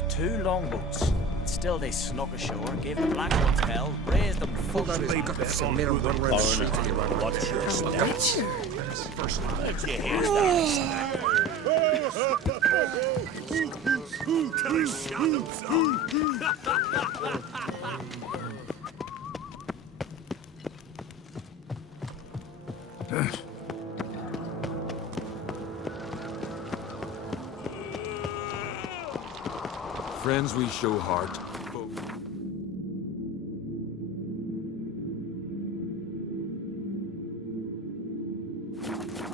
It's 2 longboats. Still they snuck ashore, gave the black ones hell, raised them full of Made a run around the street to get around. What's your stats? First line. Where'd you hear that? Till he shot himself. Friends we show heart.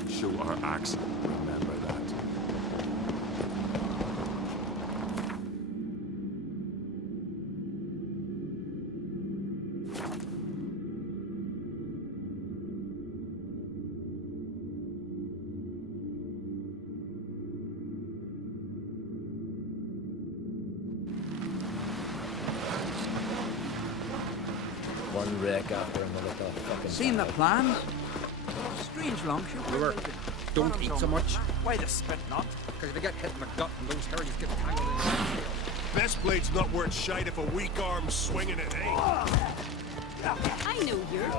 Show our acts. Remember that. One wreck after another. Fucking Seen the plan? Strange longship. Brewer, don't eat so much. Why the spit not? Because if you get hit in the gut and those hairs get tangled in. Best plate's not worth shite if a weak arm's swinging it, eh? I know you're.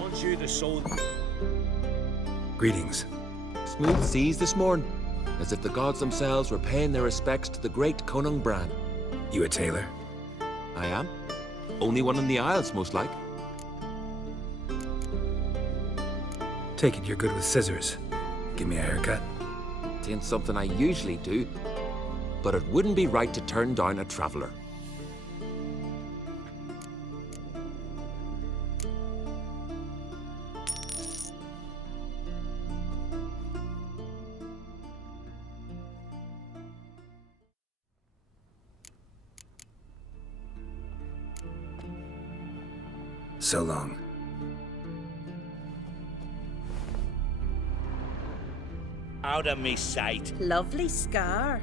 Aren't you the soul? Greetings. Smooth seas this morn, as if the gods themselves were paying their respects to the great Conung Bran. You a tailor? I am. Only one in the Isles, most like. Take it you're good with scissors. Give me a haircut. Tain't something I usually do, but it wouldn't be right to turn down a traveller. So long. Out of me sight. Lovely scar.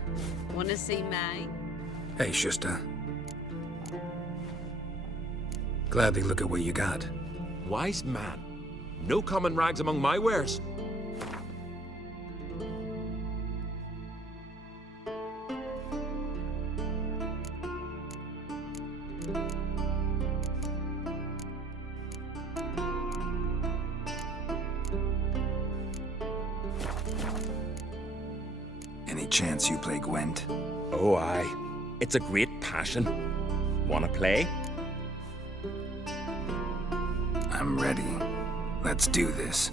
Wanna see mine? Hey, Shusta. Gladly look at what you got. Wise man. No common rags among my wares. Any chance you play Gwent? Oh, aye. It's a great passion. Wanna play? I'm ready. Let's do this.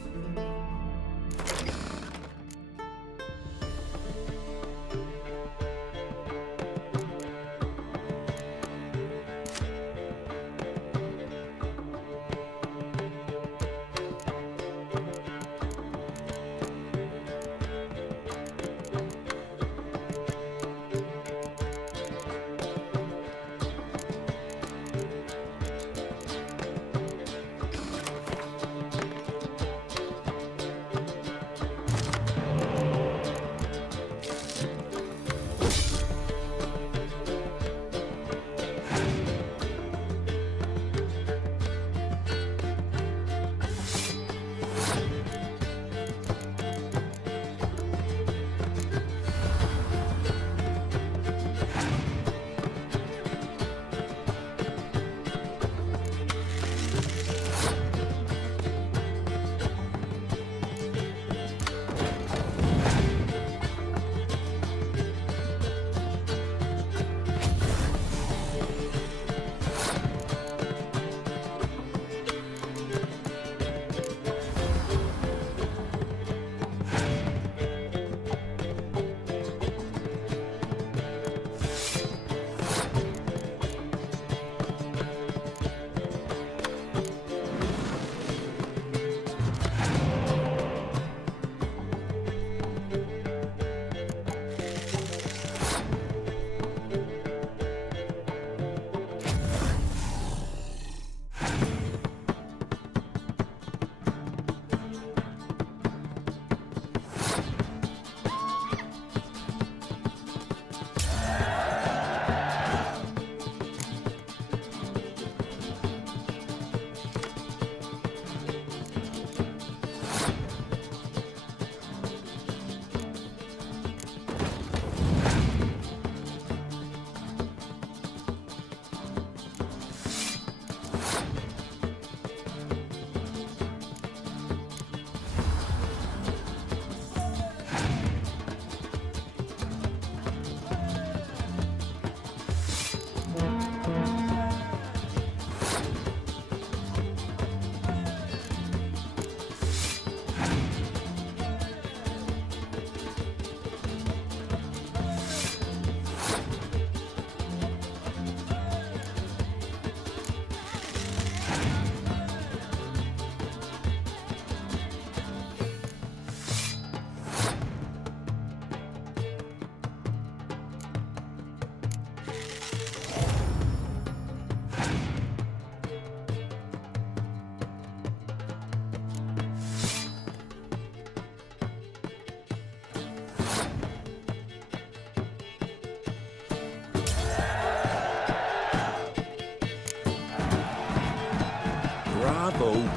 foe.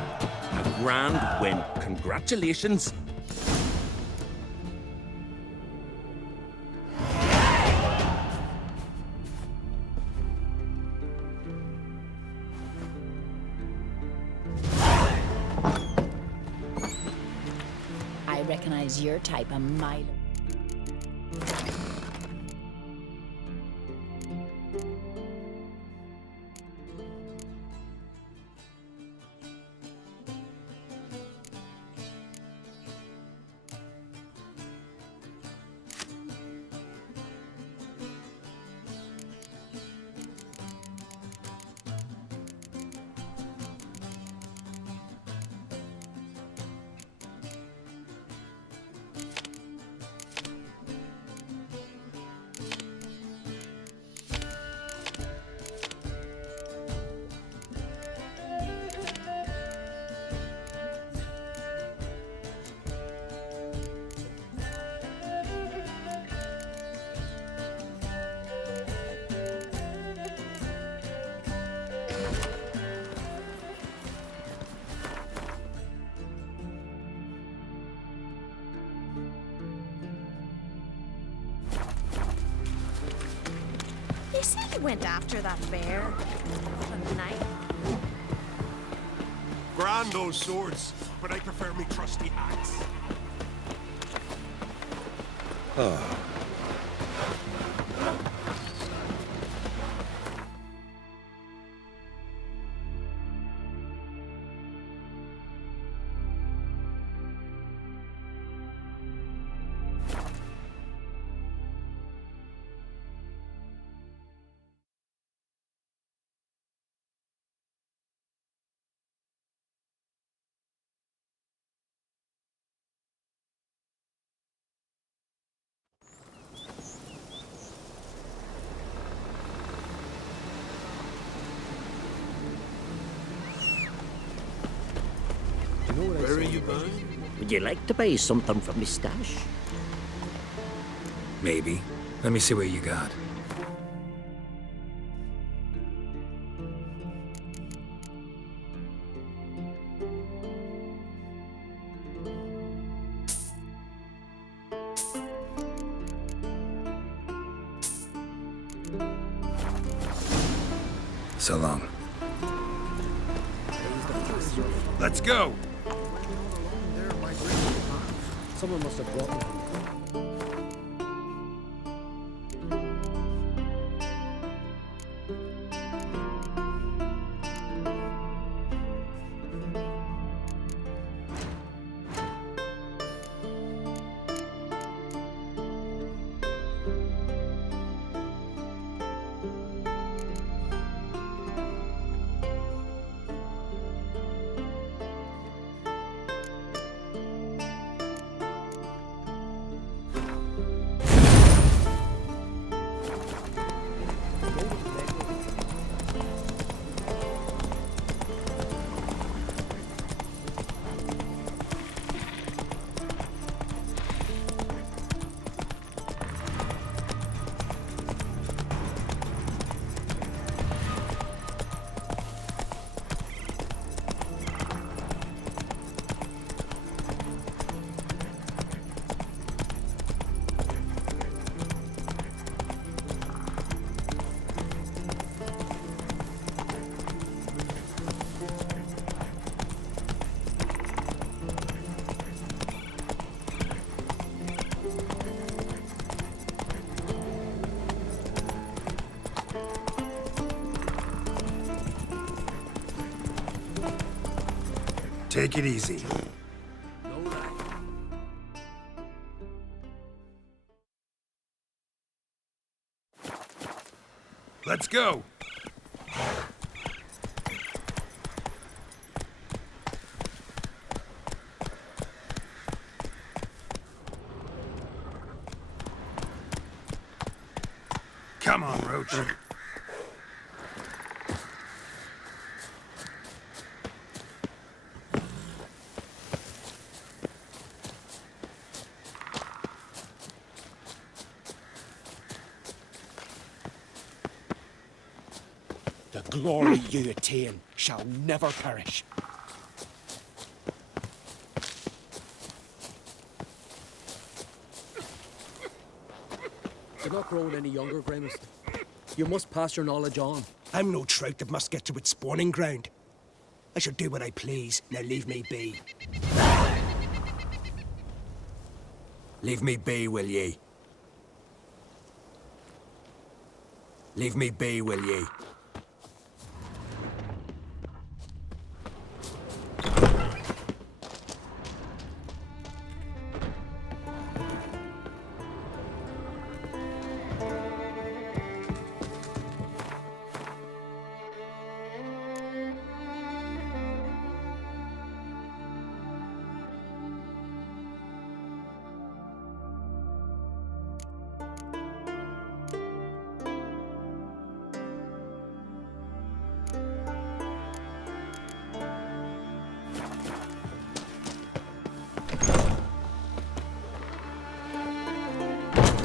A grand win. Congratulations. I recognize your type a mile. They say he went after that bear. What a night. Grand those swords, but I prefer me trusty axe. Where are you going? Would you like to buy something from me stash? Maybe. Let me see what you got. So long. Let's go! Someone must have brought them. Take it easy. Let's go! Come on, Roach. The glory you attain shall never perish. You're not growing any younger, Gramus. You must pass your knowledge on. I'm no trout that must get to its spawning ground. I shall do what I please. Now leave me be. Leave me be, will ye? Leave me be, will ye?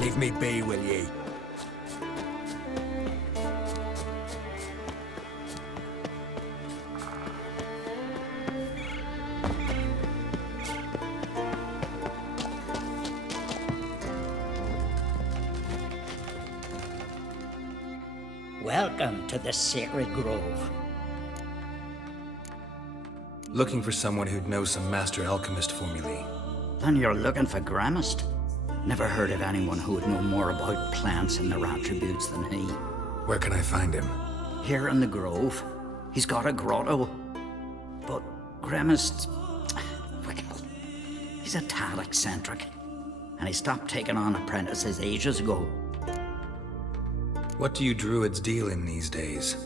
Leave me be, will ye? Welcome to the sacred grove. Looking for someone who'd know some master alchemist formulae. Then you're looking for Gramist? Never heard of anyone who would know more about plants and their attributes than he. Where can I find him? Here in the grove. He's got a grotto. But Gramist, well, he's a tad eccentric. And he stopped taking on apprentices ages ago. What do you druids deal in these days?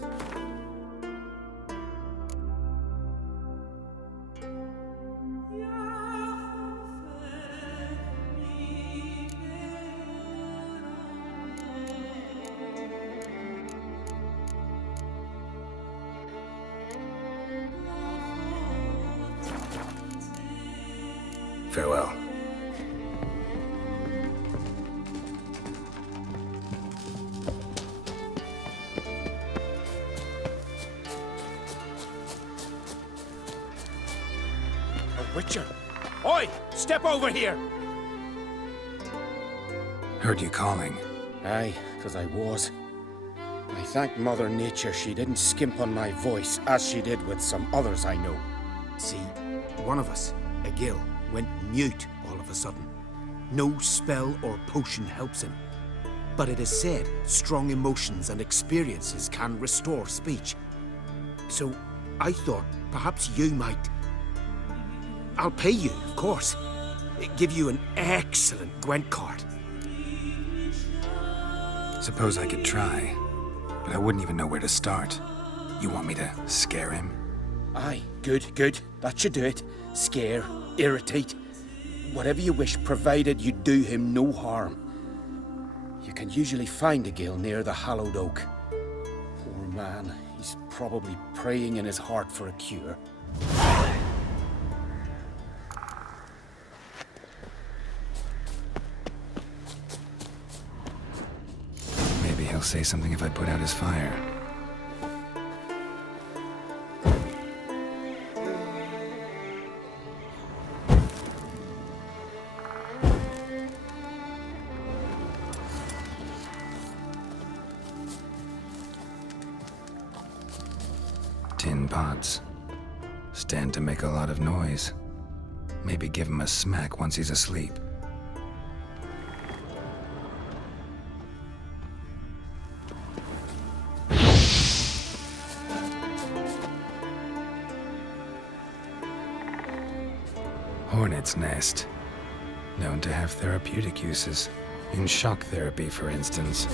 Farewell. A witcher! Oi! Step over here! Heard you calling. Aye, 'cause I was. I thank Mother Nature she didn't skimp on my voice, as she did with some others I know. See, one of us, a gill, went mute all of a sudden. No spell or potion helps him. But it is said strong emotions and experiences can restore speech. So I thought perhaps you might... I'll pay you, of course. Give you an excellent Gwent card. Suppose I could try, but I wouldn't even know where to start. You want me to scare him? Aye, good, good. That should do it. Scare, irritate, whatever you wish, provided you do him no harm. You can usually find a gill near the hallowed oak. Poor man, he's probably praying in his heart for a cure. Maybe he'll say something if I put out his fire. Tin pots. Stand to make a lot of noise. Maybe give him a smack once he's asleep. Hornet's nest. Known to have therapeutic uses. In shock therapy, for instance.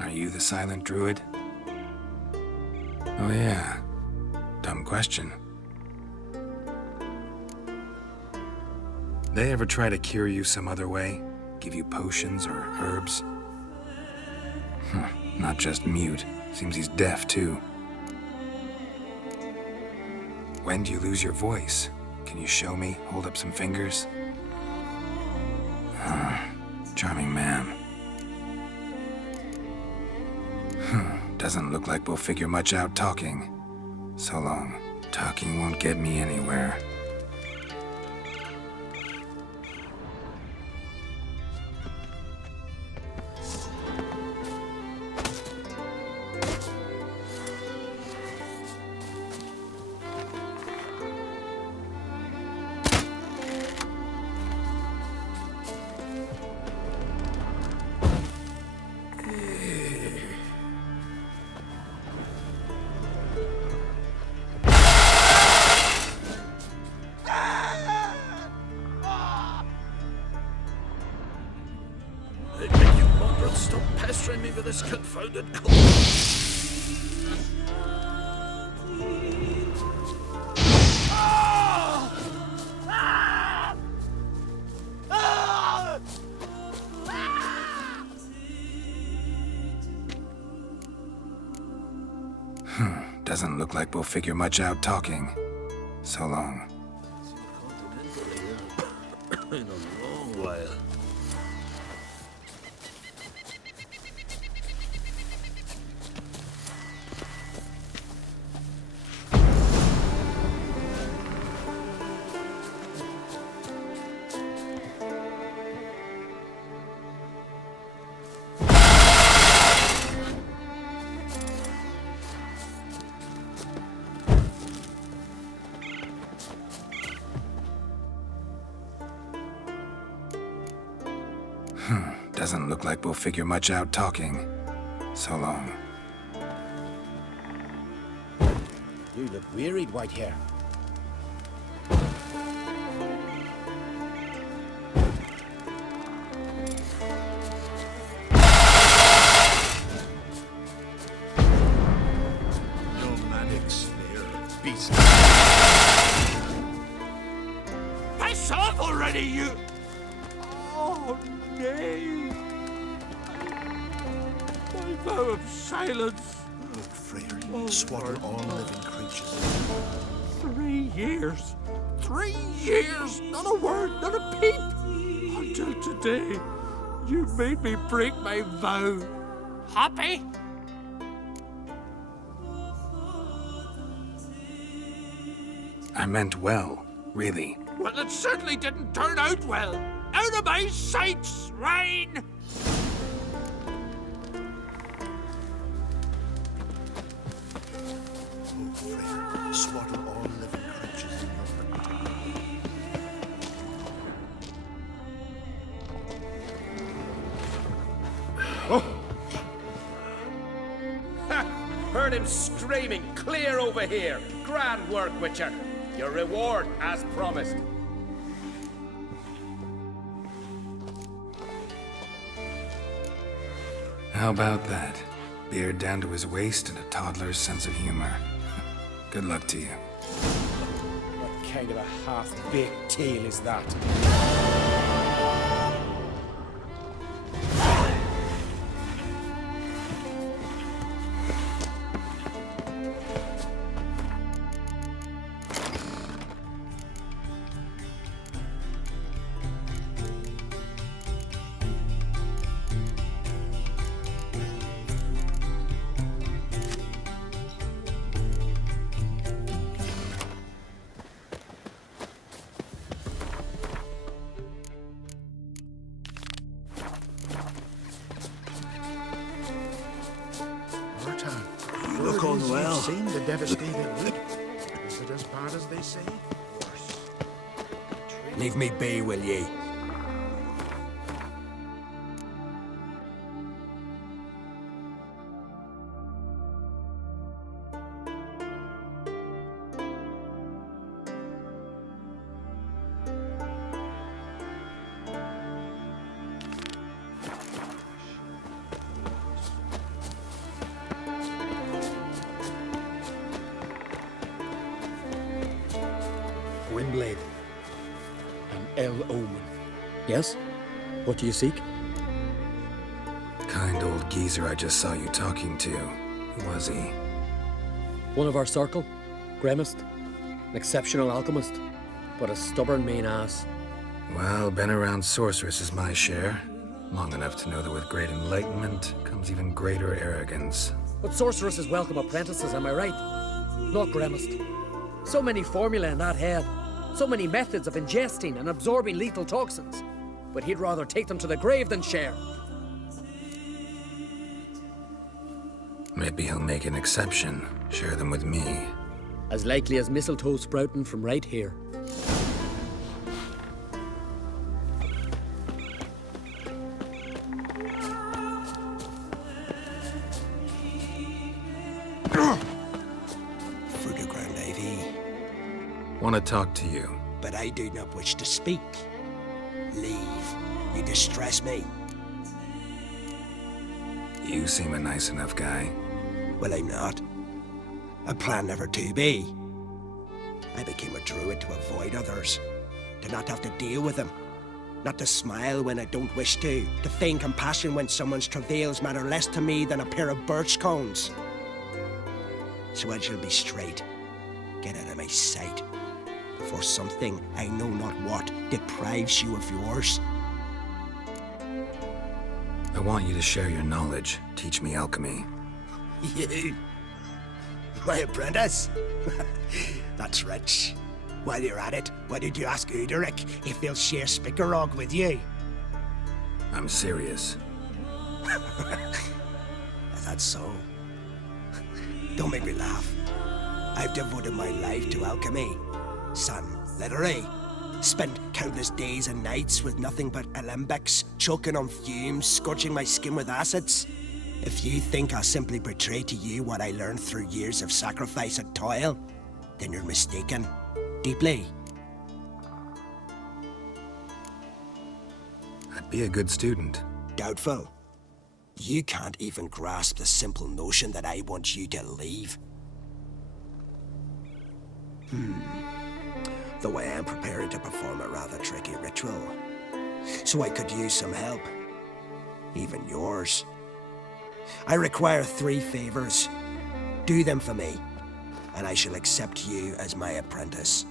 Are you the silent druid? Oh yeah. Dumb question. They ever try to cure you some other way? Give you potions or herbs? Not just mute. Seems he's deaf, too. When do you lose your voice? Can you show me? Hold up some fingers? Charming man. Doesn't look like we'll figure much out talking. So long. Talking won't get me anywhere. Stop pestering me with this confounded cold. Doesn't look like we'll figure much out talking. So long. In a long while. Doesn't look like we'll figure much out talking. So long. You look wearied, Whitehair. Nomadic snare of beast. Piss off already, you! Oh, nay! My vow of silence. Look, Freyr, swaddle all living creatures. 3 years. 3 years! Not a word, not a peep! Until today, you made me break my vow. Happy? I meant well, really. Well, it certainly didn't turn out well. Out of my sight, swine! Oh, Freyr, swaddle all living creatures in your protection. Ha! Heard him screaming clear over here. Grand work, Witcher. Your reward, as promised. How about that? Beard down to his waist and a toddler's sense of humor. Good luck to you. What kind of a half-baked tale is that? You look unwell. You've seen the devastated wood. Is it as bad as they say? Leave me be, will ye? Gwynblade. An ill omen. Yes? What do you seek? Kind old geezer I just saw you talking to. Who was he? One of our circle. Gremist. An exceptional alchemist. But a stubborn mean ass. Well, been around sorceress is my share. Long enough to know that with great enlightenment comes even greater arrogance. But sorceresses welcome apprentices, am I right? Not Gremist. So many formulae in that head. So many methods of ingesting and absorbing lethal toxins. But he'd rather take them to the grave than share. Maybe he'll make an exception. Share them with me. As likely as mistletoe sprouting from right here. Want to talk to you. But I do not wish to speak. Leave. You distress me. You seem a nice enough guy. Well, I'm not. I plan never to be. I became a druid to avoid others. To not have to deal with them. Not to smile when I don't wish to. To feign compassion when someone's travails matter less to me than a pair of birch cones. So I shall be straight. Get out of my sight. For something, I know not what, deprives you of yours. I want you to share your knowledge. Teach me alchemy. You? My apprentice? That's rich. While you're at it, why did you ask Uderic if he'll share Spickerog with you? I'm serious. That's so. Don't make me laugh. I've devoted my life to alchemy. Son, literally. Spent countless days and nights with nothing but alembics, choking on fumes, scorching my skin with acids. If you think I'll simply portray to you what I learned through years of sacrifice and toil, then you're mistaken. Deeply. I'd be a good student. Doubtful. You can't even grasp the simple notion that I want you to leave. Though I am preparing to perform a rather tricky ritual. So I could use some help. Even yours. I require 3 favors. Do them for me, and I shall accept you as my apprentice.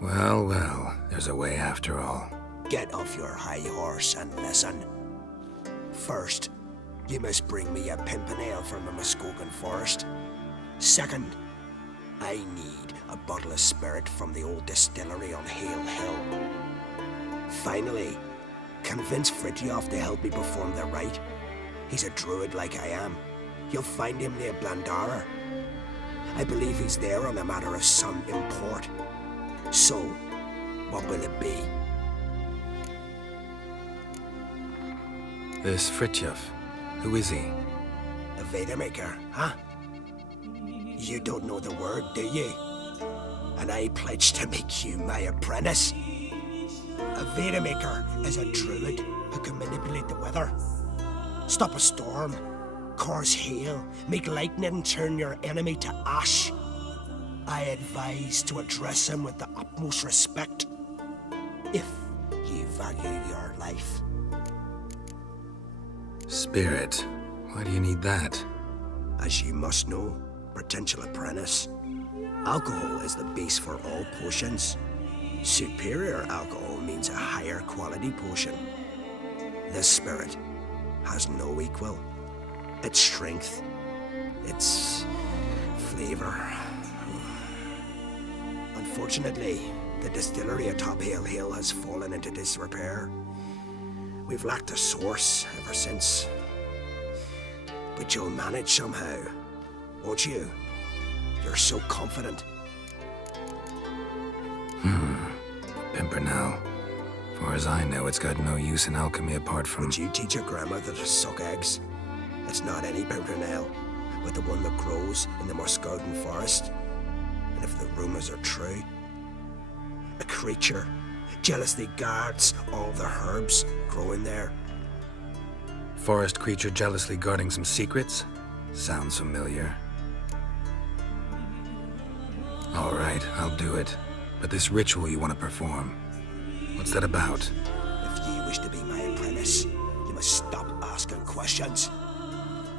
Well, well, there's a way after all. Get off your high horse and listen. First, you must bring me a pimpernel from the Muskogan forest. Second, I need a bottle of spirit from the old distillery on Hale Hill. Finally, convince Fritjof to help me perform the rite. He's a druid like I am. You'll find him near Blandara. I believe he's there on a matter of some import. So, what will it be? This Fritjof, who is he? A Vedamaker, huh? You don't know the word, do you? And I pledge to make you my apprentice. A Vedamaker is a druid who can manipulate the weather. Stop a storm, cause hail, make lightning turn your enemy to ash. I advise to address him with the utmost respect, if you value your life. Spirit. Why do you need that? As you must know, potential apprentice, alcohol is the base for all potions. Superior alcohol means a higher quality potion. This spirit has no equal. Its strength, its flavor. Unfortunately, the distillery atop Hale Hill has fallen into disrepair. We've lacked a source ever since. But you'll manage somehow, won't you? You're so confident. Pimpernel. Far as I know, it's got no use in alchemy apart from... Would you teach your grandmother to suck eggs? It's not any pimpernel, but the one that grows in the Muskogan forest. And if the rumors are true, a creature jealously guards all the herbs growing there. Forest creature jealously guarding some secrets? Sounds familiar. All right, I'll do it. But this ritual you want to perform, What's that about? If you wish to be my apprentice, you must stop asking questions.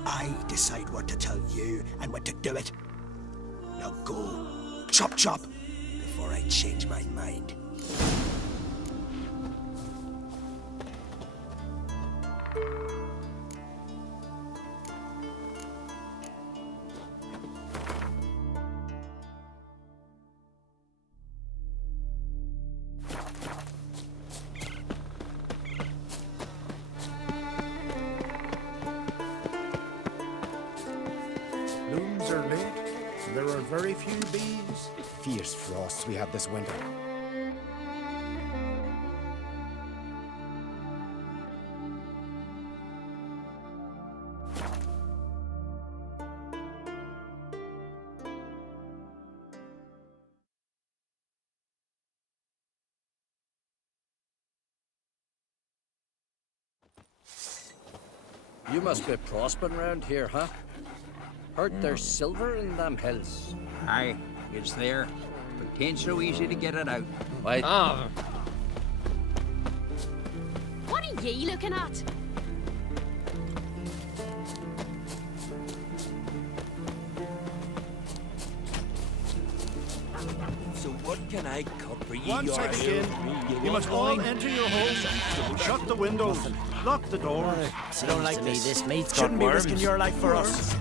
I decide what to tell you and when to do it. Now go, chop chop, before I change my mind. Looms are late. There are very few bees. Fierce frosts we had this winter. You must be prospering round here, huh? Heard there's silver in them hills. Aye, it's there. But 'tain't so easy to get it out. Why? What are ye looking at? So what can I cover ye? Once I begin, you must all enter your homes, shut the windows, lock the doors. I don't like me, this mate's got Shouldn't be worms. risking your life for us.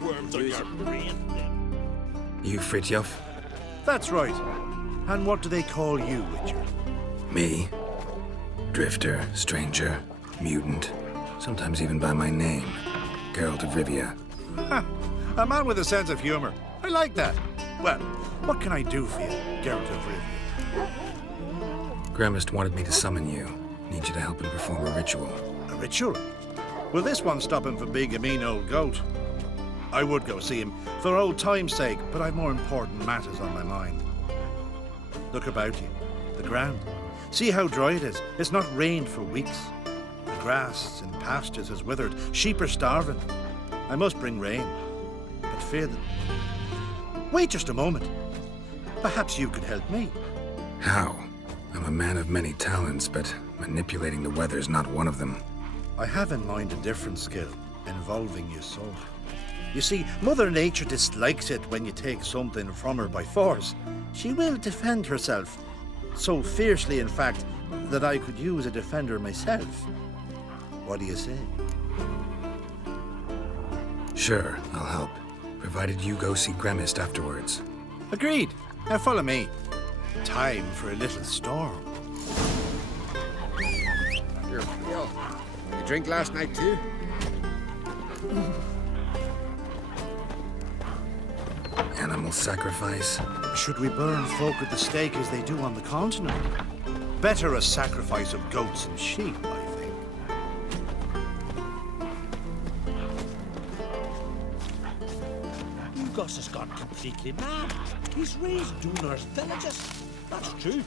Worms on your brain. You Fritjof? That's right. And what do they call you, Witcher? Me? Drifter, stranger, mutant, sometimes even by my name. Geralt of Rivia. Ha! A man with a sense of humor. I like that. Well, what can I do for you, Geralt of Rivia? Gremist wanted me to summon you. Need you to help him perform a ritual. A ritual? Will this one stop him from being a mean old goat? I would go see him for old time's sake, but I've more important matters on my mind. Look about you. The ground. See how dry it is. It's not rained for weeks. The grass in pastures has withered. Sheep are starving. I must bring rain, but fear them. Wait just a moment. Perhaps you could help me. How? I'm a man of many talents, but manipulating the weather's not one of them. I have in mind a different skill, involving your soul. You see, Mother Nature dislikes it when you take something from her by force. She will defend herself. So fiercely, in fact, that I could use a defender myself. What do you say? Sure, I'll help. Provided you go see Gremist afterwards. Agreed. Now follow me. Time for a little storm. Here, Bill. You drink last night too? Animal sacrifice? Should we burn folk at the stake as they do on the continent? Better a sacrifice of goats and sheep, I think. Gus has gone completely mad. He's raised Dunar's villages. That's true.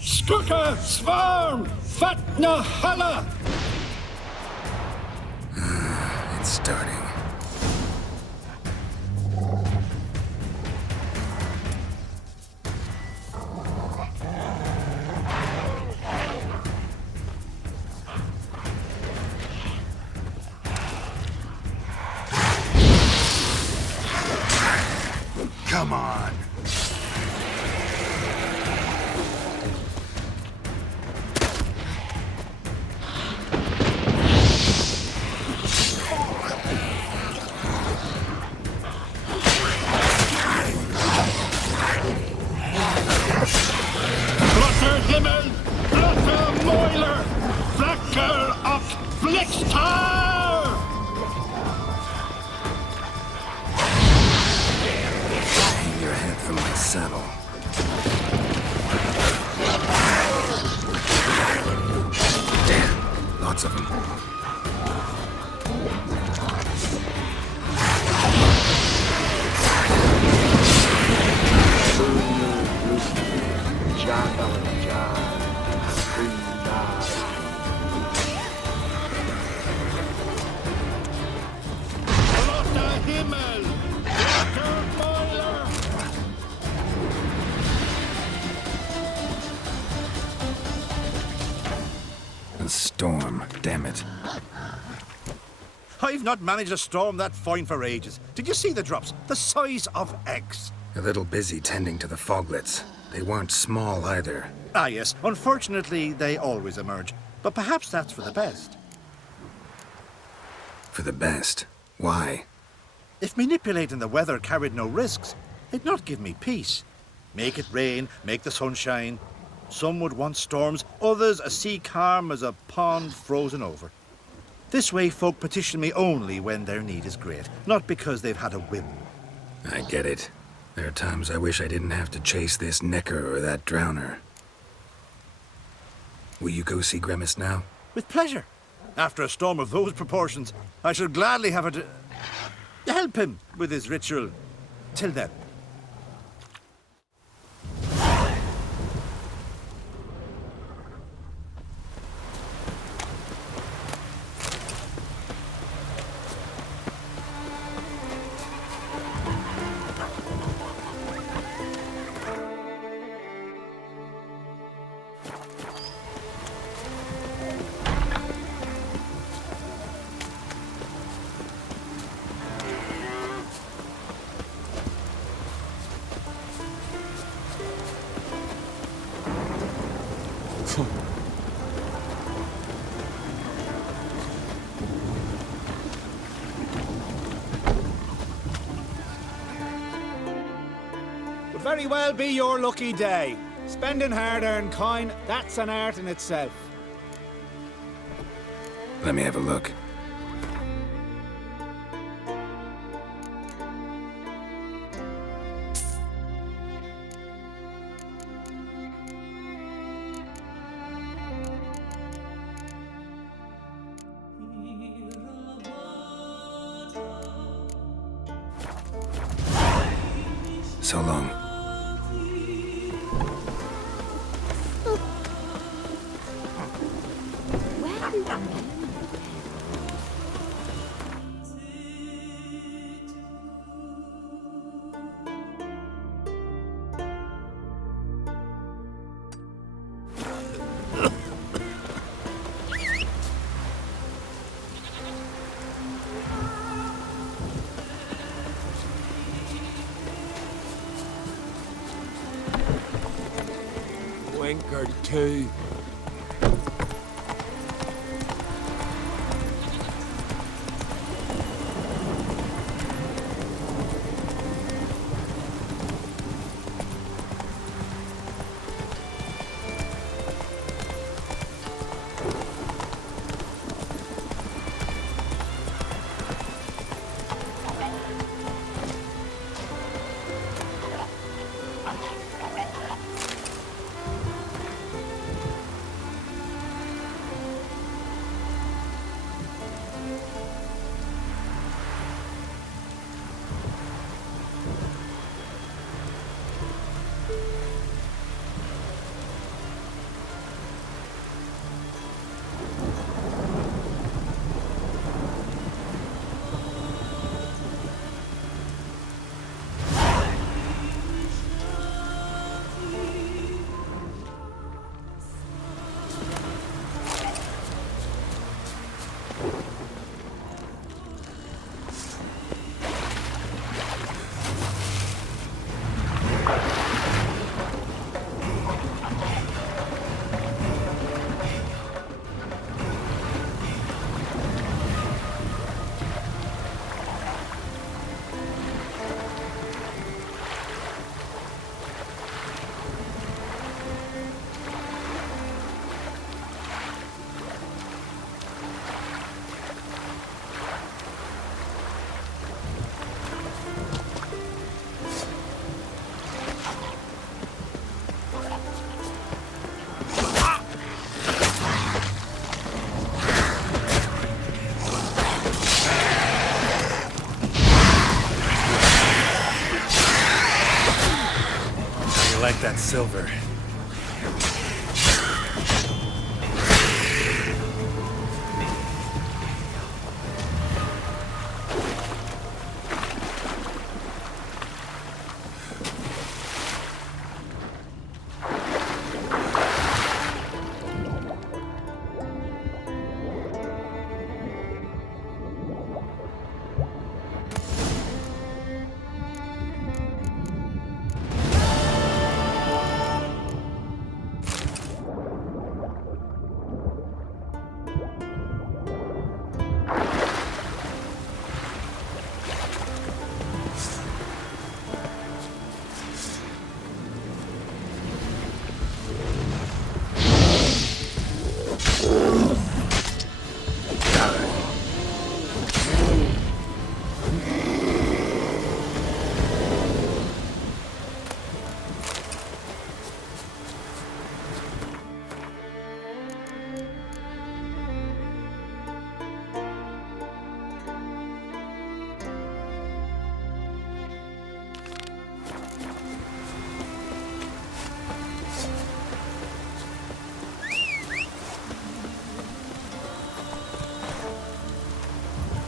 Skuka Svarm Fatna Hala! It's starting. Come on. Blotter Himmel, Blotter Moiler, Flacker of Blixtar! Hang your head from my saddle. Damn, lots of them. one storm, damn it. I've not managed a storm that fine for ages. Did you see the drops? The size of eggs. A little busy tending to the foglets. They weren't small either. Ah, yes. Unfortunately, they always emerge. But perhaps that's for the best. For the best? Why? If manipulating the weather carried no risks, it'd not give me peace. Make it rain, make the sun shine. Some would want storms, others a sea calm as a pond frozen over. This way folk petition me only when their need is great, not because they've had a whim. I get it. There are times I wish I didn't have to chase this necker or that drowner. Will you go see Grimace now? With pleasure. After a storm of those proportions, I should gladly have to help him with his ritual. Till then. Could very well be your lucky day. Spending hard-earned coin, that's an art in itself. Let me have a look. So long. Winker too. Like that silver.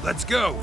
Let's go!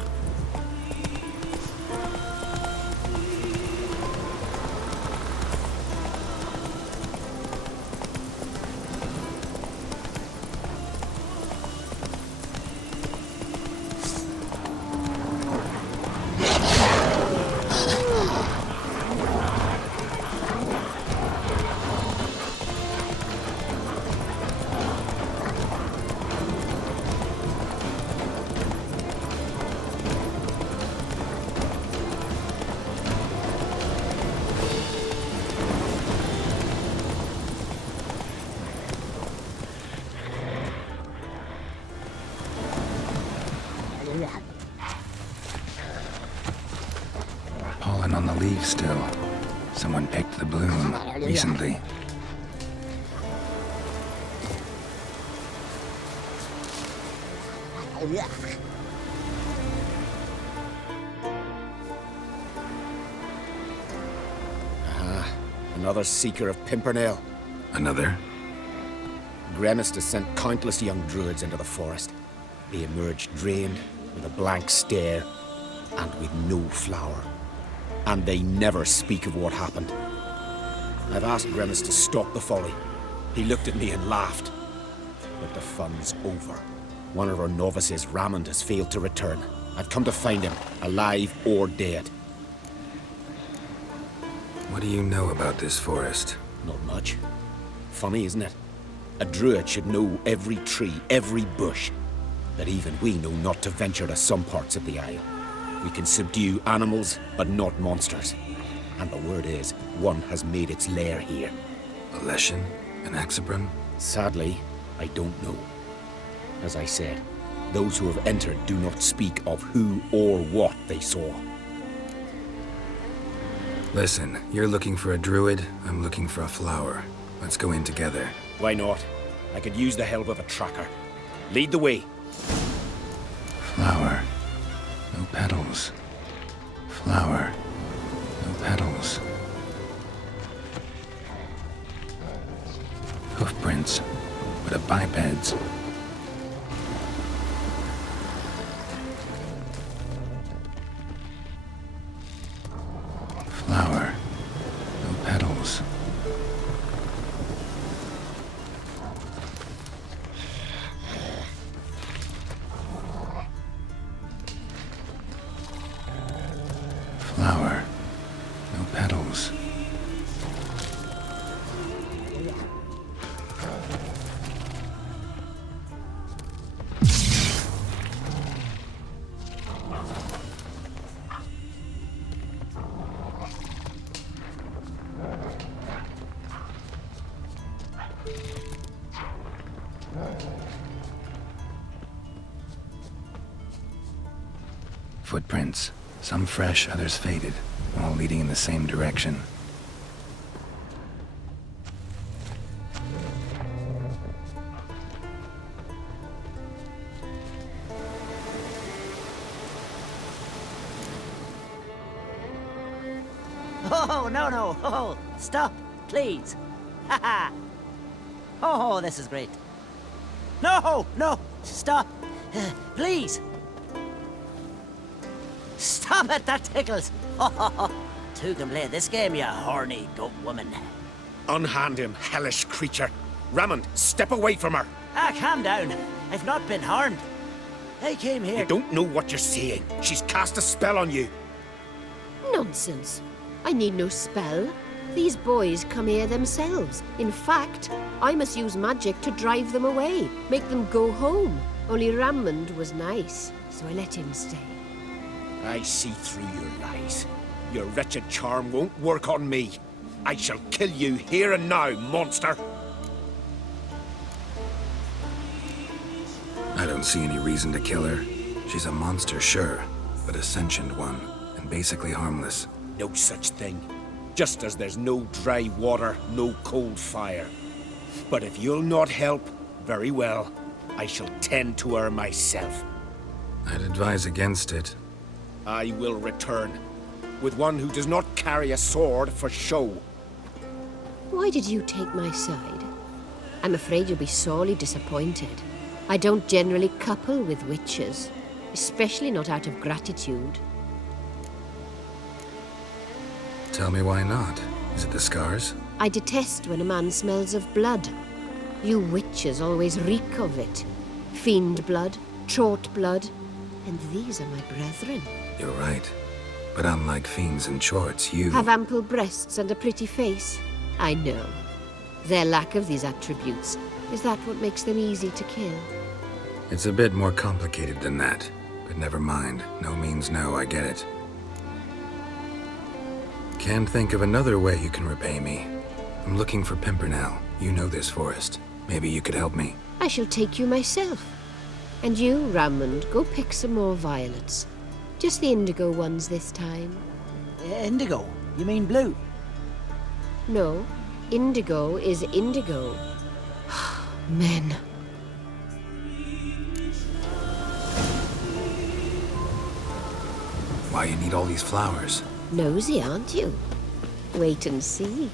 Pollen on the leaves still. Someone picked the bloom recently. Another seeker of Pimpernel. Another? Gremist has sent countless young druids into the forest. They emerge drained, with a blank stare, and with no flower. And they never speak of what happened. I've asked Gremist to stop the folly. He looked at me and laughed. But the fun's over. One of our novices, Ramond, has failed to return. I've come to find him, alive or dead. What do you know about this forest? Not much. Funny, isn't it? A druid should know every tree, every bush. But even we know not to venture to some parts of the isle. We can subdue animals, but not monsters. And the word is, one has made its lair here. A Leshen? An Axabron? Sadly, I don't know. As I said, those who have entered do not speak of who or what they saw. Listen, you're looking for a druid, I'm looking for a flower. Let's go in together. Why not? I could use the help of a tracker. Lead the way. Flower. No petals. Flower. No petals. Hoofprints, but a biped's. Flower. No petals. Flower. No petals. Footprints. Some fresh, others faded, all leading in the same direction. Oh, no, no. Oh, stop, please. Ha ha. Oh, this is great. No, no, stop. Please. Stop it, that tickles. Two can play this game, you horny goat woman. Unhand him, hellish creature. Ramond, step away from her. Ah, calm down. I've not been harmed. I came here... You don't know what you're saying. She's cast a spell on you. Nonsense. I need no spell. These boys come here themselves. In fact, I must use magic to drive them away, make them go home. Only Ramond was nice, so I let him stay. I see through your lies. Your wretched charm won't work on me. I shall kill you here and now, monster. I don't see any reason to kill her. She's a monster, sure, but a sentient one, and basically harmless. No such thing. Just as there's no dry water, no cold fire. But if you'll not help, very well. I shall tend to her myself. I'd advise against it. I will return, with one who does not carry a sword for show. Why did you take my side? I'm afraid you'll be sorely disappointed. I don't generally couple with witches. especially not out of gratitude. Tell me why not. Is it the scars? I detest when a man smells of blood. You witches always reek of it. Fiend blood, trot blood, and these are my brethren. You're right. But unlike fiends and chorts, you... Have ample breasts and a pretty face. I know. Their lack of these attributes, is that what makes them easy to kill? It's a bit more complicated than that. But never mind. No means no, I get it. Can't think of another way you can repay me. I'm looking for Pimpernel. You know this forest. Maybe you could help me. I shall take you myself. And you, Rammond, go pick some more violets. Just the indigo ones this time. Indigo? You mean blue? No, indigo is indigo. Men. Why you need all these flowers? Nosy, aren't you? Wait and see.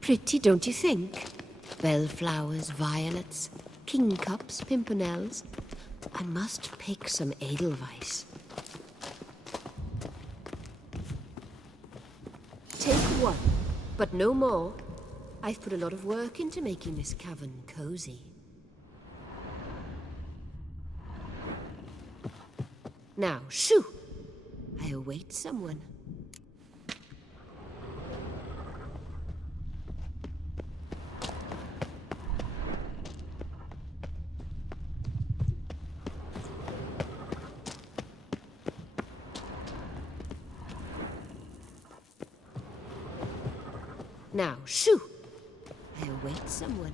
Pretty, don't you think? Bellflowers, violets, kingcups, pimpernels. I must pick some edelweiss. Take one, but no more. I've put a lot of work into making this cavern cozy. Now, shoo! I await someone. Now, shoo! I await someone.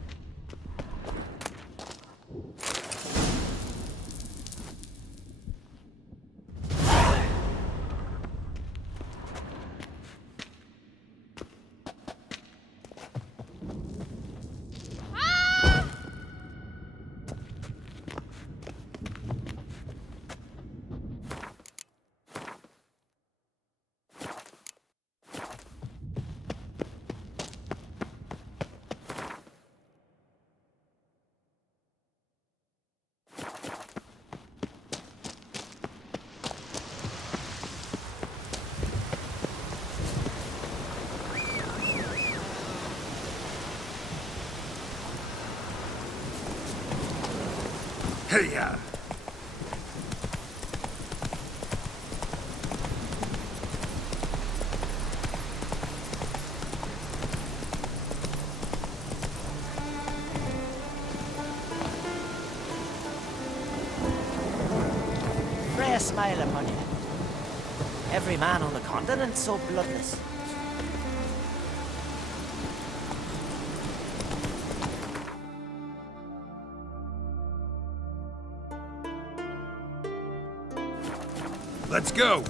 Hey-ya! Pray a smile upon you. Every man on the continent so bloodless. Let's go!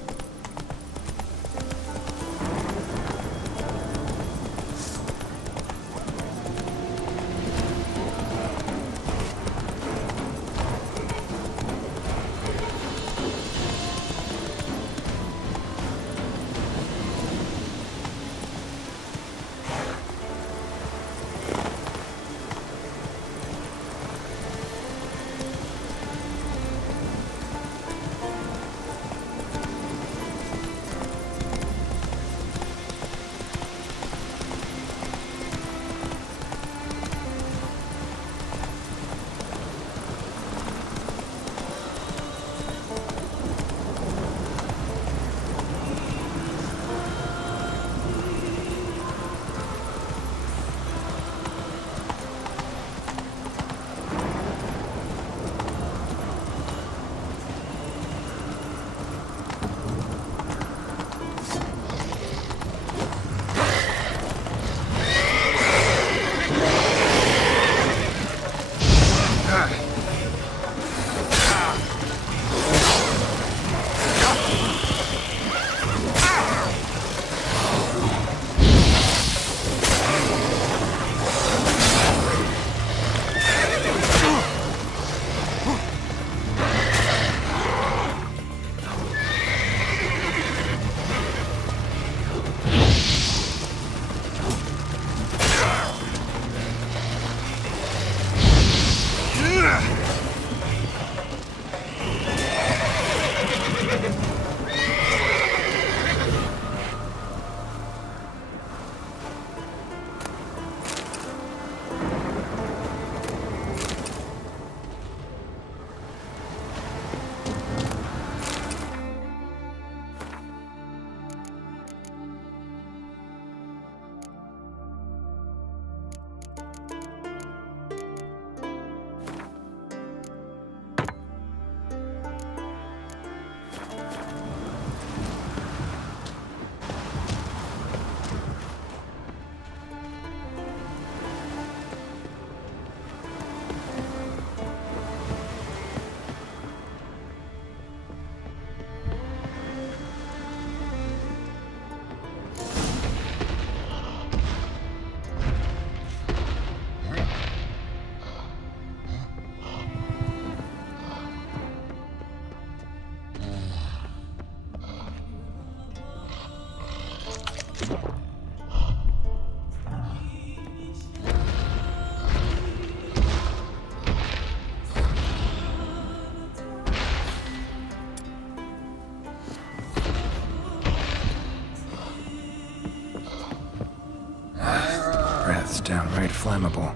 Breath's downright flammable.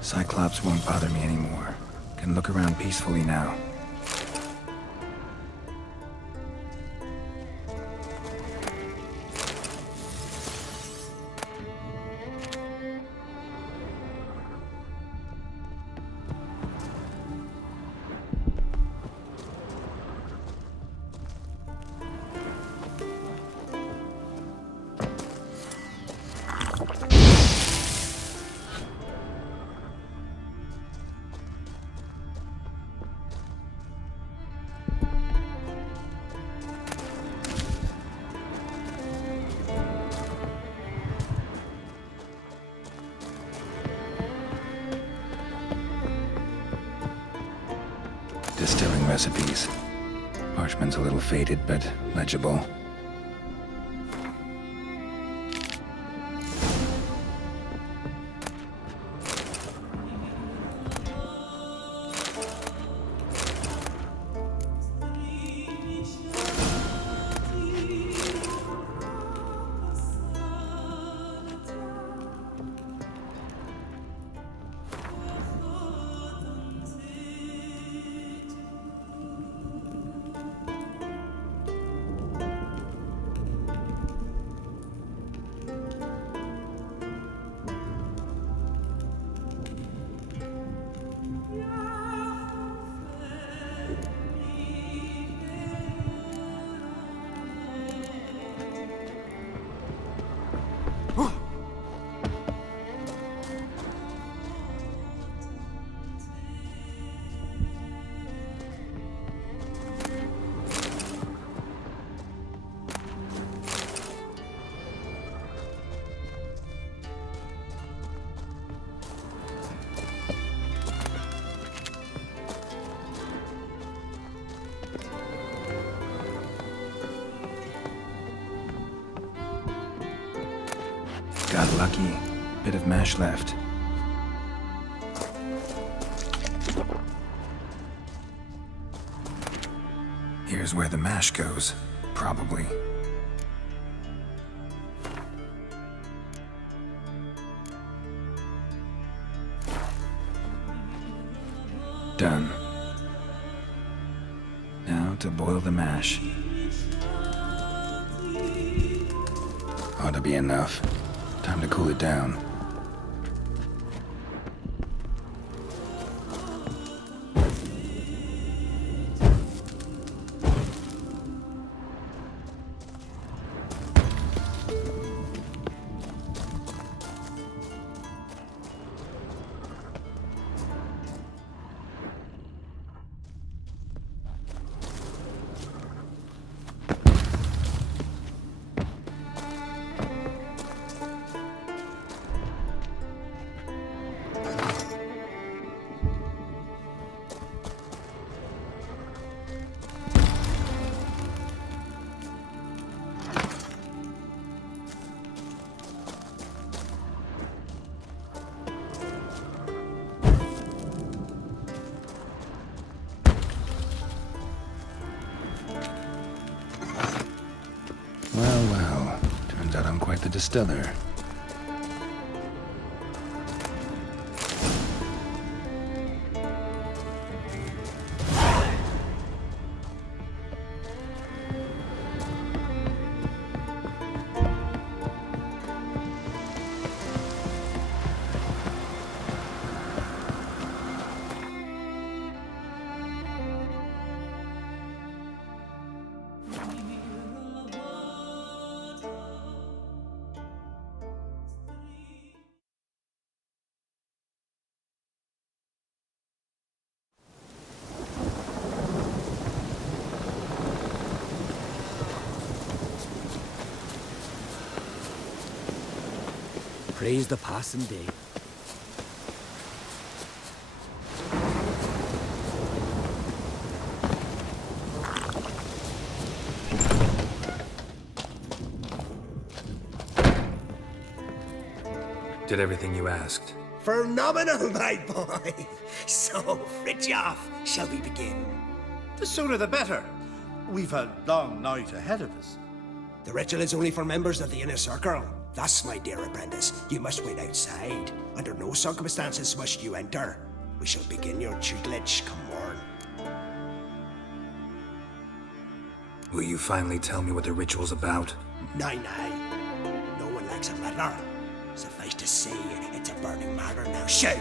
Cyclops won't bother me anymore. Can look around peacefully now. Distilling recipes. Parchment's a little faded, but legible. Got lucky. Bit of mash left. Here's where the mash goes. Probably. Done. Now to boil the mash. Ought to be enough. Time to cool it down. Well, turns out I'm quite the distiller. Praise the passing day. Did everything you asked. Phenomenal, my boy. So, Fridtjof, shall we begin? The sooner the better. We've a long night ahead of us. The ritual is only for members of the inner circle. Thus, my dear apprentice, you must wait outside. Under no circumstances must you enter. We shall begin your tutelage come morn. Will you finally tell me what the ritual's about? Nay. No one likes a meddler. Suffice to say, it's a burning matter now. Shout!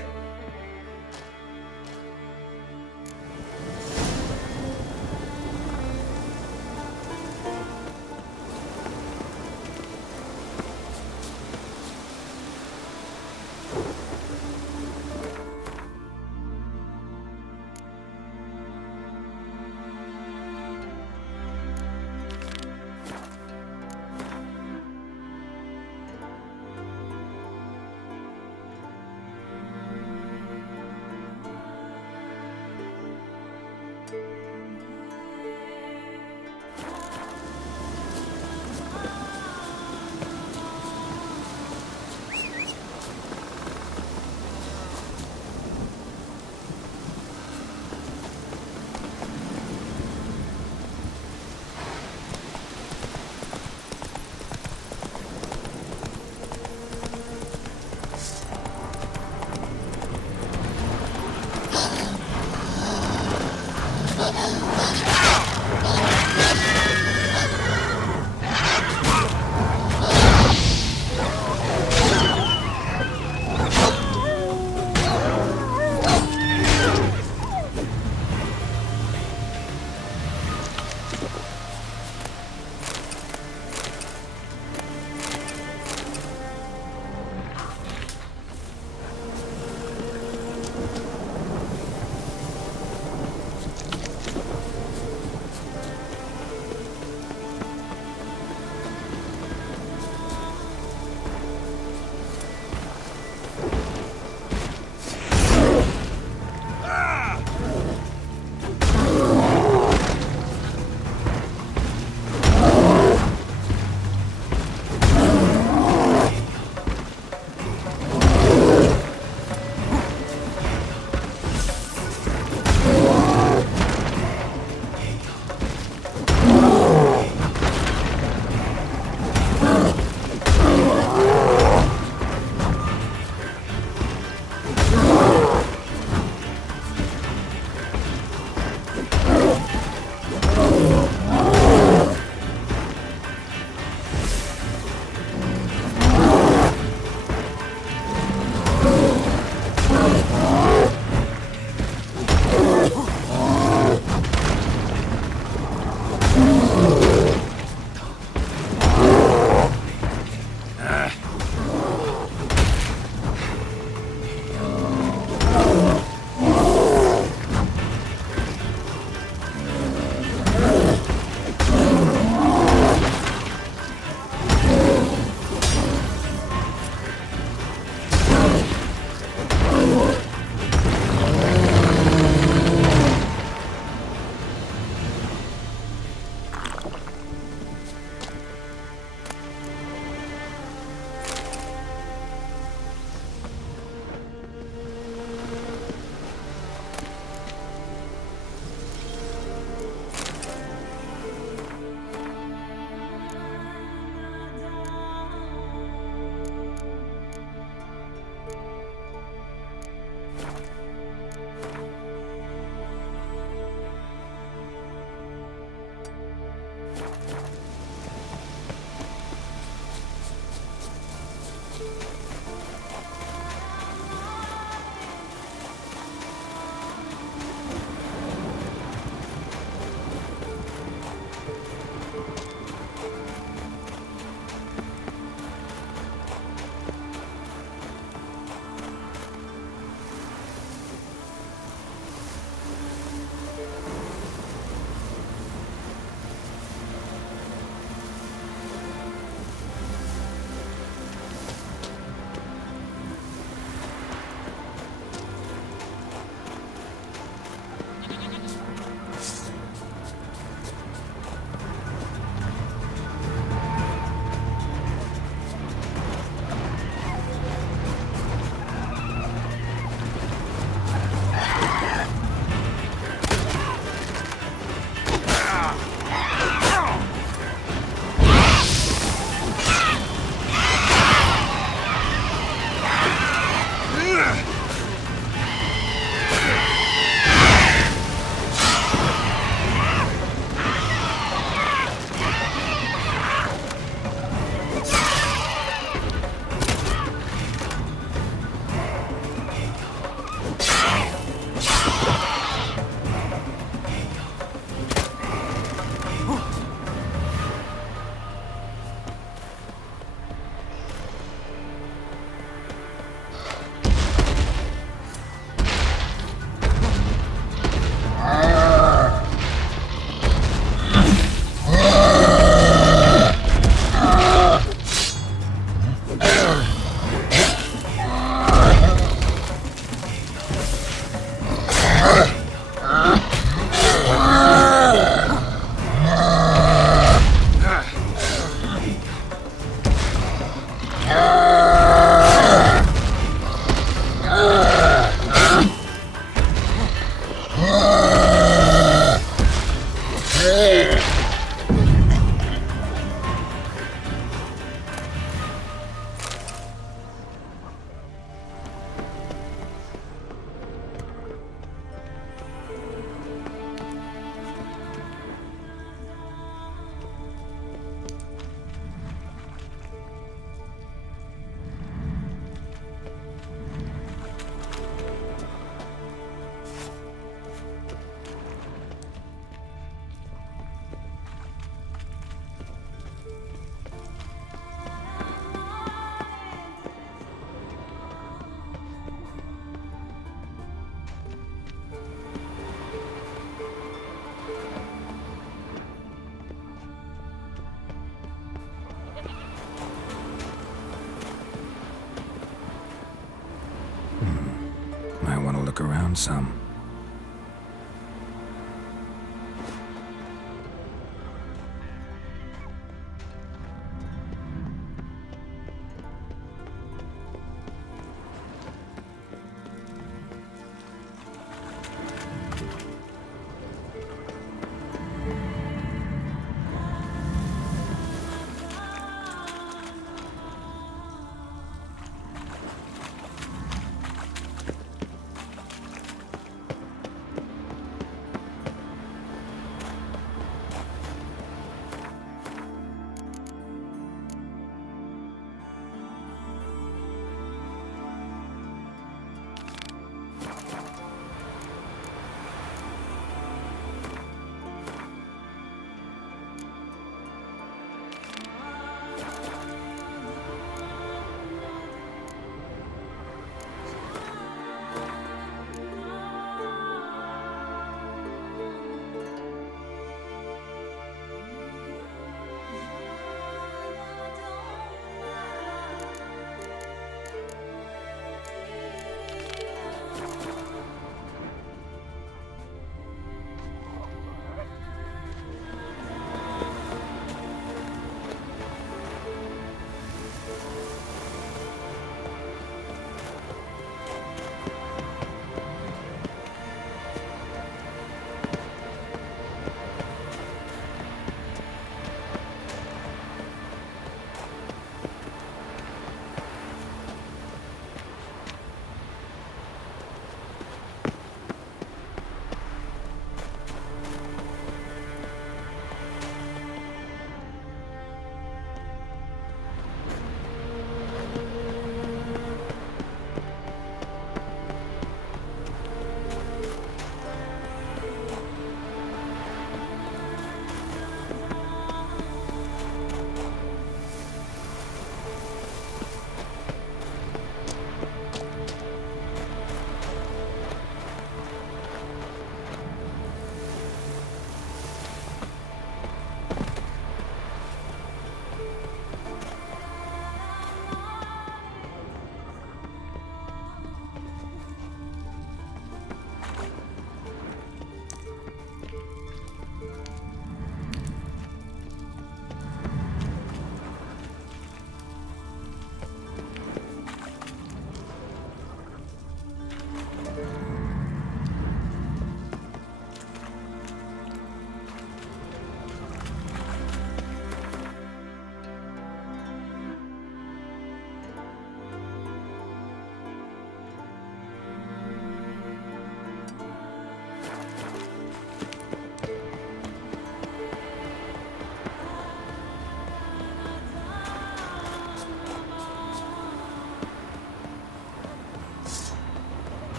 look around some.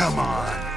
Come on.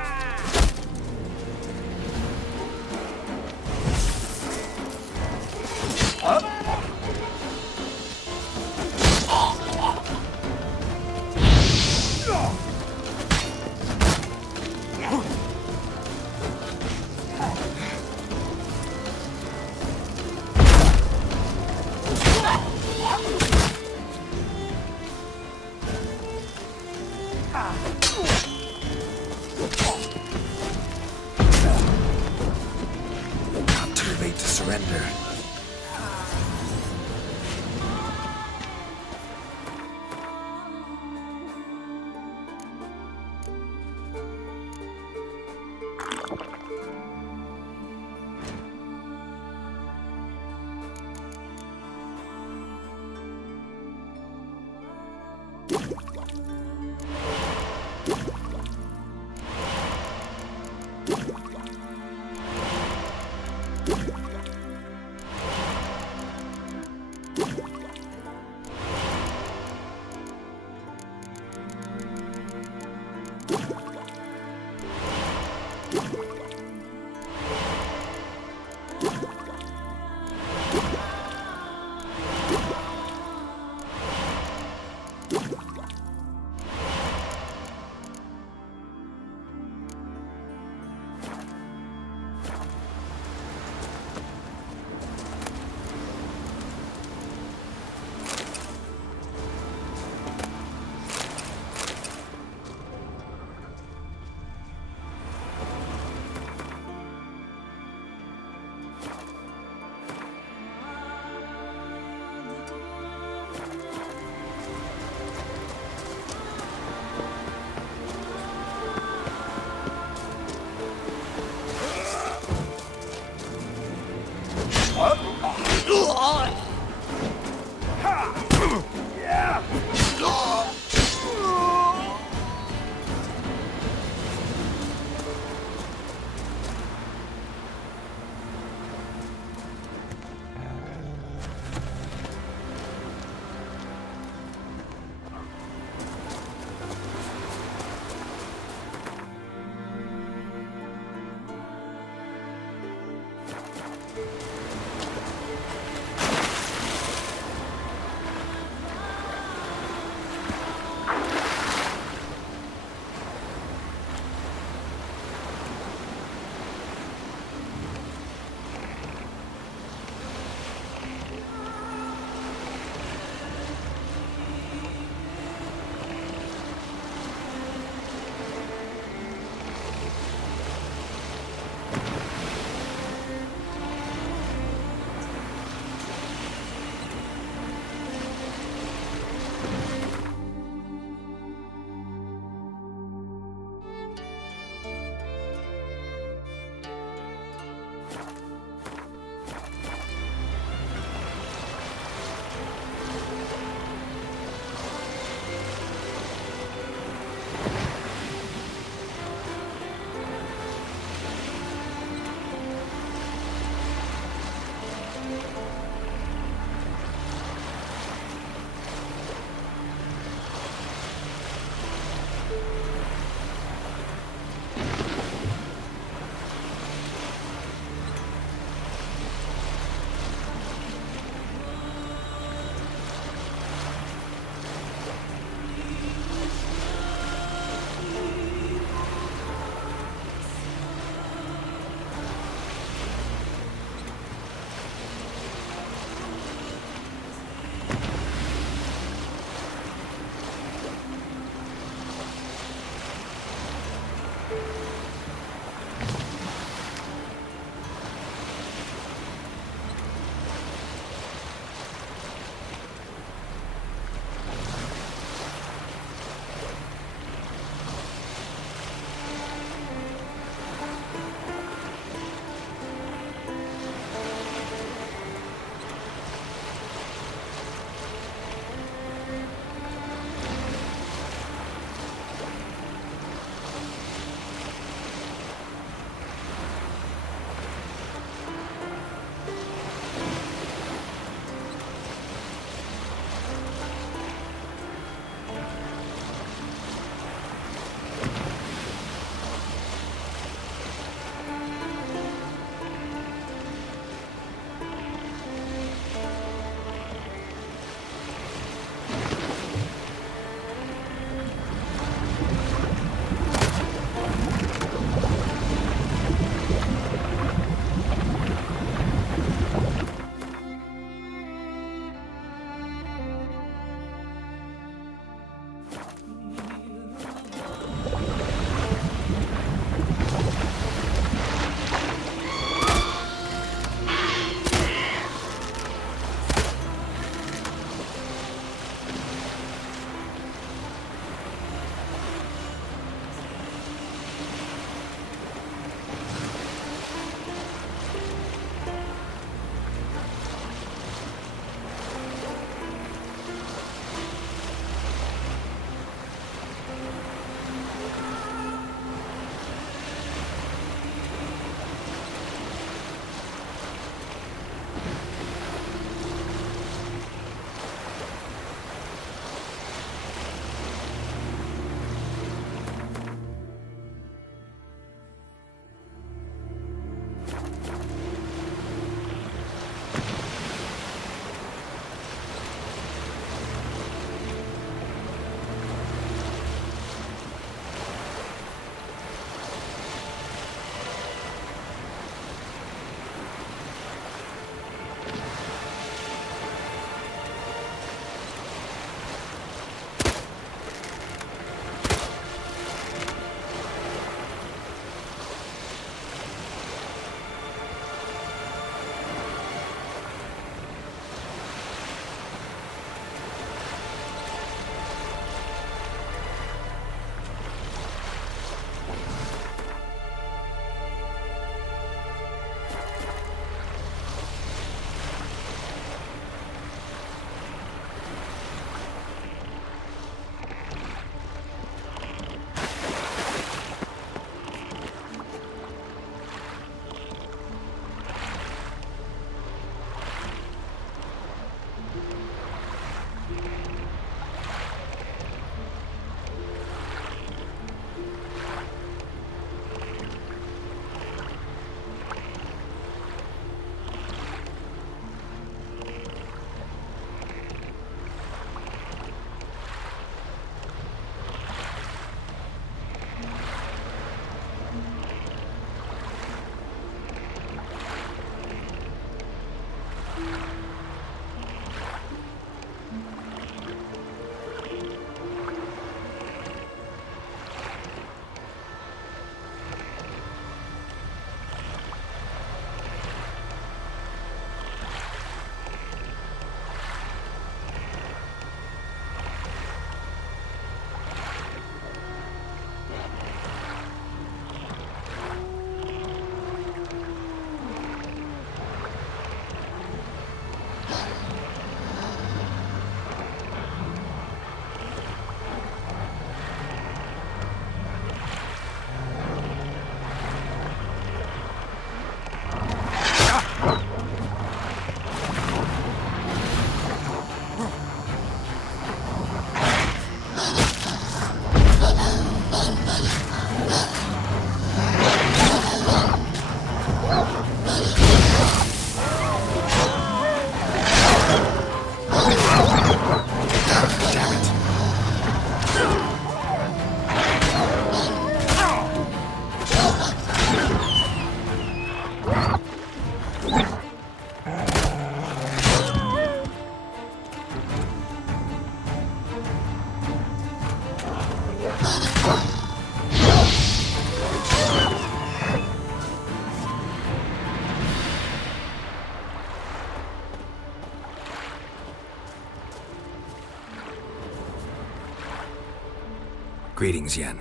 Greetings, Yen.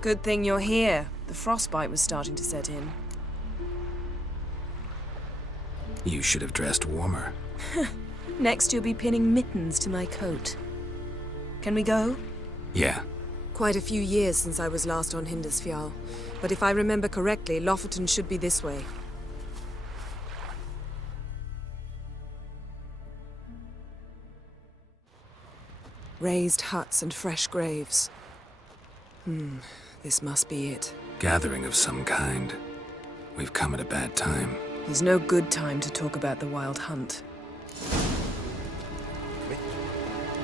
Good thing you're here. The frostbite was starting to set in. You should have dressed warmer. Next you'll be pinning mittens to my coat. Can we go? Yeah. Quite a few years since I was last on Hindisfjall, but if I remember correctly, Lofoten should be this way. Raised huts and fresh graves. This must be it. Gathering of some kind. We've come at a bad time. There's no good time to talk about the Wild Hunt.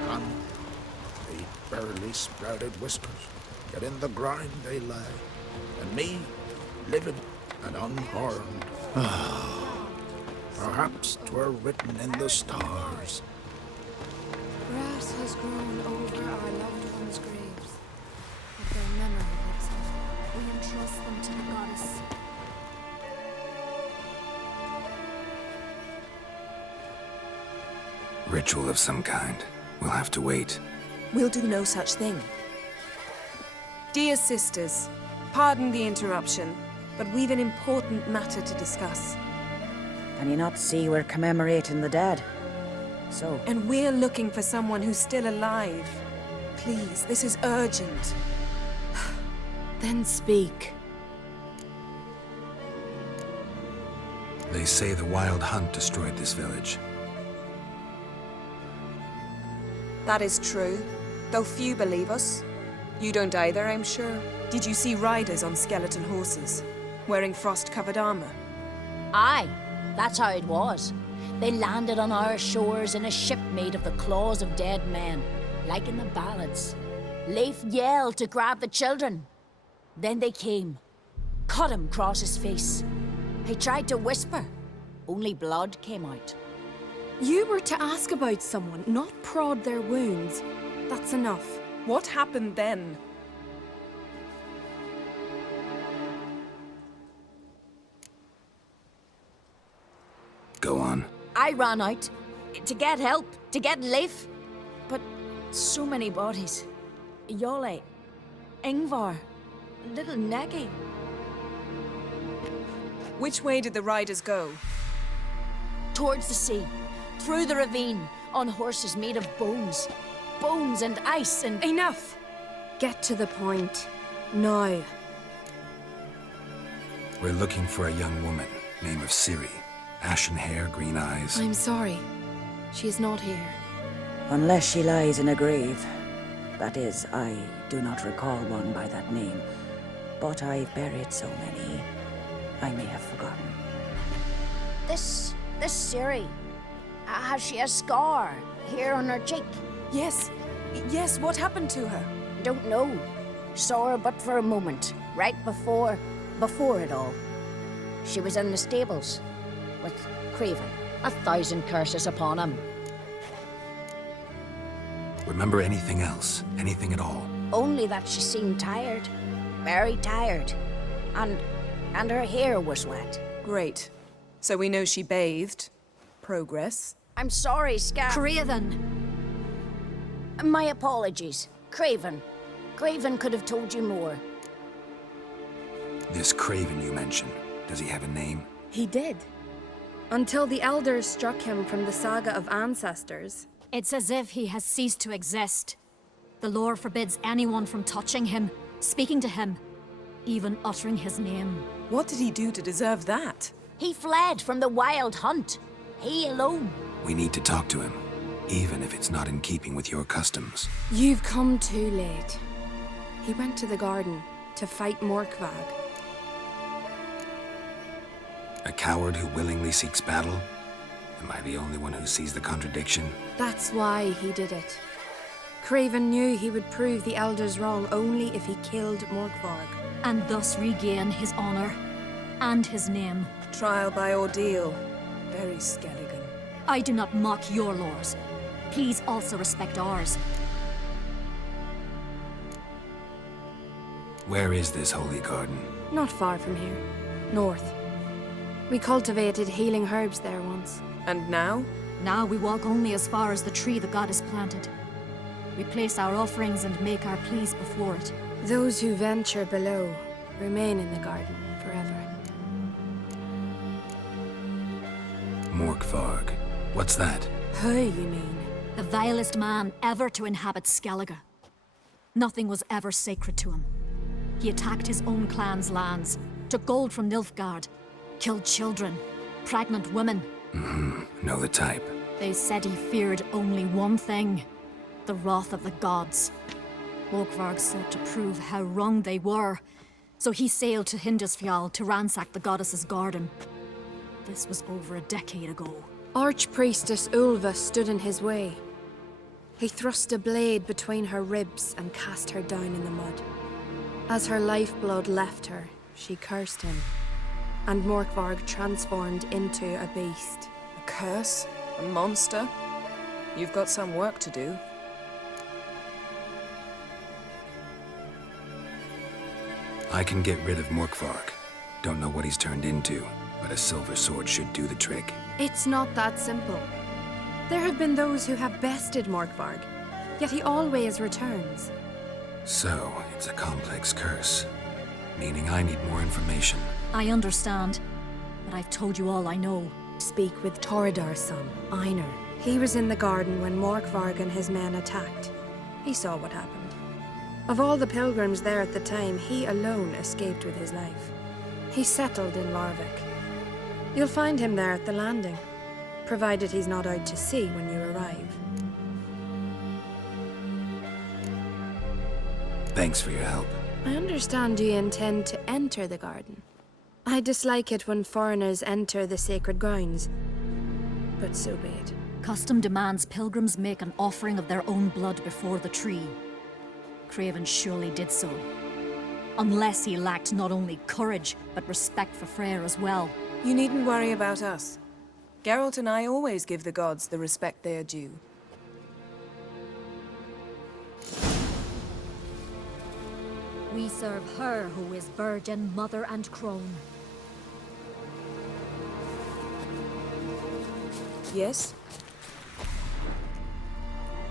Come, they barely sprouted whiskers, yet in the grind they lay, and me, living and unharmed. Perhaps 'twere written in the stars. Grass has grown over our loved ones' graves, but their memory lives on. We entrust them to the goddess. Ritual of some kind. We'll have to wait. We'll do no such thing. Dear sisters, pardon the interruption, but we've an important matter to discuss. Can you not see we're commemorating the dead? So? And we're looking for someone who's still alive. Please, this is urgent. Then speak. They say the Wild Hunt destroyed this village. That is true, though few believe us. You don't either, I'm sure. Did you see riders on skeleton horses, wearing frost-covered armor? Aye, that's how it was. They landed on our shores in a ship made of the claws of dead men, like in the ballads. Leif yelled to grab the children. Then they came, cut him across his face. He tried to whisper, only blood came out. You were to ask about someone, not prod their wounds. That's enough. What happened then? Go on. I ran out to get help, to get Leif. But so many bodies. Yolle, Ingvar, little Neggy. Which way did the riders go? Towards the sea, through the ravine, on horses made of bones. Bones and ice and... Enough! Get to the point. Now. We're looking for a young woman, name of Ciri. Ashen hair, green eyes. I'm sorry. She is not here. Unless she lies in a grave. That is, I do not recall one by that name. But I've buried so many, I may have forgotten. This Ciri, has she a scar here on her cheek? Yes, what happened to her? Don't know. Saw her but for a moment, right before it all. She was in the stables with Craven. 1,000 curses upon him. Remember anything else? Anything at all? Only that she seemed tired. Very tired. And her hair was wet. Great. So we know she bathed. Progress. I'm sorry, Scar. Craven! My apologies. Craven. Craven could have told you more. This Craven you mentioned, does he have a name? He did. Until the elders struck him from the saga of ancestors. It's as if he has ceased to exist. The lore forbids anyone from touching him, speaking to him, even uttering his name. What did he do to deserve that? He fled from the Wild Hunt. He alone. We need to talk to him, even if it's not in keeping with your customs. You've come too late. He went to the garden to fight Morkvag. A coward who willingly seeks battle? Am I the only one who sees the contradiction? That's why he did it. Craven knew he would prove the elders wrong only if he killed Morkvarg. And thus regain his honor and his name. Trial by ordeal. Very Skelligan. I do not mock your laws. Please also respect ours. Where is this holy garden? Not far from here. North. We cultivated healing herbs there once. And now? Now we walk only as far as the tree the goddess planted. We place our offerings and make our pleas before it. Those who venture below remain in the garden forever. Morkvarg. What's that? Who, you mean? The vilest man ever to inhabit Skellige. Nothing was ever sacred to him. He attacked his own clan's lands, took gold from Nilfgaard, killed children, pregnant women. Know the type. They said he feared only one thing, the wrath of the gods. Morkvarg sought to prove how wrong they were, so he sailed to Hindisfjall to ransack the goddess's garden. This was over a decade ago. Archpriestess Ulva stood in his way. He thrust a blade between her ribs and cast her down in the mud. As her lifeblood left her, she cursed him, and Morkvarg transformed into a beast. A curse? A monster? You've got some work to do. I can get rid of Morkvarg. Don't know what he's turned into, but a silver sword should do the trick. It's not that simple. There have been those who have bested Morkvarg, yet he always returns. So, it's a complex curse, meaning I need more information. I understand, but I've told you all I know. Speak with Torridar's son, Einar. He was in the garden when Morkvarg and his men attacked. He saw what happened. Of all the pilgrims there at the time, he alone escaped with his life. He settled in Larvik. You'll find him there at the landing, provided he's not out to sea when you arrive. Thanks for your help. I understand you intend to enter the garden. I dislike it when foreigners enter the sacred grounds, but so be it. Custom demands pilgrims make an offering of their own blood before the tree. Craven surely did so. Unless he lacked not only courage, but respect for Freyr as well. You needn't worry about us. Geralt and I always give the gods the respect they are due. We serve her who is virgin, mother, and crone. Yes?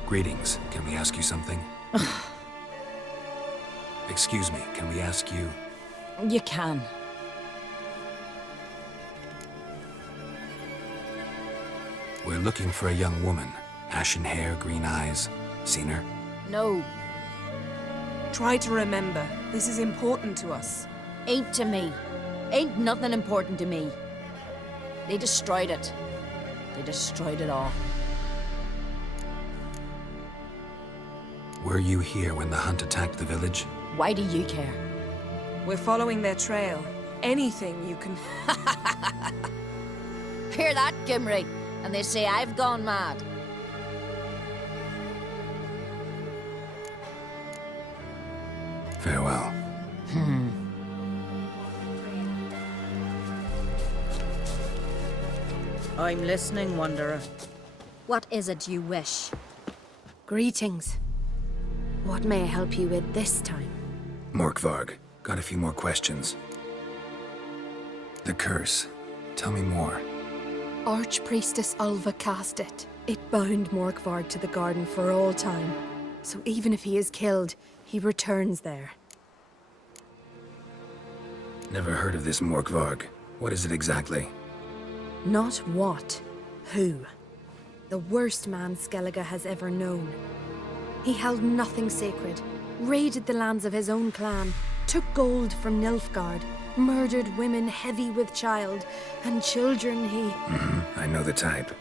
Greetings. Can we ask you something? Excuse me, can we ask you? You can. We're looking for a young woman. Ashen hair, green eyes. Seen her? No. Try to remember. This is important to us. Ain't to me. Ain't nothing important to me. They destroyed it. They destroyed it all. Were you here when the hunt attacked the village? Why do you care? We're following their trail. Anything you can... Hear that, Gimri? And they say I've gone mad. Farewell. I'm listening, Wanderer. What is it you wish? Greetings. What may I help you with this time? Morkvarg. Got a few more questions. The curse. Tell me more. Archpriestess Ulva cast it. It bound Morkvarg to the garden for all time. So even if he is killed, he returns there. Never heard of this Morkvarg. What is it exactly? Not what, who. The worst man Skellige has ever known. He held nothing sacred, raided the lands of his own clan, took gold from Nilfgaard, murdered women heavy with child, and children he... I know the type.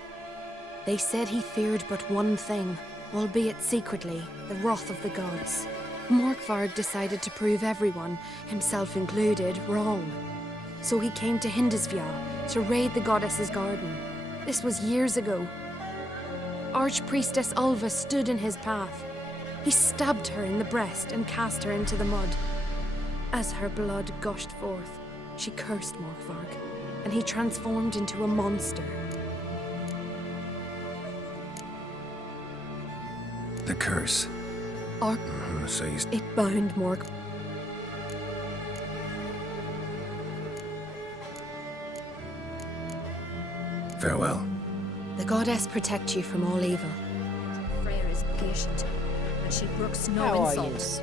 They said he feared but one thing, albeit secretly, the wrath of the gods. Morkvarg decided to prove everyone, himself included, wrong. So he came to Hindisfjall to raid the goddess's garden. This was years ago. Archpriestess Ulva stood in his path. He stabbed her in the breast and cast her into the mud. As her blood gushed forth, she cursed Morkvarg, and he transformed into a monster. The curse. So you... It bound Mork... Farewell. The goddess protect you from all evil. Freyr is patient. She brooks no How are insult.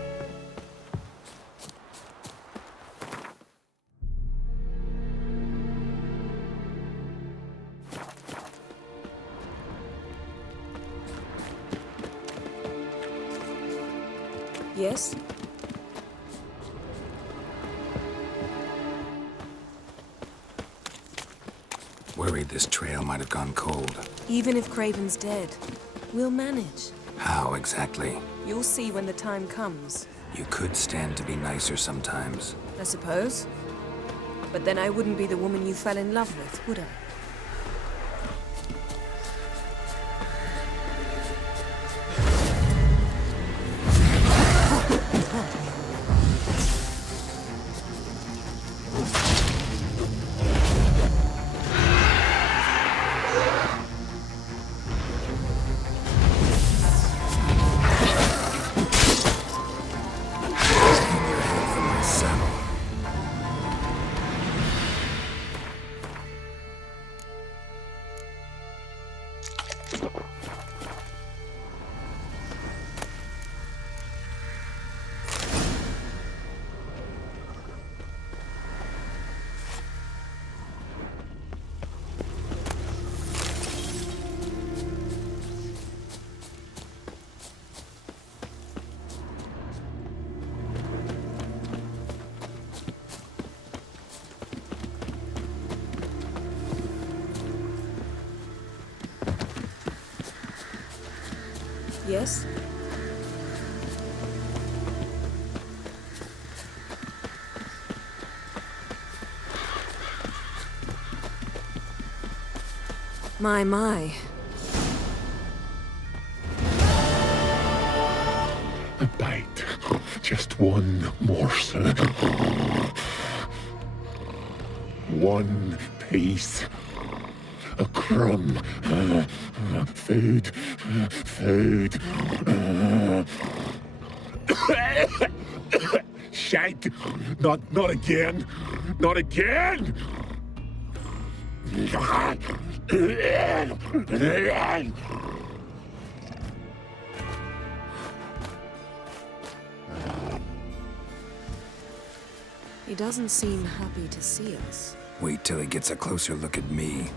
Yes? Worried this trail might have gone cold. Even if Craven's dead, we'll manage. How exactly? You'll see when the time comes. You could stand to be nicer sometimes. I suppose. But then I wouldn't be the woman you fell in love with, would I? Yes? My. A bite. Just one morsel. One piece. A crumb. Food. Shite. Not again. Not again. He doesn't seem happy to see us. Wait till he gets a closer look at me.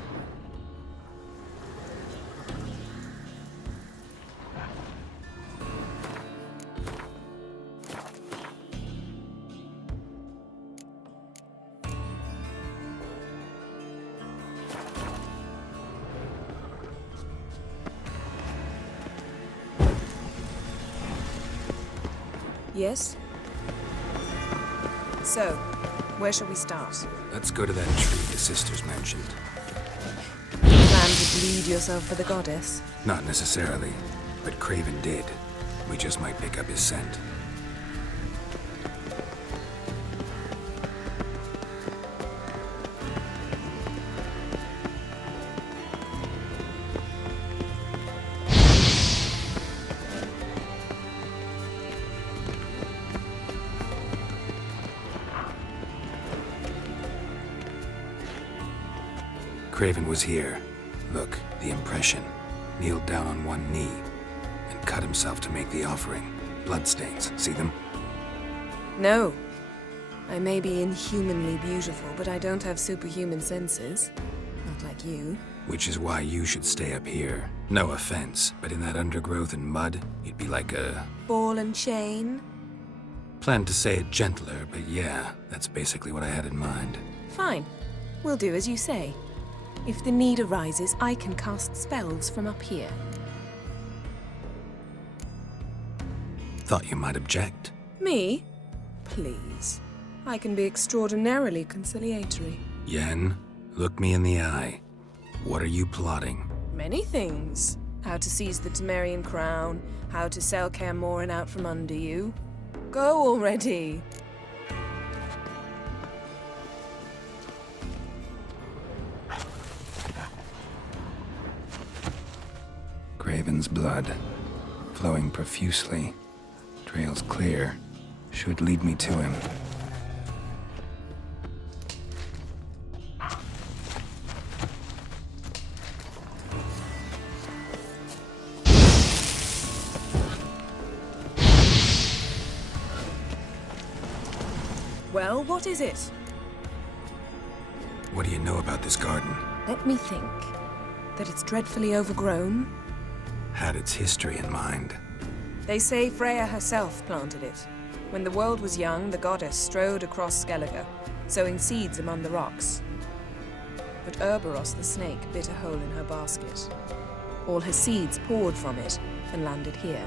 Yes? So, where shall we start? Let's go to that tree the sisters mentioned. You plan to bleed yourself for the goddess? Not necessarily, but Craven did. We just might pick up his scent. Craven was here. Look, the impression. Kneeled down on one knee and cut himself to make the offering. Bloodstains, see them? No. I may be inhumanly beautiful, but I don't have superhuman senses. Not like you. Which is why you should stay up here. No offense, but in that undergrowth and mud, you'd be like a... Ball and chain? Planned to say it gentler, but yeah, that's basically what I had in mind. Fine. We'll do as you say. If the need arises, I can cast spells from up here. Thought you might object. Me? Please. I can be extraordinarily conciliatory. Yen, look me in the eye. What are you plotting? Many things. How to seize the Temerian crown, how to sell Kaer Morhen out from under you. Go already! Craven's blood, flowing profusely. Trail's clear. Should lead me to him. Well, what is it? What do you know about this garden? Let me think. That it's dreadfully overgrown. Had its history in mind. They say Freya herself planted it. When the world was young, the goddess strode across Skellige, sowing seeds among the rocks. But Cerberus the snake bit a hole in her basket. All her seeds poured from it and landed here.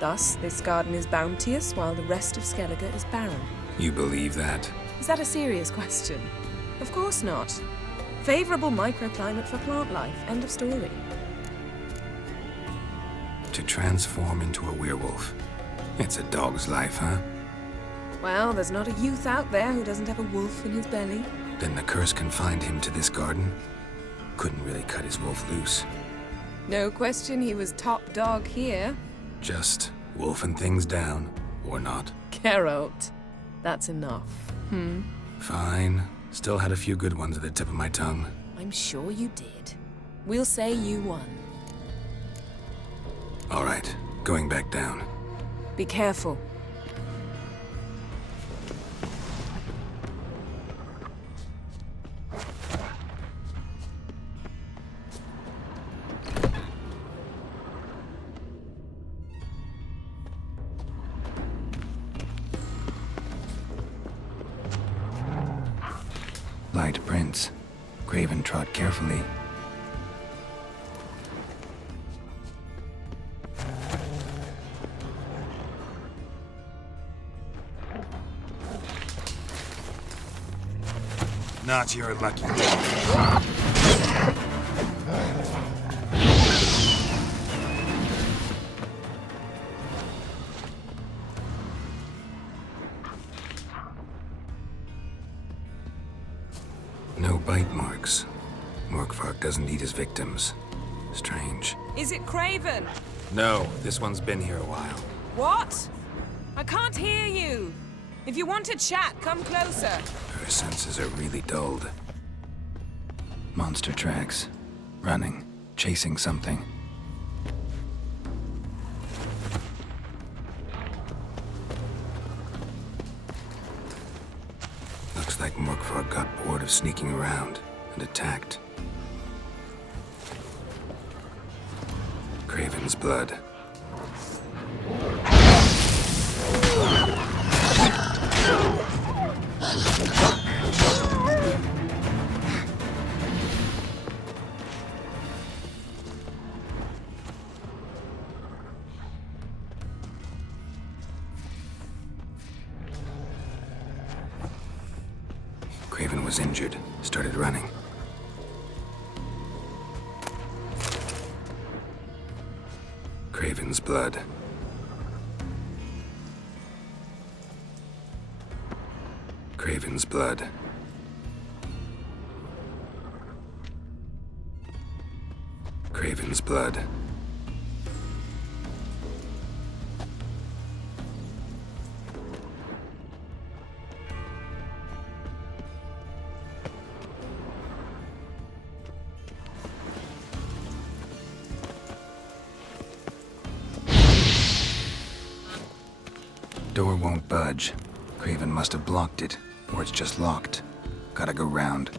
Thus, this garden is bounteous while the rest of Skellige is barren. You believe that? Is that a serious question? Of course not. Favorable microclimate for plant life. End of story. To transform into a werewolf. It's a dog's life, huh? Well, there's not a youth out there who doesn't have a wolf in his belly. Then the curse confined him to this garden? Couldn't really cut his wolf loose. No question he was top dog here. Just wolfing things down, or not. Geralt. That's enough. Fine. Still had a few good ones at the tip of my tongue. I'm sure you did. We'll say you won. All right, going back down. Be careful. Light prints. Craven trod carefully. Not your lucky day. No bite marks. Morkvark doesn't eat his victims. Strange. Is it Craven? No, this one's been here a while. What? I can't hear you. If you want to chat, come closer. Her senses are really dulled. Monster tracks. Running. Chasing something. Looks like Morkvark got bored of sneaking around and attacked. Craven's blood. Craven was injured, started running. Craven's blood. Craven's blood. Craven's blood. Door won't budge. Craven must have blocked it, or it's just locked. Gotta go round.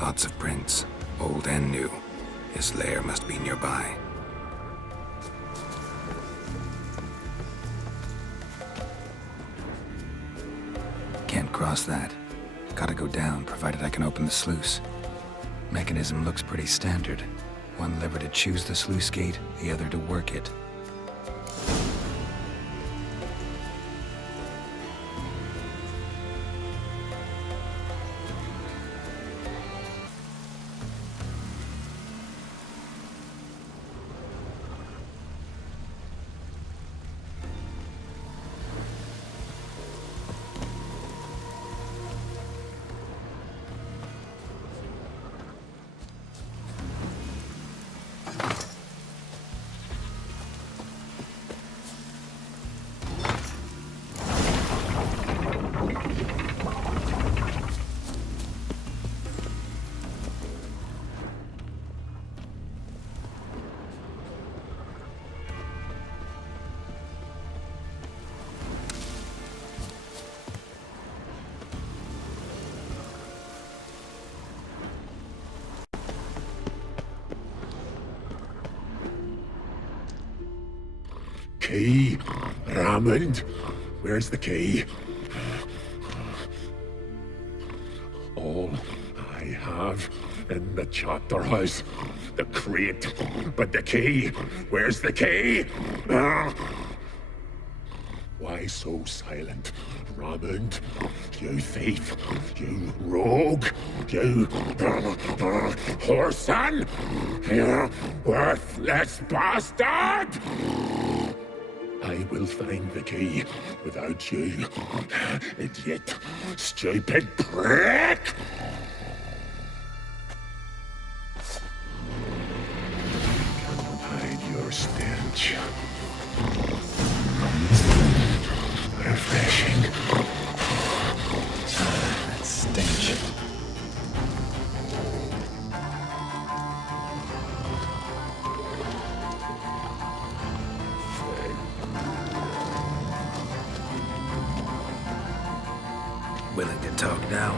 Lots of prints, old and new. His lair must be nearby. Can't cross that. Gotta go down, provided I can open the sluice. Mechanism looks pretty standard. One lever to choose the sluice gate, the other to work it. Key, Raymond. Where's the key? All I have in the chapter house, the crate, but the key. Where's the key? Why so silent, Raymond? You thief, you rogue, you whoreson, you worthless bastard! I will find the key without you, idiot, stupid prick! Cannot hide your stench. Refreshing. That stench. Willing to talk now?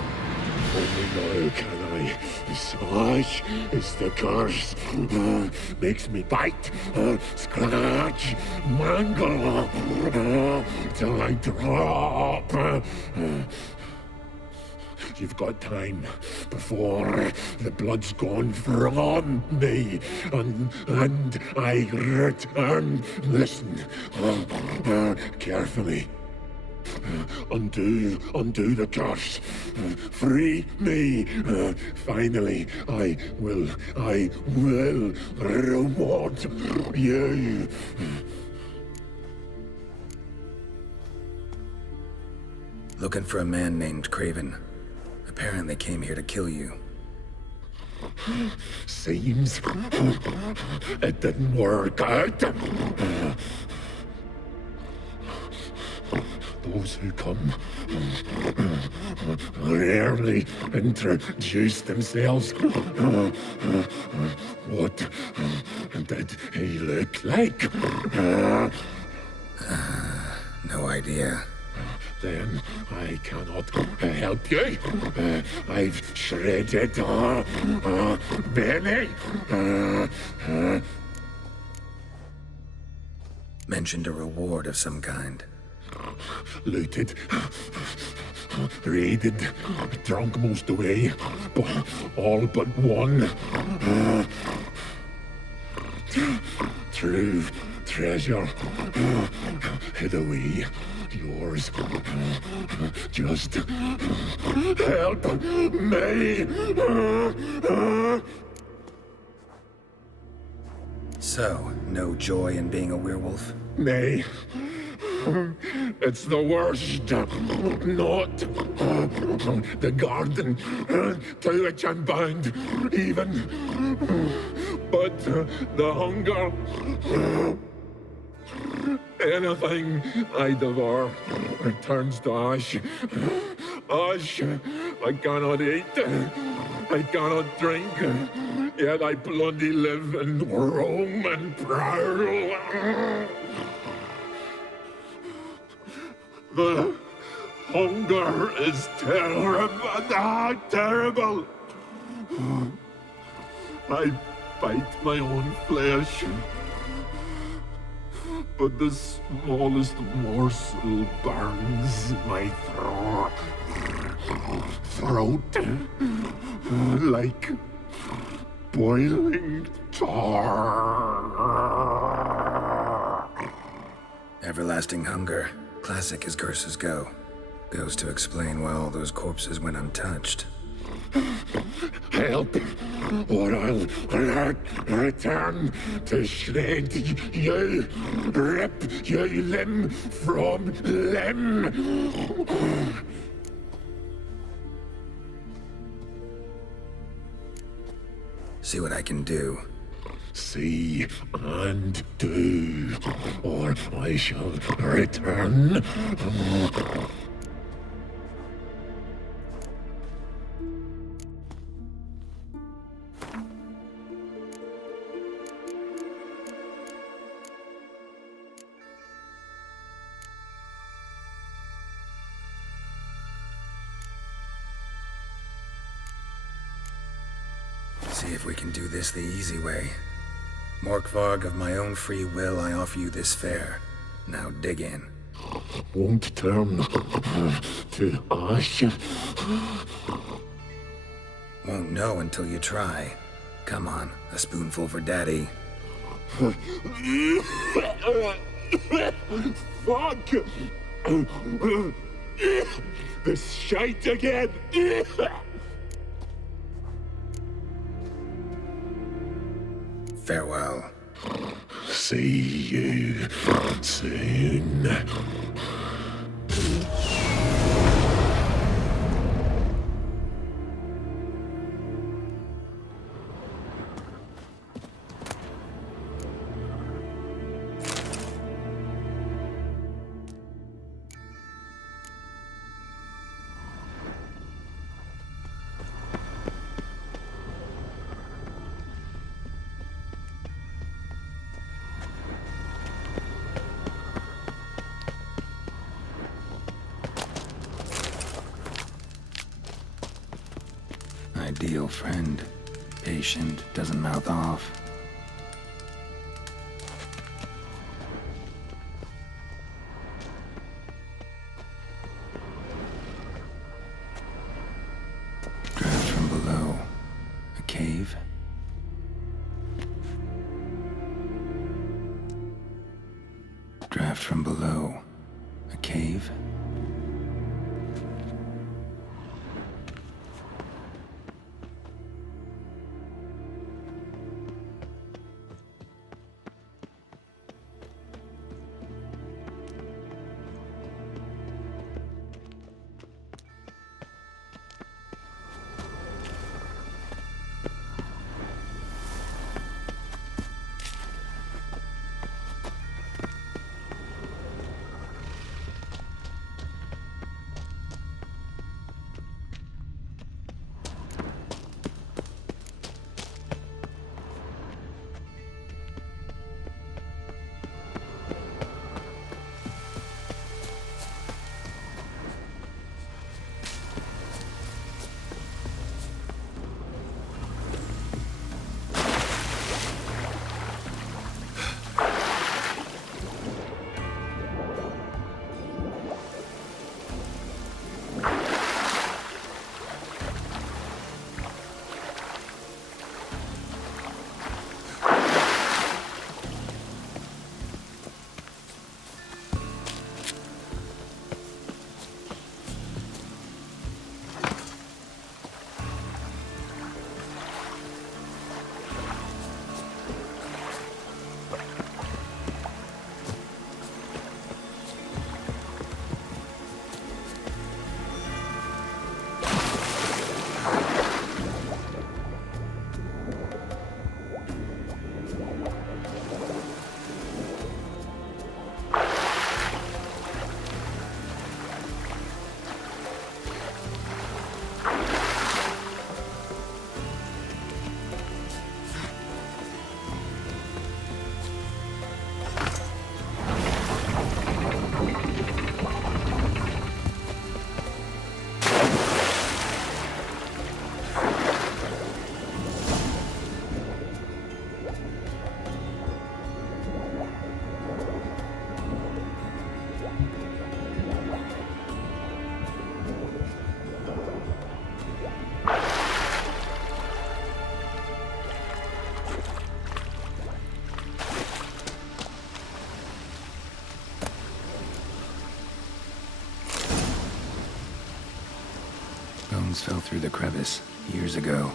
Only now can I. Such is the curse. Makes me bite, scratch, mangle, till I drop. You've got time before the blood's gone from me, and I return. Listen, carefully. Undo the curse. Free me. Finally, I will reward you. Looking for a man named Craven. Apparently came here to kill you. Seems it didn't work out. Those who come rarely introduce themselves. What did he look like? No idea. Then I cannot help you. I've shredded many. Mentioned a reward of some kind. Looted, raided, drunk most away, but all but one. True treasure hid away. Yours. Just help me. So, no joy in being a werewolf? Nay. It's the worst. Not the garden to which I'm bound, even. But the hunger. Anything I devour returns to ash. Ash I cannot eat. I cannot drink. Yet I bloody live and roam and prowl. The hunger is terrible. Terrible. I bite my own flesh. But the smallest morsel burns my throat like boiling tar. Everlasting hunger, classic as curses go. Goes to explain why all those corpses went untouched. Help, or I'll return to shred you, rip you limb from limb. See what I can do. See and do, or I shall return. See if we can do this the easy way. Morkvarg, of my own free will, I offer you this fare. Now dig in. Won't turn to ash. Won't know until you try. Come on, a spoonful for Daddy. Fuck! This shite again! Farewell. See you soon. Ideal friend. Patient, doesn't mouth off. Draft from below. A cave? Draft from below. A cave? Stones fell through the crevice years ago.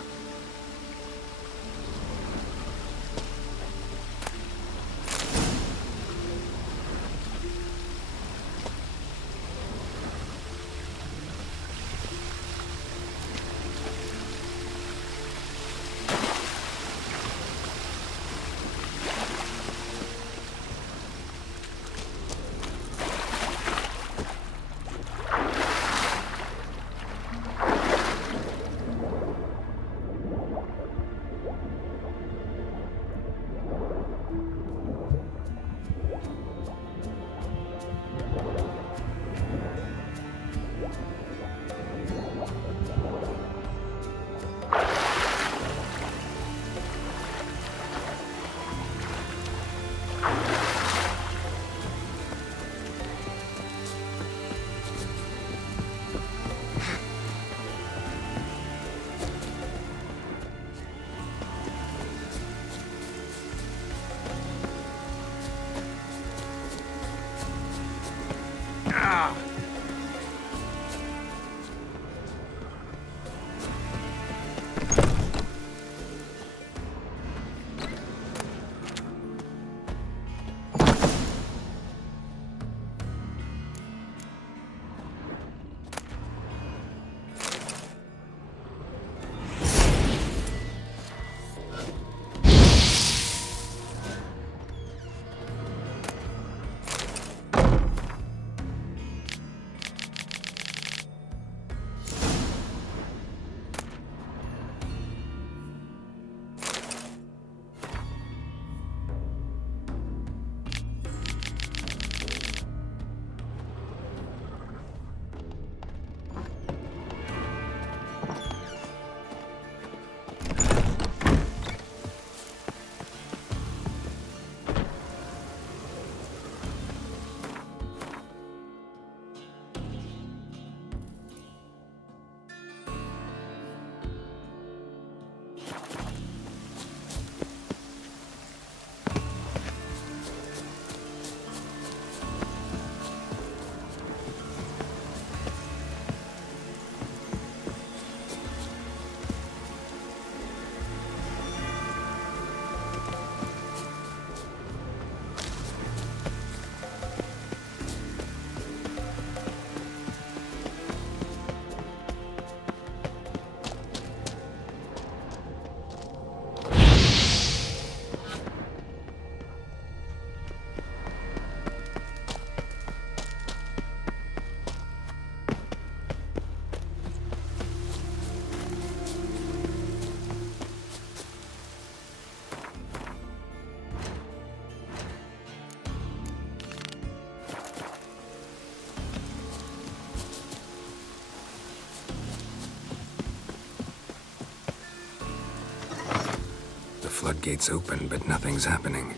Floodgates open, but nothing's happening.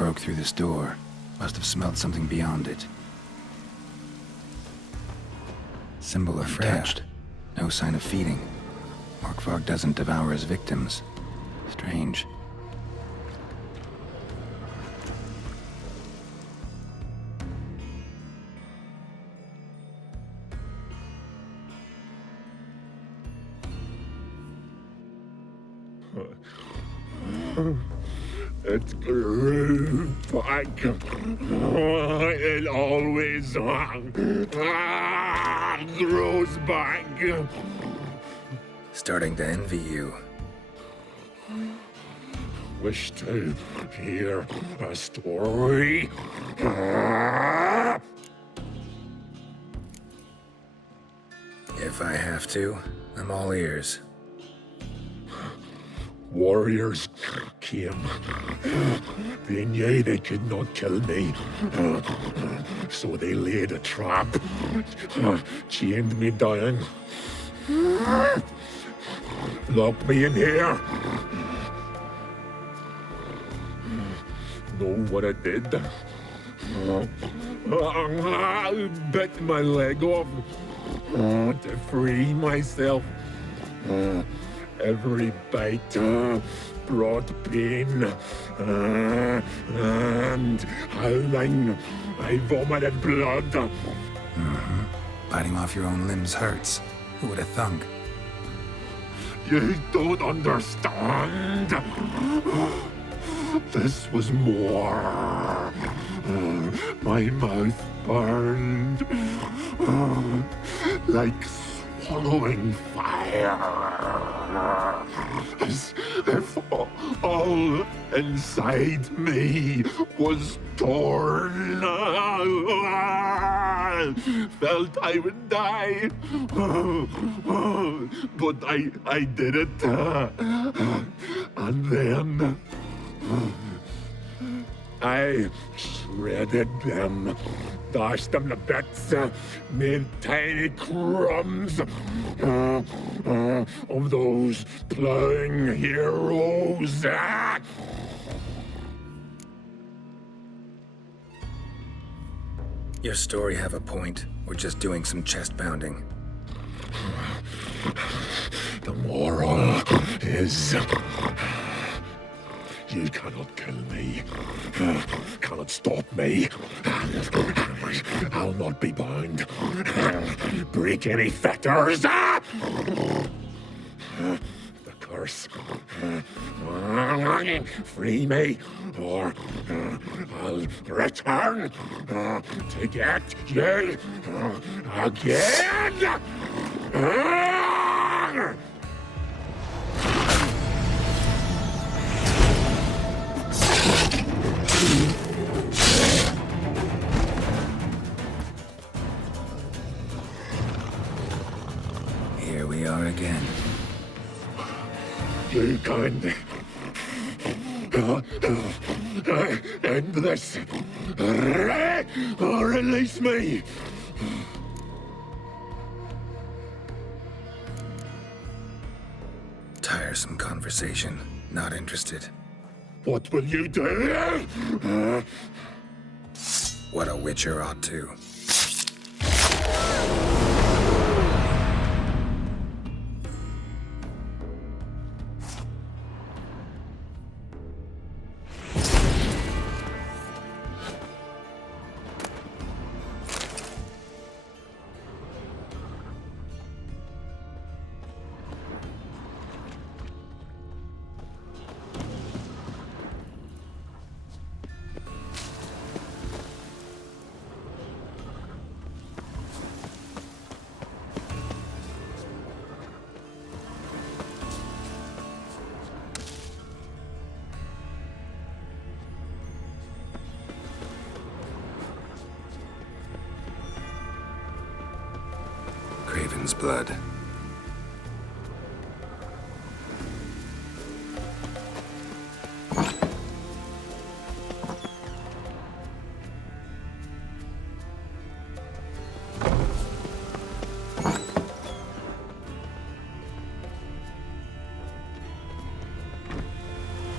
broke through this door. Must have smelled something beyond it. Symbol of Freya. No sign of feeding. Morkvarg doesn't devour his victims. Strange. It grew back. It always grows back. Starting to envy you. Wish to hear a story? If I have to, I'm all ears. Warriors came. They knew they could not kill me, so they laid a trap, chained me down, locked me in here. Know what I did? I bit my leg off to free myself. Every bite brought pain, and howling, I vomited blood. Biting off your own limbs hurts. Who would have thunk? You don't understand. This was more. My mouth burned like swallowing fire, as if all inside me was torn. Felt I would die, but I did it. And then I shredded them, dashed them to bits, made tiny crumbs of those plowing heroes. Your story have a point. We're just doing some chest pounding. The moral is, you cannot kill me, cannot stop me. I'll not be bound. Break any fetters. The curse. Free me, or I'll return to get you again. Here we are again. You can't end this. Release me. Tiresome conversation. Not interested. What will you do? What a witcher ought to. Craven's blood.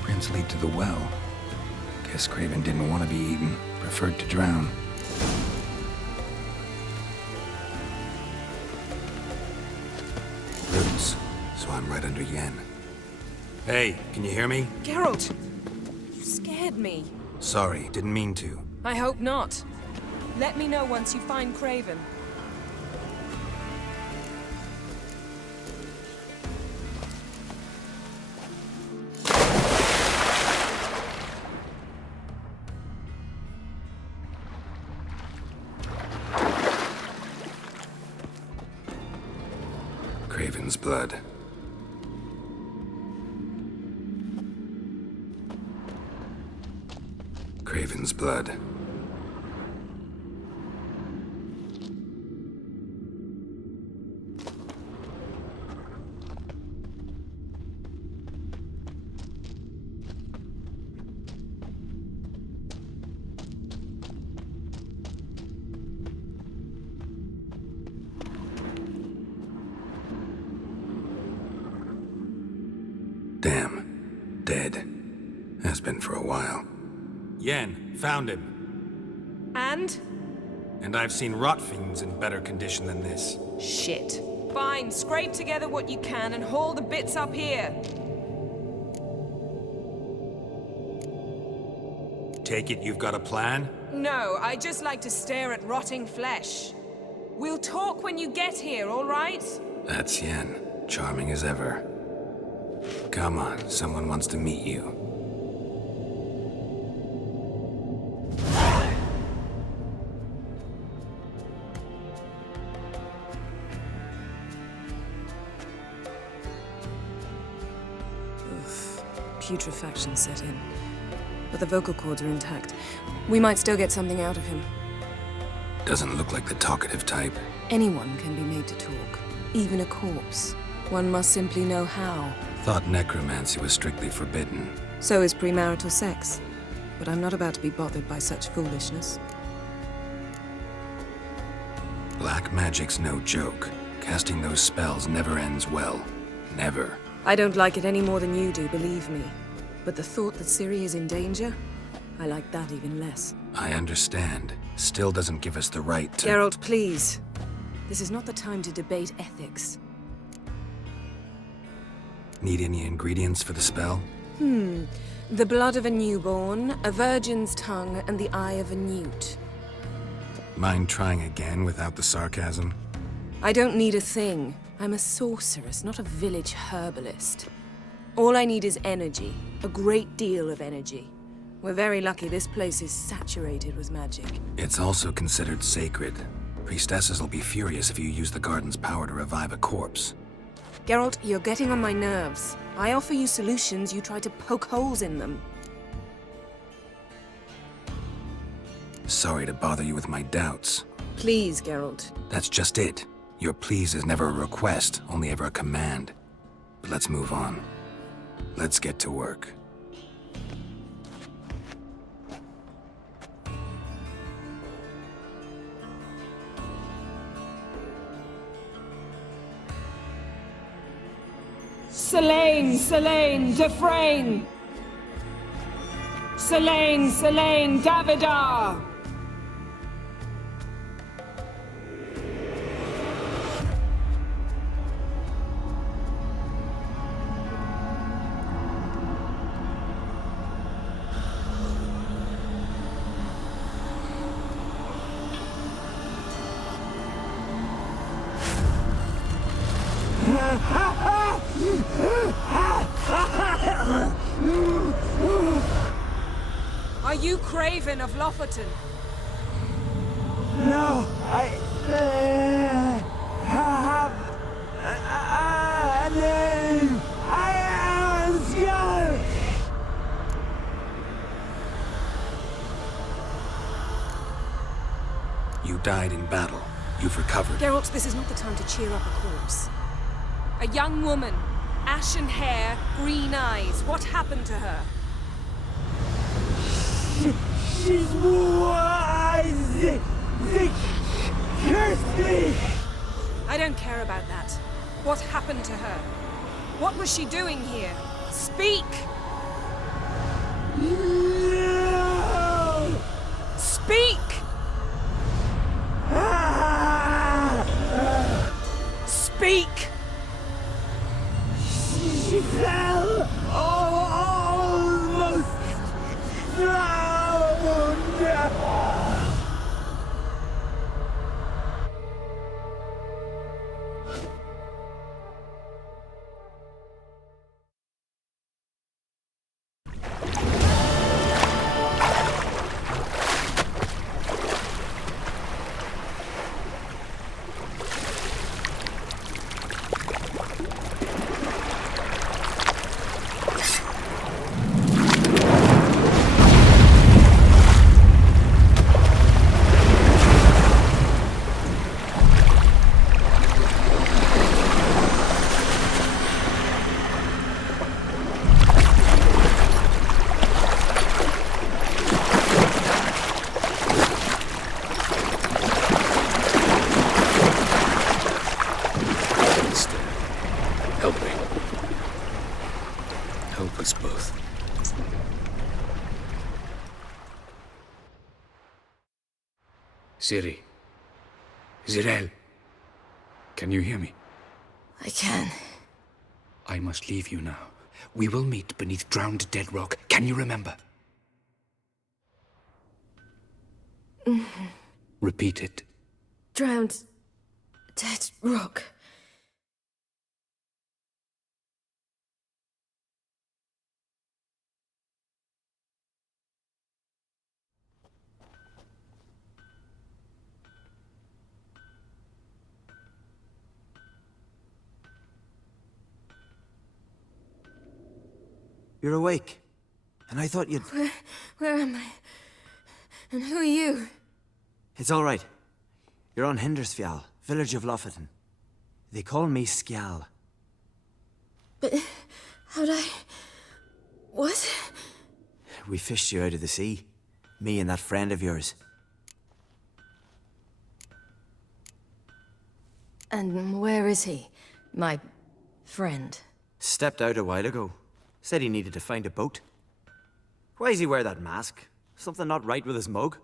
Prints lead to the well. Guess Craven didn't want to be eaten. Preferred to drown. Roots. So I'm right under Yen. Hey, can you hear me? Geralt! You scared me. Sorry, didn't mean to. I hope not. Let me know once you find Craven. Craven's blood. Craven's blood. Damn. Dead. Has been for a while. Yen, found him. And? And I've seen rot fiends in better condition than this. Shit. Fine, scrape together what you can and haul the bits up here. Take it you've got a plan? No, I just like to stare at rotting flesh. We'll talk when you get here, all right? That's Yen. Charming as ever. Come on, someone wants to meet you. Putrefaction set in. But the vocal cords are intact. We might still get something out of him. Doesn't look like the talkative type. Anyone can be made to talk. Even a corpse. One must simply know how. Thought necromancy was strictly forbidden. So is premarital sex. But I'm not about to be bothered by such foolishness. Black magic's no joke. Casting those spells never ends well. Never. I don't like it any more than you do, believe me. But the thought that Ciri is in danger, I like that even less. I understand. Still doesn't give us the right to— Geralt, please. This is not the time to debate ethics. Need any ingredients for the spell? The blood of a newborn, a virgin's tongue, and the eye of a newt. Mind trying again without the sarcasm? I don't need a thing. I'm a sorceress, not a village herbalist. All I need is energy. A great deal of energy. We're very lucky this place is saturated with magic. It's also considered sacred. Priestesses will be furious if you use the garden's power to revive a corpse. Geralt, you're getting on my nerves. I offer you solutions, you try to poke holes in them. Sorry to bother you with my doubts. Please, Geralt. That's just it. Your please is never a request, only ever a command. But let's move on. Let's get to work. Selene, Selene, Defrain! Selene, Selene, Davidar! Are you Craven of Lofoten? No, I have a name. I am Skull. You died in battle. You've recovered. Geralt, this is not the time to cheer up a corpse. A young woman, ashen hair, green eyes. What happened to her? She's wise. They cursed me. I don't care about that. What happened to her? What was she doing here? Speak! No! shall almost drown. Ciri. Geralt. Can you hear me? I can. I must leave you now. We will meet beneath drowned dead rock. Can you remember? Repeat it. Drowned dead rock. You're awake. And I thought you'd... Where am I? And who are you? It's all right. You're on Hindersfjall, village of Lofoten. They call me Skjal. But how'd I... What? We fished you out of the sea. Me and that friend of yours. And where is he? My friend. Stepped out a while ago. Said he needed to find a boat. Why does he wear that mask? Something not right with his mug?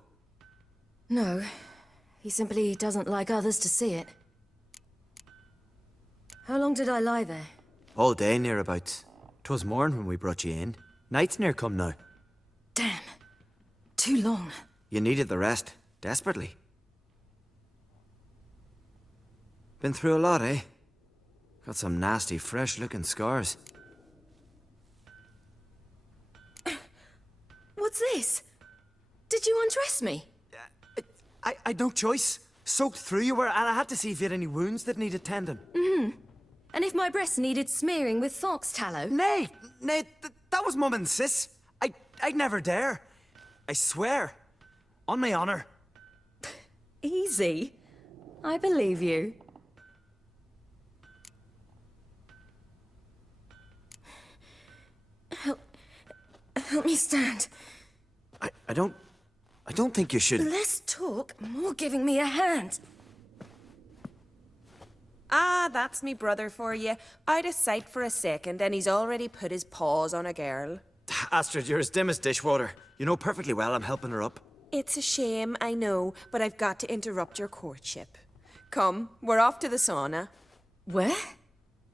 No. He simply doesn't like others to see it. How long did I lie there? All day, nearabouts. 'Twas morn when we brought you in. Night's near come now. Damn. Too long. You needed the rest. Desperately. Been through a lot, eh? Got some nasty, fresh-looking scars. What's this? Did you undress me? I'd no choice. Soaked through you were, and I had to see if you had any wounds that needed tending. And if my breasts needed smearing with fox tallow? Nay, that was Mum and Sis. I'd never dare. I swear. On my honor. Easy. I believe you. Help me stand. I don't think you should... Less talk, more giving me a hand. Ah, that's me brother for you. Out of sight for a second, and he's already put his paws on a girl. Astrid, you're as dim as dishwater. You know perfectly well I'm helping her up. It's a shame, I know, but I've got to interrupt your courtship. Come, we're off to the sauna. Where?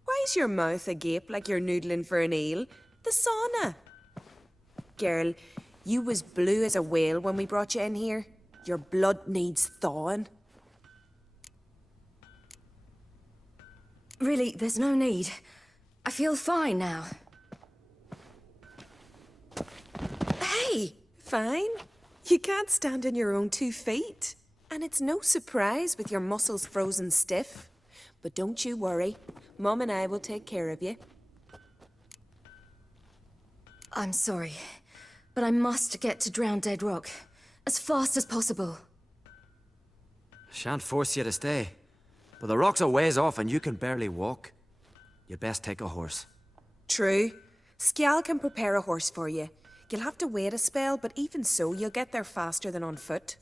Why is your mouth agape like you're noodling for an eel? The sauna. Girl, you was blue as a whale when we brought you in here. Your blood needs thawing. Really, there's no need. I feel fine now. Hey, fine? You can't stand on your own 2 feet. And it's no surprise with your muscles frozen stiff. But don't you worry. Mum and I will take care of you. I'm sorry, but I must get to Drowned Dead Rock as fast as possible. Shan't force you to stay. But the rock's a ways off and you can barely walk. You'd best take a horse. True. Skjal can prepare a horse for you. You'll have to wait a spell, but even so, you'll get there faster than on foot.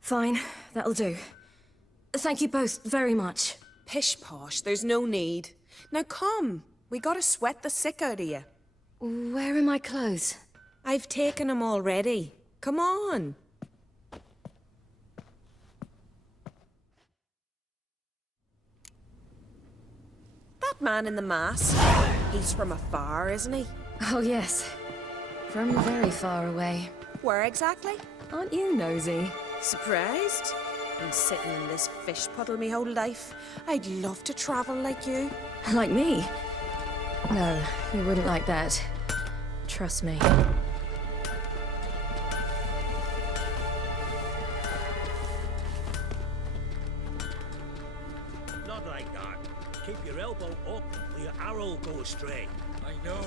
Fine, that'll do. Thank you both very much. Pish-posh, there's no need. Now come, we gotta sweat the sick out of you. Where are my clothes? I've taken them already. Come on. That man in the mask. He's from afar, isn't he? Oh, yes. From very far away. Where exactly? Aren't you nosy? Surprised? Been sitting in this fish puddle me whole life. I'd love to travel like you. Like me? No, you wouldn't like that. Trust me. Not like that. Keep your elbow up or your arrow will go astray. I know,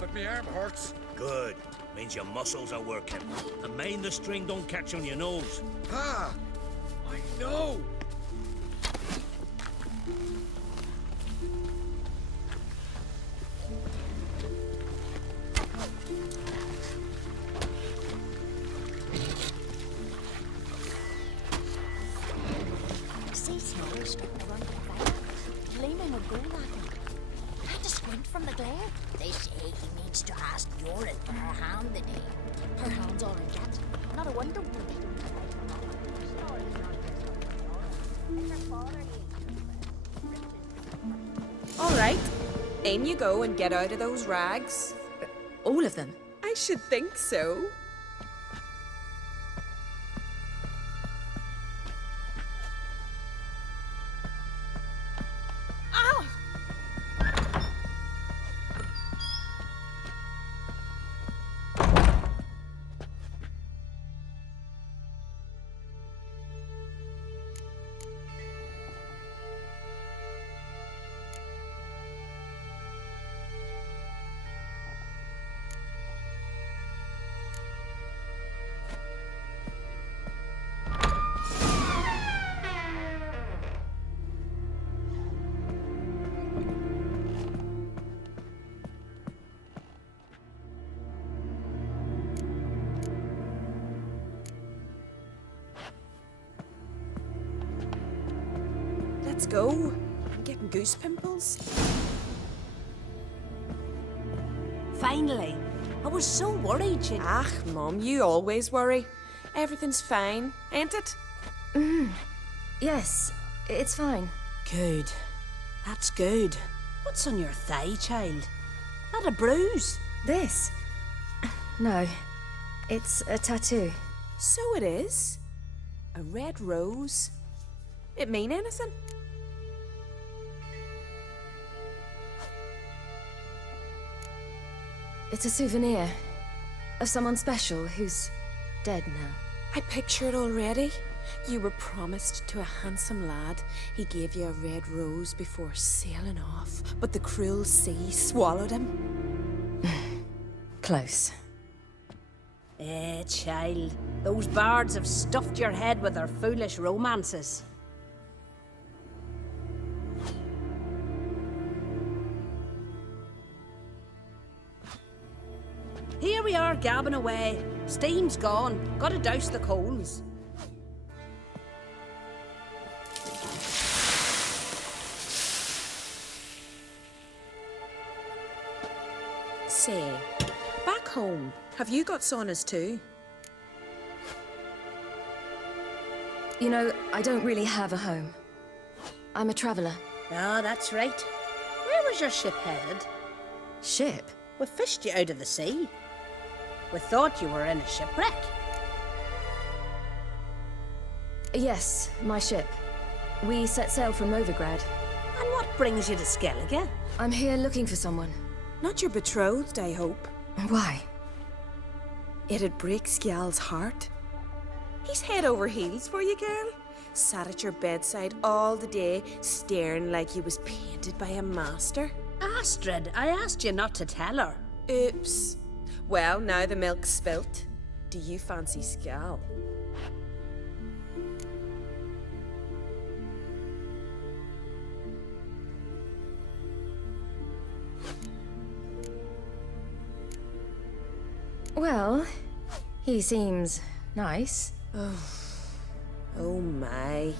but my arm hurts. Good. Means your muscles are working. And mind the string don't catch on your nose. Ah! I know! See Snorri stripping around the fire, gleaming with gold at him. Trying to squint from the glare. They say he needs to ask Jorrit for her hand today. Her hand's all in jet. Not a wonder when she don't All right. In you go and get out of those rags. All of them? I should think so. Let's go. I'm getting goose pimples. Finally. I was so worried she'd... Ah, Mum, you always worry. Everything's fine, ain't it? Yes, it's fine. Good. That's good. What's on your thigh, child? That a bruise? This? No. It's a tattoo. So it is. A red rose. It mean anything? It's a souvenir of someone special who's dead now. I picture it already. You were promised to a handsome lad. He gave you a red rose before sailing off, but the cruel sea swallowed him. Close. Child. Those bards have stuffed your head with their foolish romances. Here we are, gabbing away. Steam's gone. Gotta douse the coals. Say, back home, have you got saunas too? You know, I don't really have a home. I'm a traveller. Ah, that's right. Where was your ship headed? Ship? We fished you out of the sea. We thought you were in a shipwreck. Yes, my ship. We set sail from Novigrad. And what brings you to Skellige? I'm here looking for someone. Not your betrothed, I hope. Why? It'd break Skjal's heart. He's head over heels for you, girl. Sat at your bedside all the day, staring like he was painted by a master. Astrid, I asked you not to tell her. Oops. Well, now the milk's spilt. Do you fancy Skjal? Well, he seems nice. Oh my.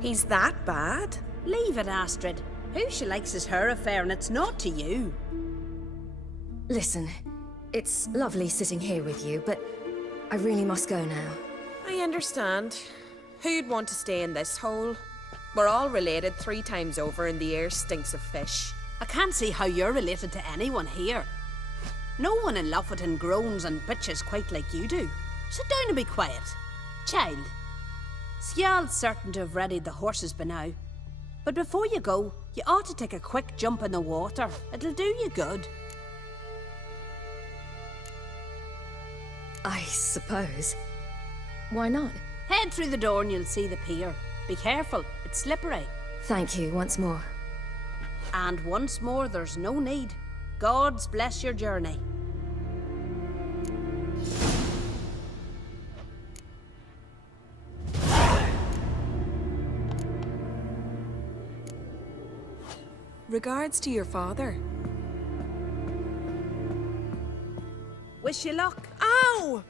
He's that bad? Leave it, Astrid. Who she likes is her affair, and it's not to you. Listen, it's lovely sitting here with you, but I really must go now. I understand. Who'd want to stay in this hole? We're all related 3 times over and the air stinks of fish. I can't see how you're related to anyone here. No one in Lofoten groans and bitches quite like you do. Sit down and be quiet. Child, Sjal's certain to have readied the horses by now. But before you go, you ought to take a quick jump in the water. It'll do you good. I suppose. Why not? Head through the door and you'll see the pier. Be careful, it's slippery. Thank you once more. And once more, there's no need. God's bless your journey. Regards to your father. Wish you luck. Ow!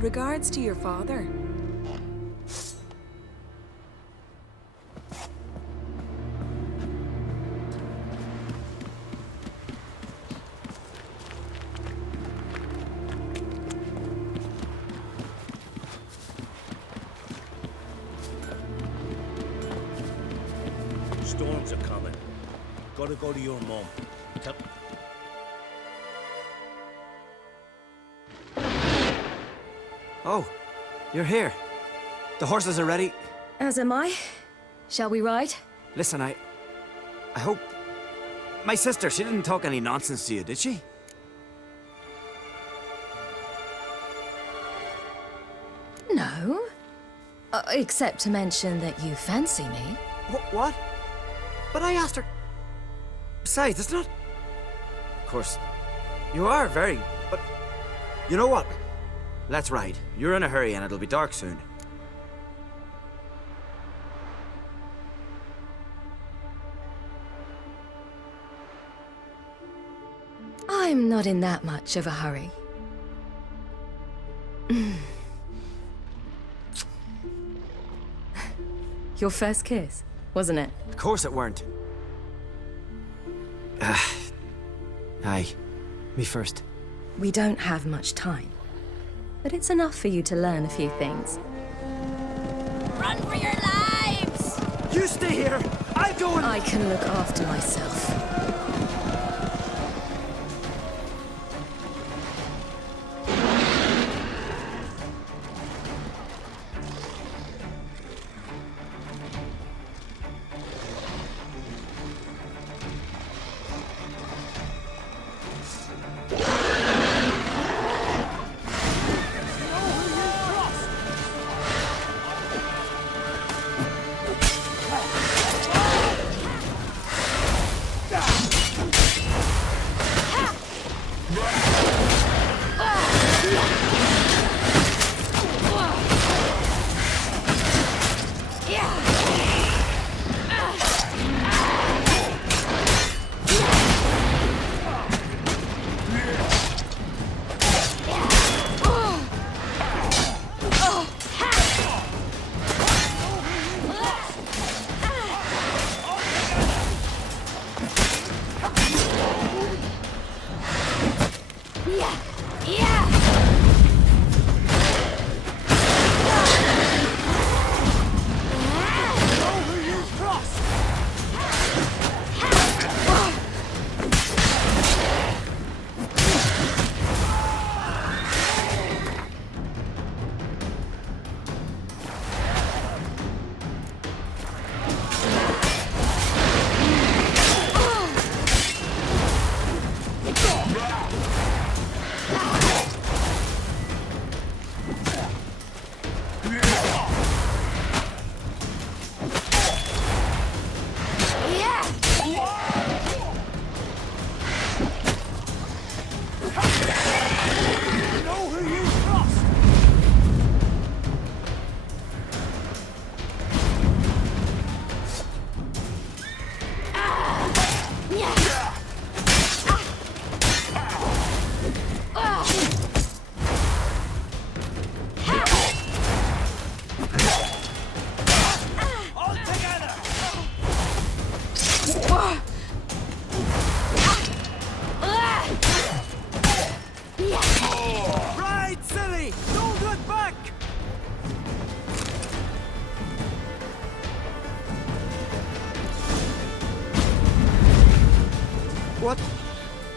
Regards to your father. Storms are coming. Gotta go to your mum. Tell... Oh, you're here. The horses are ready. As am I. Shall we ride? Listen, I hope... My sister, she didn't talk any nonsense to you, did she? No. Except to mention that you fancy me. What? But I asked her... Besides, it's not... Of course, you are very... But... You know what? Let's ride. You're in a hurry and it'll be dark soon. I'm not in that much of a hurry. Your first kiss, wasn't it? Of course it weren't. Aye. Me first. We don't have much time. But it's enough for you to learn a few things. Run for your lives! You stay here! I'll go and... I can look after myself. Ah!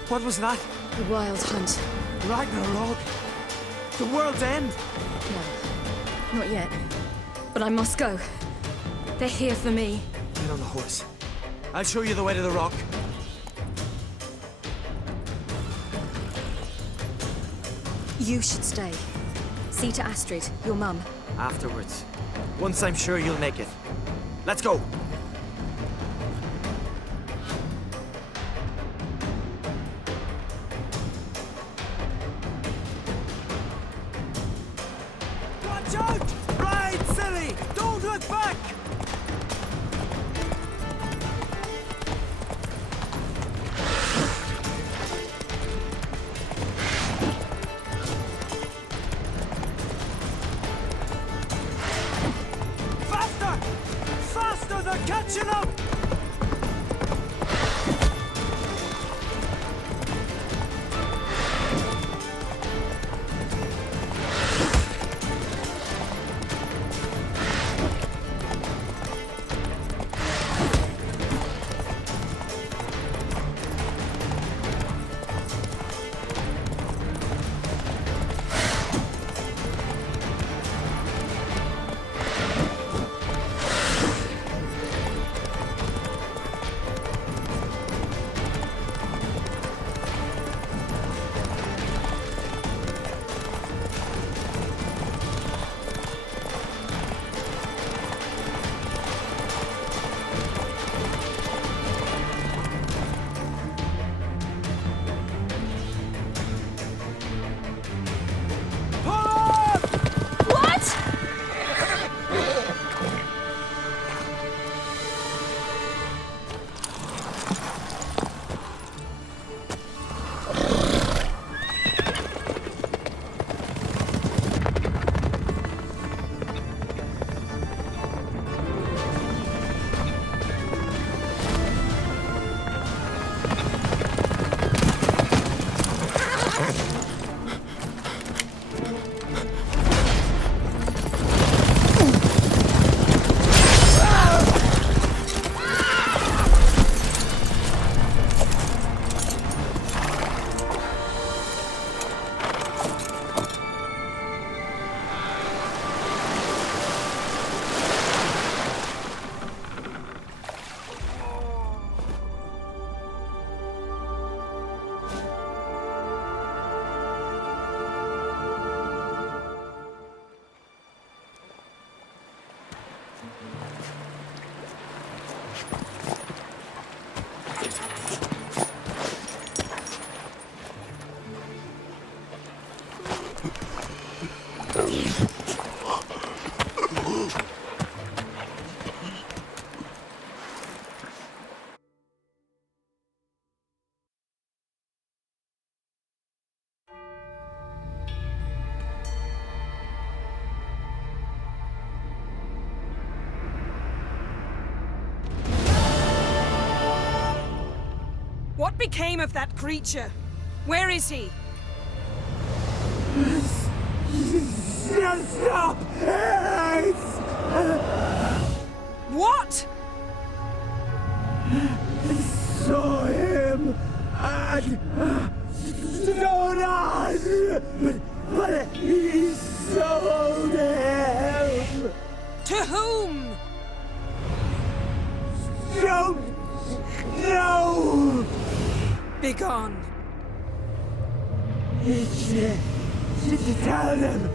What was that? The wild hunt. Ragnarok? The world's end? No, not yet. But I must go. They're here for me. Get on the horse. I'll show you the way to the rock. You should stay. See to Astrid, your mum. Afterwards. Once I'm sure you'll make it. Let's go! Watch out! Ride, silly! Don't look back! Faster! They're catching up! What became of that creature? Where is he? Stop! What? Saw him and stone on, but he sold him. To whom? Don't know. Begone. Tell them.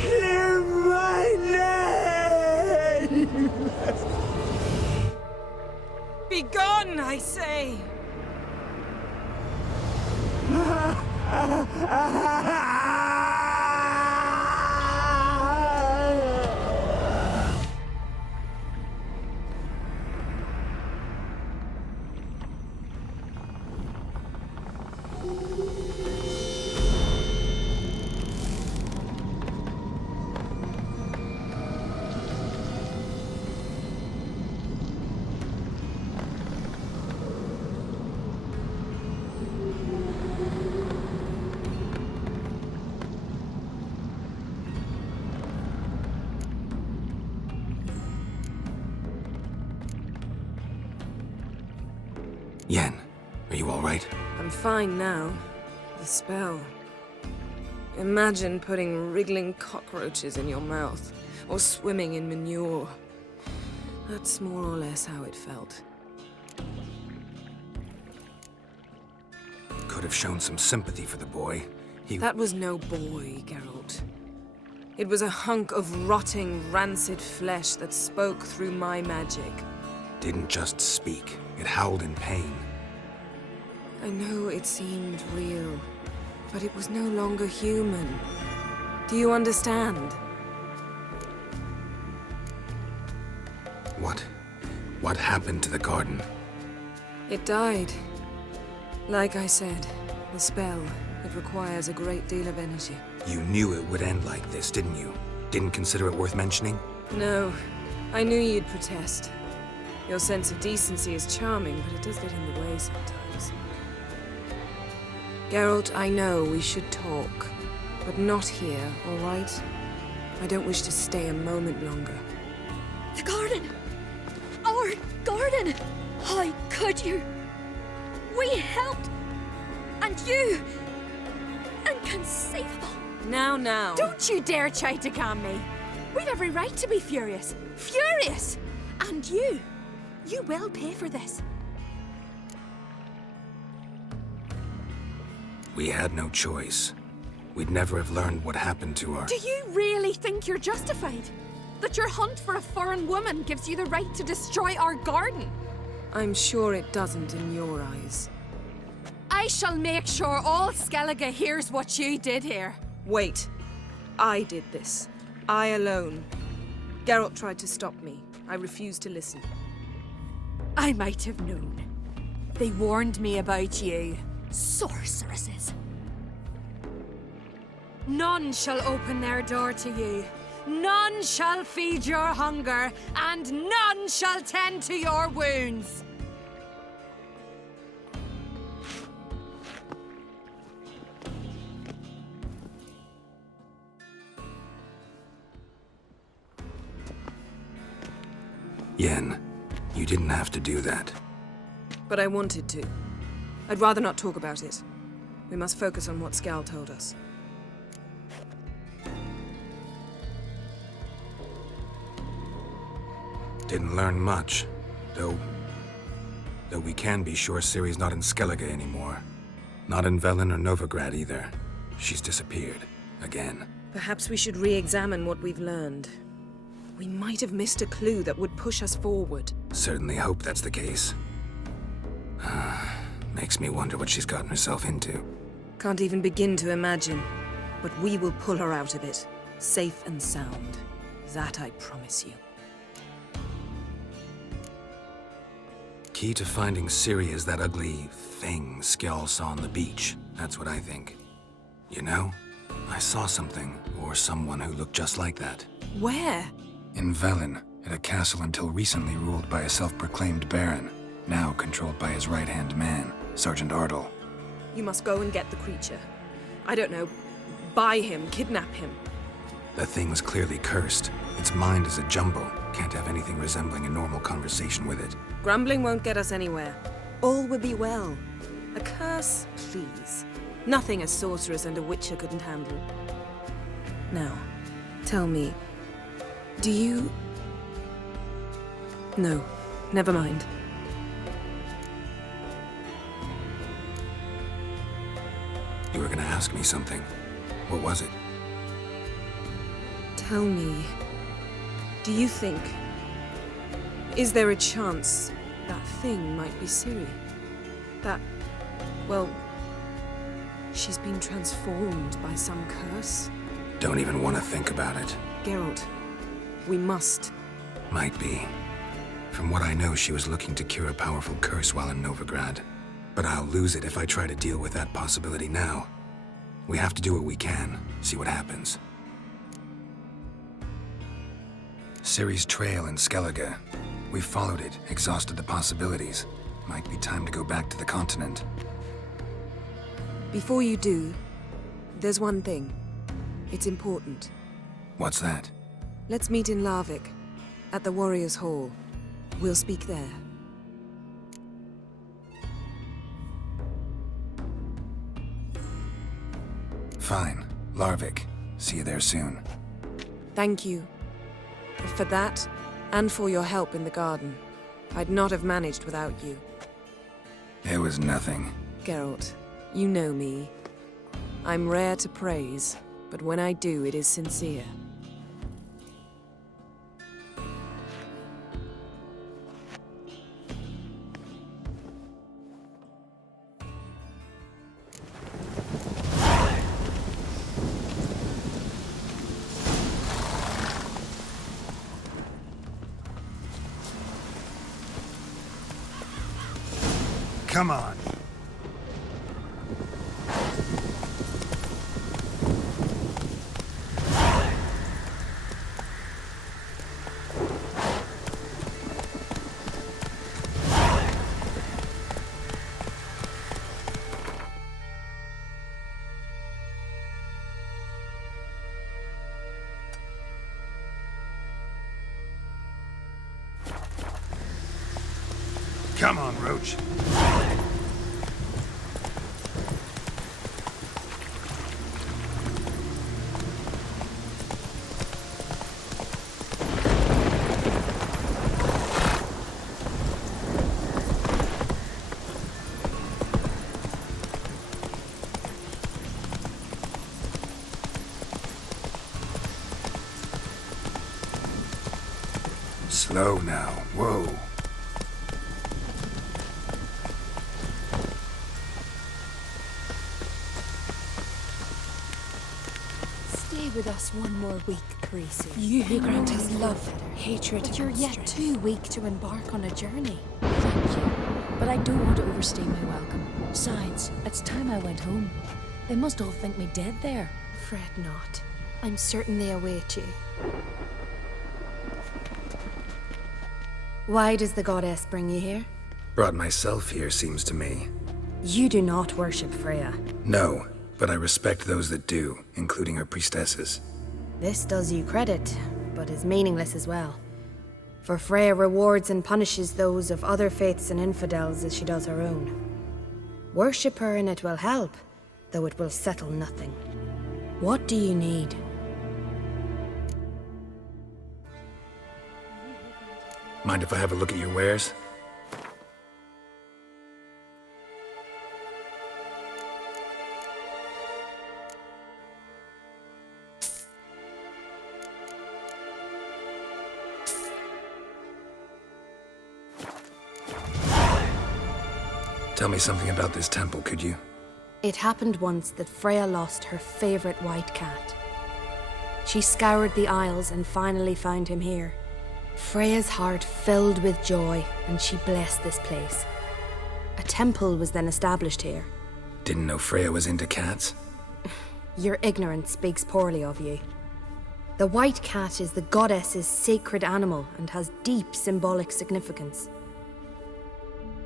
Clear my name. Begone, I say. Yen, are you all right? I'm fine now. The spell. Imagine putting wriggling cockroaches in your mouth, or swimming in manure. That's more or less how it felt. Could have shown some sympathy for the boy. That was no boy, Geralt. It was a hunk of rotting, rancid flesh that spoke through my magic. Didn't just speak. It howled in pain. I know it seemed real, but it was no longer human. Do you understand? What happened to the garden? It died. Like I said, the spell, it requires a great deal of energy. You knew it would end like this, didn't you? Didn't consider it worth mentioning? No, I knew you'd protest. Your sense of decency is charming, but it does get in the way sometimes. Geralt, I know we should talk, but not here, all right? I don't wish to stay a moment longer. The garden! Our garden! How could you? We helped! And you! Inconceivable! Now. Don't you dare try to calm me. We've every right to be furious. Furious! And you will pay for this. We had no choice. We'd never have learned what happened to our... Do you really think you're justified? That your hunt for a foreign woman gives you the right to destroy our garden? I'm sure it doesn't in your eyes. I shall make sure all Skellige hears what you did here. Wait. I did this. I alone. Geralt tried to stop me. I refused to listen. I might have known. They warned me about you. Sorceresses. None shall open their door to you. None shall feed your hunger, and none shall tend to your wounds. Yen, you didn't have to do that. But I wanted to. I'd rather not talk about it. We must focus on what Skal told us. Didn't learn much, though we can be sure Ciri's not in Skellige anymore. Not in Velen or Novigrad either. She's disappeared. Again. Perhaps we should re-examine what we've learned. We might have missed a clue that would push us forward. Certainly hope that's the case. Makes me wonder what she's gotten herself into. Can't even begin to imagine. But we will pull her out of it. Safe and sound. That I promise you. Key to finding Ciri is that ugly thing Skjall saw on the beach. That's what I think. You know, I saw something, or someone who looked just like that. Where? In Velen, at a castle until recently ruled by a self-proclaimed baron, now controlled by his right-hand man, Sergeant Ardle. You must go and get the creature. I don't know, buy him, kidnap him. The thing was clearly cursed. Its mind is a jumble. Can't have anything resembling a normal conversation with it. Grumbling won't get us anywhere. All will be well. A curse, please. Nothing a sorceress and a witcher couldn't handle. Now, tell me, do you... No, never mind. You were gonna ask me something. What was it? Tell me, do you think... Is there a chance that thing might be Ciri? That, well, she's been transformed by some curse? Don't even want to think about it. Geralt, we must. Might be. From what I know, she was looking to cure a powerful curse while in Novigrad. But I'll lose it if I try to deal with that possibility now. We have to do what we can, see what happens. Ciri's trail in Skellige. We followed it, exhausted the possibilities. Might be time to go back to the continent. Before you do, there's one thing. It's important. What's that? Let's meet in Larvik, at the Warriors' Hall. We'll speak there. Fine. Larvik. See you there soon. Thank you. For that, and for your help in the garden. I'd not have managed without you. It was nothing. Geralt, you know me. I'm rare to praise, but when I do, it is sincere. Come on. Come on, Roach. Slow now. Whoa. Stay with us one more week, Ciri. You who grant us love, hatred, but you're yet too weak to embark on a journey. Thank you, but I don't want to overstay my welcome. Besides, it's time I went home. They must all think me dead there. Fret not. I'm certain they await you. Why does the goddess bring you here? Brought myself here, seems to me. You do not worship Freya. No, but I respect those that do, including her priestesses. This does you credit, but is meaningless as well. For Freya rewards and punishes those of other faiths and infidels as she does her own. Worship her and it will help, though it will settle nothing. What do you need? Mind if I have a look at your wares? Tell me something about this temple, could you? It happened once that Freya lost her favorite white cat. She scoured the Isles and finally found him here. Freya's heart filled with joy, and she blessed this place. A temple was then established here. Didn't know Freya was into cats? Your ignorance speaks poorly of you. The white cat is the goddess's sacred animal and has deep symbolic significance.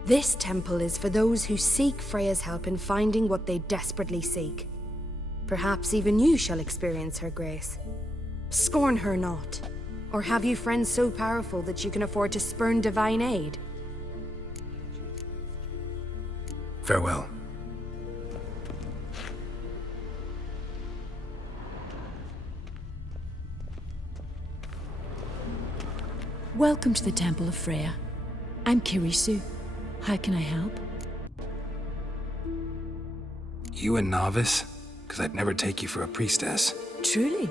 This temple is for those who seek Freya's help in finding what they desperately seek. Perhaps even you shall experience her grace. Scorn her not. Or have you friends so powerful that you can afford to spurn divine aid? Farewell. Welcome to the Temple of Freya. I'm Ciri. How can I help? You a novice? Because I'd never take you for a priestess. Truly?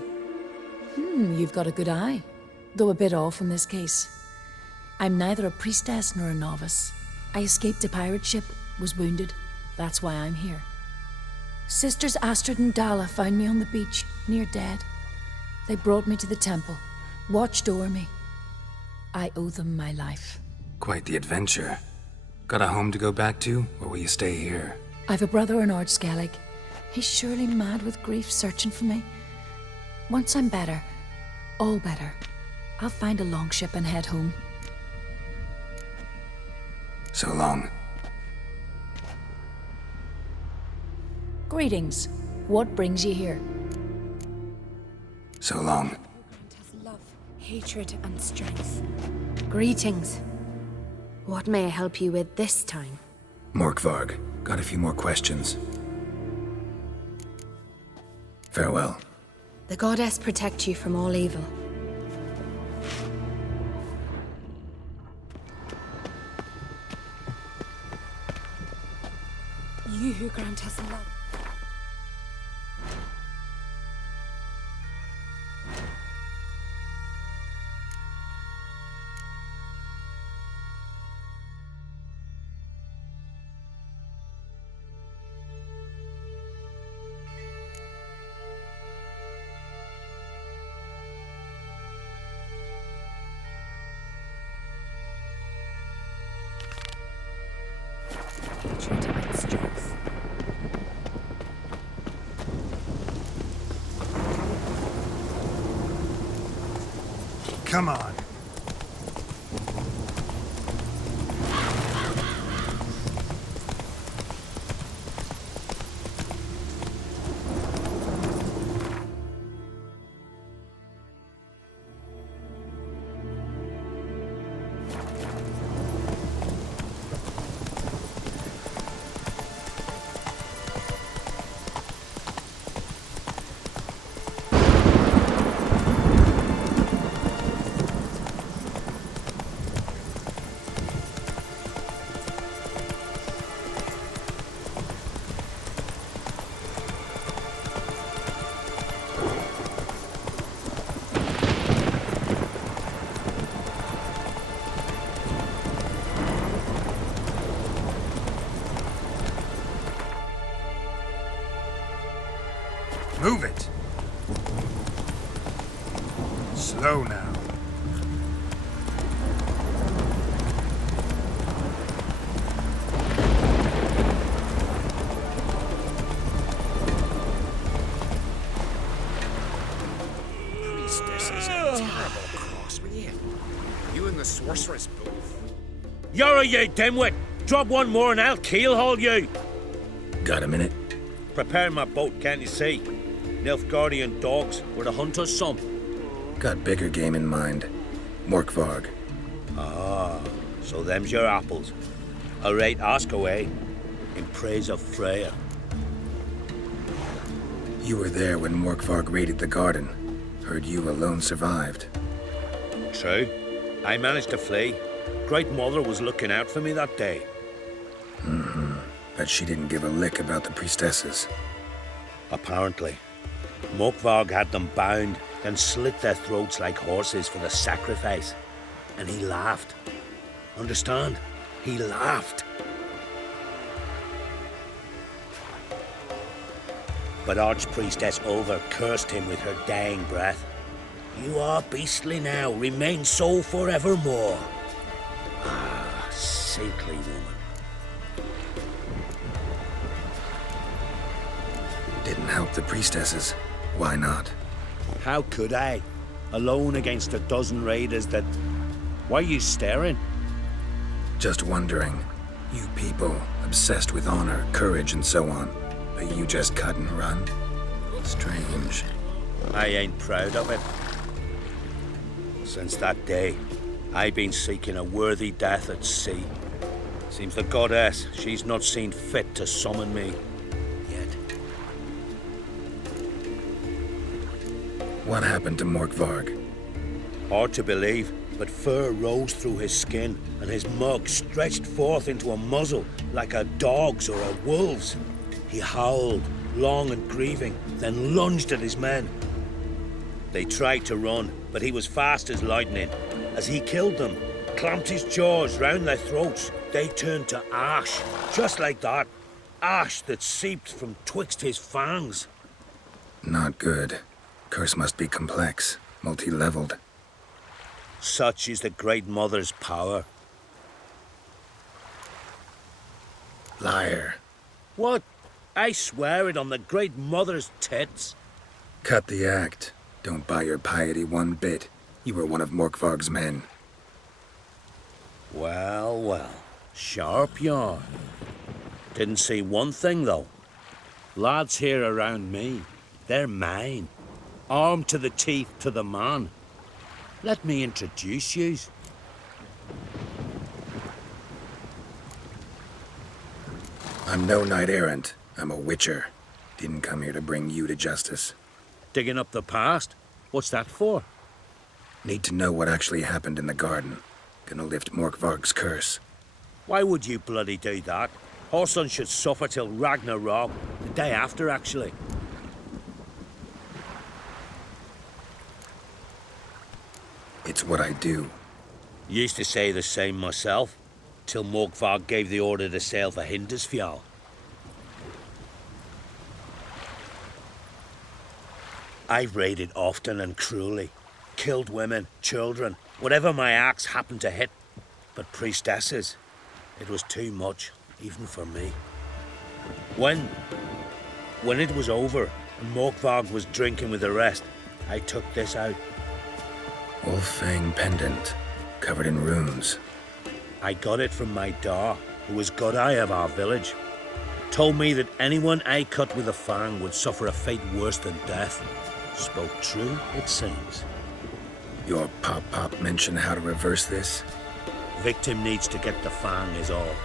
You've got a good eye. Though a bit off in this case. I'm neither a priestess nor a novice. I escaped a pirate ship, was wounded. That's why I'm here. Sisters Astrid and Dala found me on the beach, near dead. They brought me to the temple, watched over me. I owe them my life. Quite the adventure. Got a home to go back to, or will you stay here? I've a brother in Ard Skellig. He's surely mad with grief searching for me. Once I'm better, all better, I'll find a longship and head home. So long. Greetings. What brings you here? So long. Has love, hatred, and strength. Greetings. What may I help you with this time? Morkvarg. Got a few more questions. Farewell. The goddess protect you from all evil. You who grant us love. Come on. Move it! Slow now. Priestess is a terrible cross with you. You and the sorceress both. You're a you dimwit! Drop one more and I'll keelhaul you! Got a minute? Prepare my boat, can't you see? Nilfgaardian dogs were the hunter's son. Got bigger game in mind. Morkvarg. Ah, so them's your apples. All right, ask away. In praise of Freya. You were there when Morkvarg raided the garden. Heard you alone survived. True. I managed to flee. Great Mother was looking out for me that day. Bet she didn't give a lick about the priestesses. Apparently. Morkvarg had them bound, then slit their throats like horses for the sacrifice. And he laughed. Understand? He laughed. But Archpriestess Ulver cursed him with her dying breath. You are beastly now, remain so forevermore. Ah, saintly woman. Didn't help the priestesses. Why not? How could I? Alone against a dozen raiders that... Why are you staring? Just wondering. You people, obsessed with honor, courage, and so on. But you just cut and run? Strange. I ain't proud of it. Since that day, I've been seeking a worthy death at sea. Seems the goddess, she's not seen fit to summon me yet. What happened to Morkvarg? Hard to believe, but fur rose through his skin, and his mug stretched forth into a muzzle like a dog's or a wolf's. He howled, long and grieving, then lunged at his men. They tried to run, but he was fast as lightning. As he killed them, clamped his jaws round their throats, they turned to ash, just like that. Ash that seeped from twixt his fangs. Not good. Curse must be complex, multi-leveled. Such is the Great Mother's power. Liar. What? I swear it on the Great Mother's tits. Cut the act. Don't buy your piety one bit. You were one of Morkvarg's men. Well, well. Sharp yarn. Didn't see one thing, though. Lads here around me, they're mine. Armed to the teeth to the man. Let me introduce yous. I'm no knight-errant. I'm a witcher. Didn't come here to bring you to justice. Digging up the past? What's that for? Need to know what actually happened in the garden. Gonna lift Morkvarg's curse. Why would you bloody do that? Horson should suffer till Ragnarok. The day after, actually. It's what I do. Used to say the same myself, till Morkvarg gave the order to sail for Hindisfjall. I've raided often and cruelly. Killed women, children, whatever my axe happened to hit. But priestesses, it was too much, even for me. When it was over, and Morkvarg was drinking with the rest, I took this out. Wolf-fang pendant, covered in runes. I got it from my da, who was god eye of our village. Told me that anyone I cut with a fang would suffer a fate worse than death. Spoke true, it seems. Your pop-pop mentioned how to reverse this? Victim needs to get the fang is all.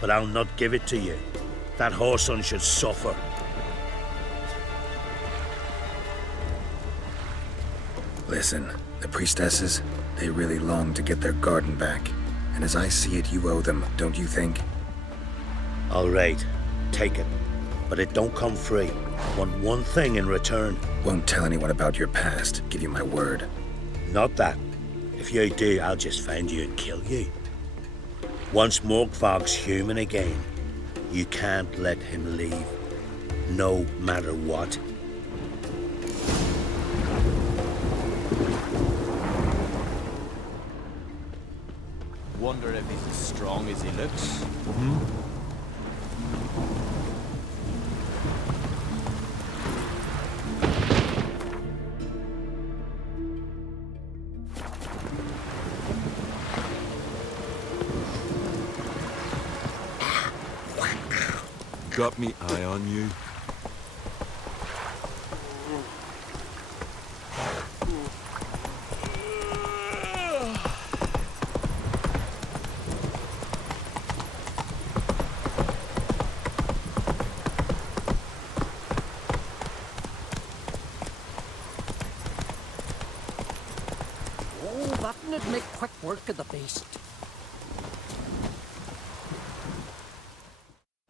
But I'll not give it to you. That whoreson should suffer. Listen, the priestesses, they really long to get their garden back. And as I see it, you owe them, don't you think? All right, take it. But it don't come free. I want one thing in return. Won't tell anyone about your past, give you my word. Not that. If you do, I'll just find you and kill you. Once Morkvarg's human again, you can't let him leave. No matter what. Wonder if he's as strong as he looks. Got me eye on you. That'd make quick work of the beast.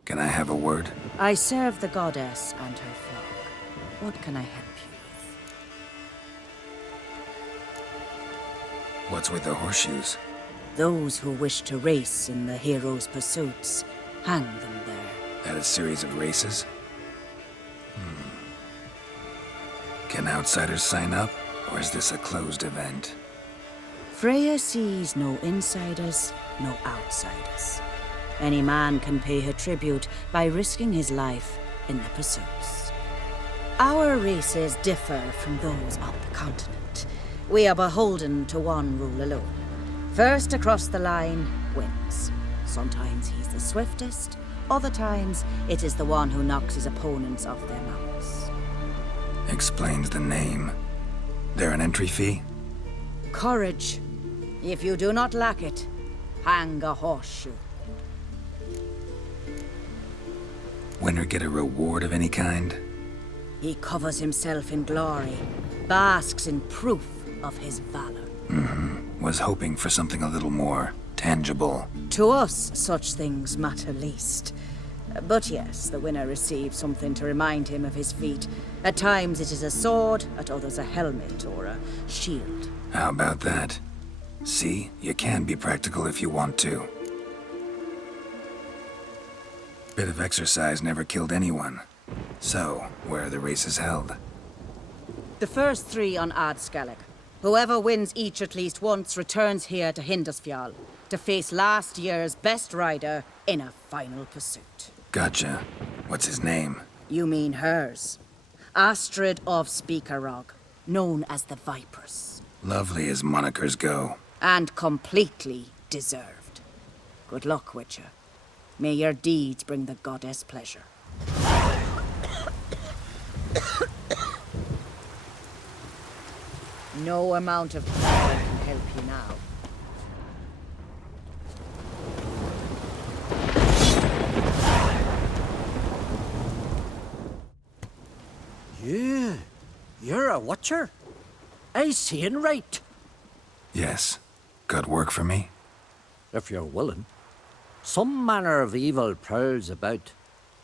Can I have a word? I serve the goddess and her flock. What can I help you with? What's with the horseshoes? Those who wish to race in the hero's pursuits, hang them there. That a series of races? Can outsiders sign up, or is this a closed event? Freya sees no insiders, no outsiders. Any man can pay her tribute by risking his life in the pursuits. Our races differ from those on the continent. We are beholden to one rule alone. First across the line wins. Sometimes he's the swiftest, other times it is the one who knocks his opponents off their mounts. Explains the name. There an entry fee? Courage. If you do not lack it, hang a horseshoe. Winner get a reward of any kind? He covers himself in glory, basks in proof of his valor. Was hoping for something a little more tangible. To us, such things matter least. But yes, the winner receives something to remind him of his feat. At times it is a sword, at others a helmet or a shield. How about that? See, you can be practical if you want to. Bit of exercise never killed anyone. So, where are the races held? The first 3 on Adscalig. Whoever wins each at least once returns here to Hindusfjall to face last year's best rider in a final pursuit. Gotcha. What's his name? You mean hers. Astrid of Speakerog, known as the Vipers. Lovely as monikers go. And completely deserved. Good luck, Witcher. May your deeds bring the goddess pleasure. No amount of power can help you now. You're a watcher? I seeing right? Yes. Got work for me? If you're willing. Some manner of evil prowls about.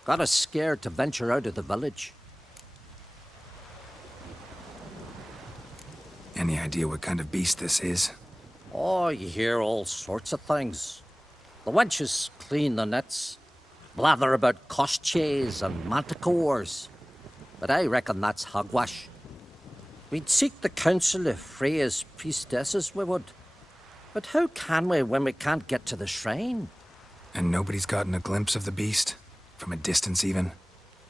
Got us scared to venture out of the village. Any idea what kind of beast this is? Oh, you hear all sorts of things. The wenches clean the nets, blather about koshchays and manticores. But I reckon that's hogwash. We'd seek the counsel of Freya's priestesses, we would. But how can we when we can't get to the shrine? And nobody's gotten a glimpse of the beast? From a distance, even?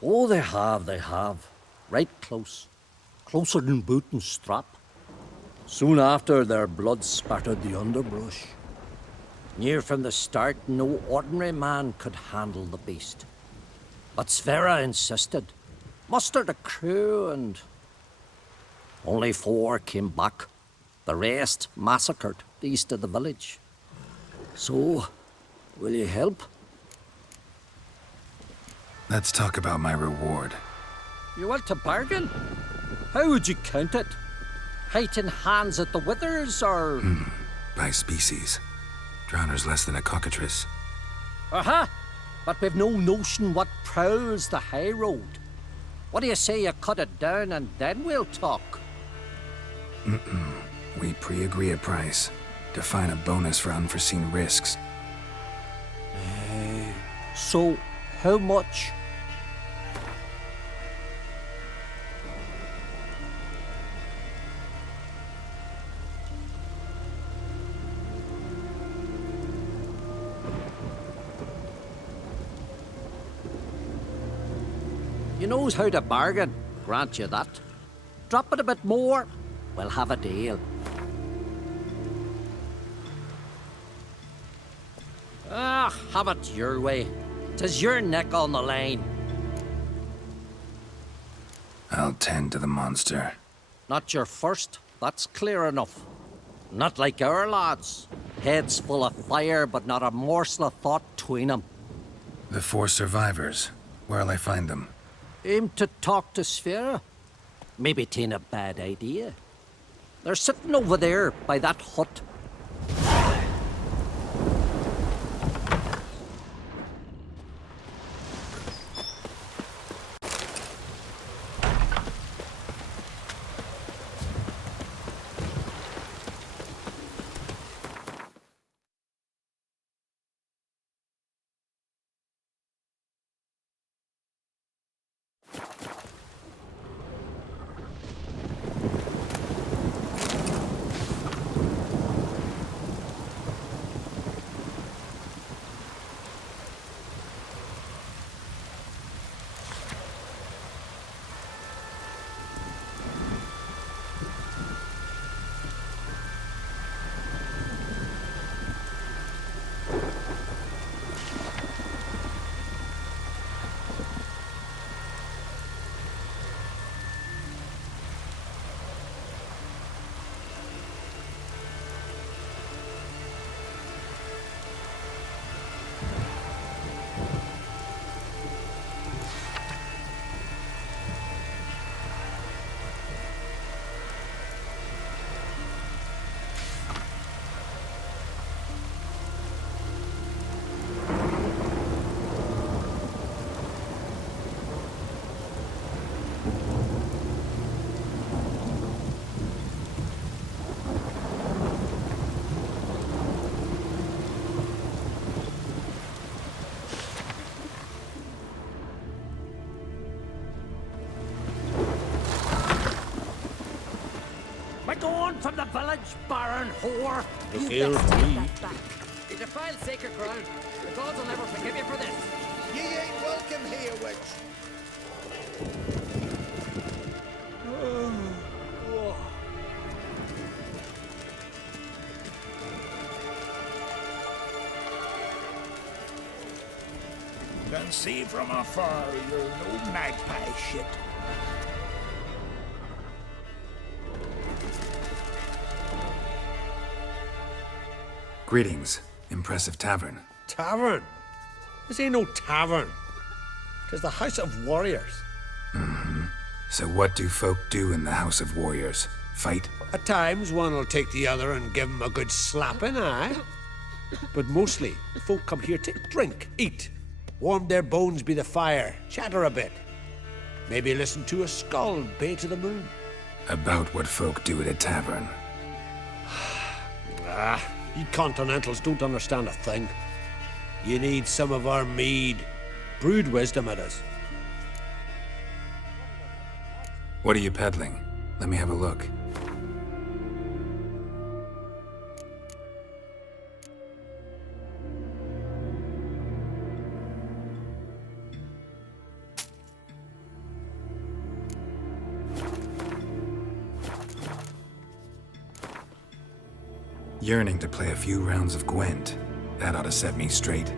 Oh, they have. Right close. Closer than boot and strap. Soon after, their blood spattered the underbrush. Near from the start, no ordinary man could handle the beast. But Sverre insisted. Mustered a crew and... Only 4 came back. The rest massacred east of the village. So, will you help? Let's talk about my reward. You want to bargain? How would you count it? Height in hands at the withers, or...? By species. Drowner's less than a cockatrice. Aha! But we've no notion what prowls the high road. What do you say you cut it down and then we'll talk? We pre-agree a price. Define a bonus for unforeseen risks. So, how much? You knows how to bargain, grant you that. Drop it a bit more, we'll have a deal. Have it your way. 'Tis your neck on the line. I'll tend to the monster. Not your first, that's clear enough. Not like our lads. Heads full of fire, but not a morsel of thought between them. The 4 survivors. Where'll I find them? Aim to talk to Sverre. Maybe 'tain't a bad idea. They're sitting over there by that hut. village, baron whore. Look You here, best take me. that back. You defile sacred ground. The gods will never forgive you for this. Ye ain't welcome here, witch. Can see from afar you're no magpie shit. Greetings. Impressive tavern. Tavern? This ain't no tavern. 'Tis the House of Warriors. So what do folk do in the House of Warriors? Fight? At times, one'll take the other and give 'em a good slapping, aye? But mostly, folk come here to drink, eat, warm their bones by the fire, chatter a bit. Maybe listen to a skull bay to the moon. About what folk do at a tavern. You continentals don't understand a thing. You need some of our mead. Brewed wisdom it is. What are you peddling? Let me have a look. Yearning to play a few rounds of Gwent. That ought to set me straight.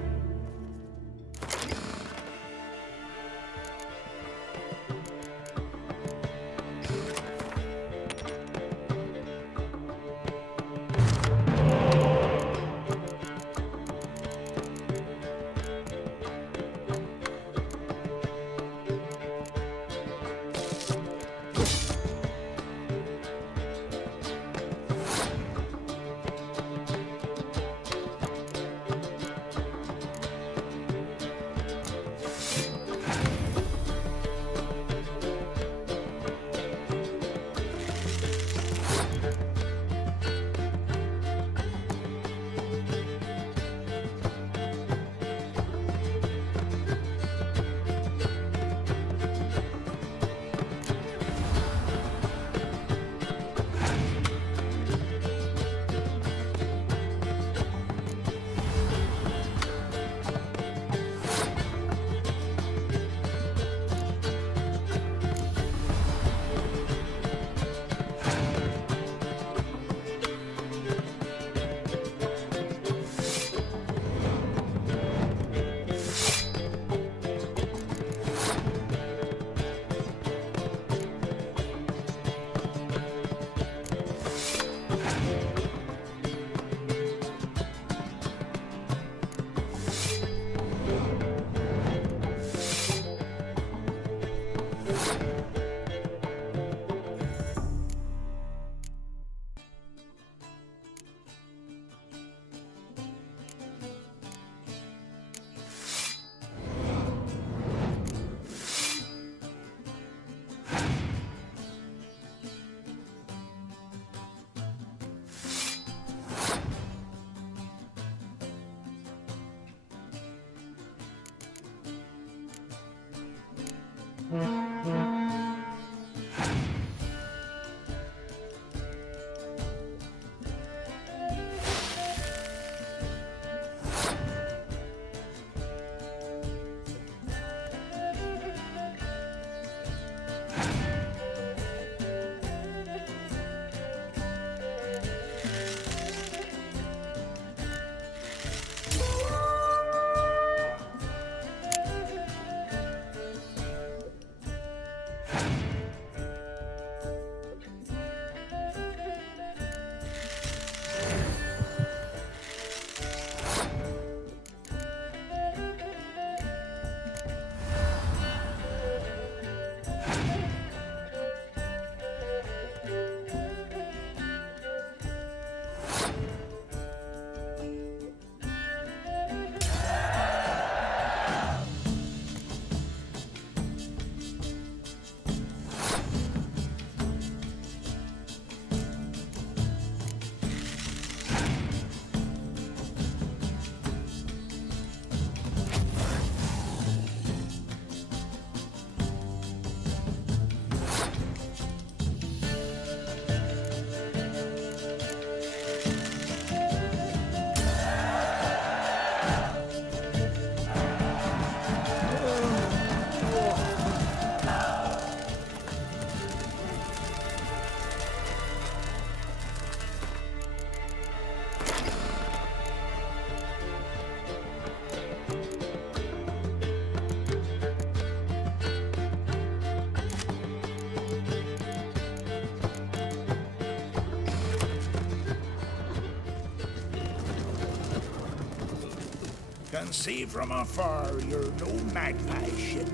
Can see from afar you're no magpie shit.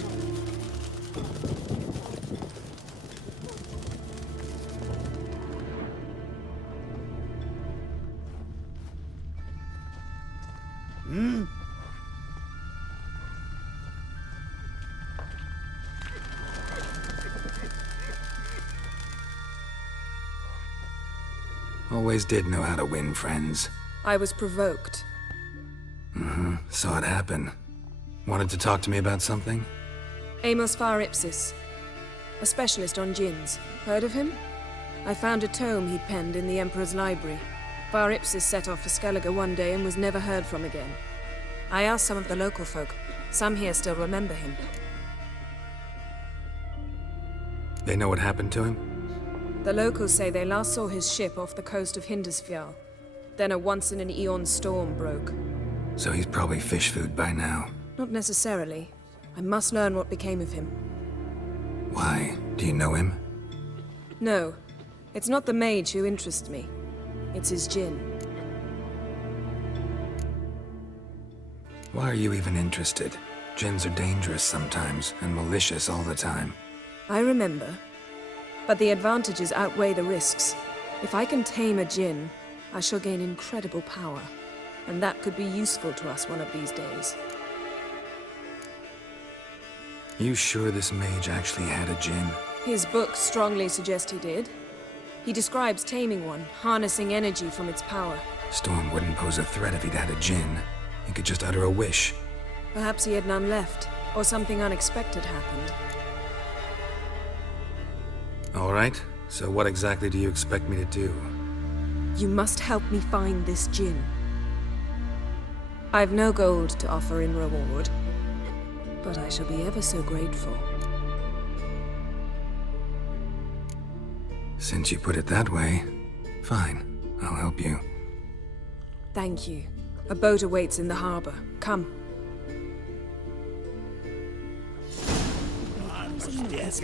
Hmm? Always did know how to win friends. I was provoked. Mm-hmm. Saw it happen. Wanted to talk to me about something? Amos Far Ipsis, a specialist on djinns. Heard of him? I found a tome he'd penned in the Emperor's library. Far Ipsis set off for Skellige one day and was never heard from again. I asked some of the local folk. Some here still remember him. They know what happened to him? The locals say they last saw his ship off the coast of Hindisfjall. Then a once-in-an-eon storm broke. So he's probably fish food by now. Not necessarily. I must learn what became of him. Why? Do you know him? No. It's not the mage who interests me. It's his djinn. Why are you even interested? Djinns are dangerous sometimes, and malicious all the time. I remember. But the advantages outweigh the risks. If I can tame a djinn, I shall gain incredible power. And that could be useful to us one of these days. You sure this mage actually had a djinn? His books strongly suggest he did. He describes taming one, harnessing energy from its power. Storm wouldn't pose a threat if he'd had a djinn. He could just utter a wish. Perhaps he had none left, or something unexpected happened. All right, so what exactly do you expect me to do? You must help me find this djinn. I've no gold to offer in reward, but I shall be ever so grateful. Since you put it that way, fine. I'll help you. Thank you. A boat awaits in the harbor. Come. See,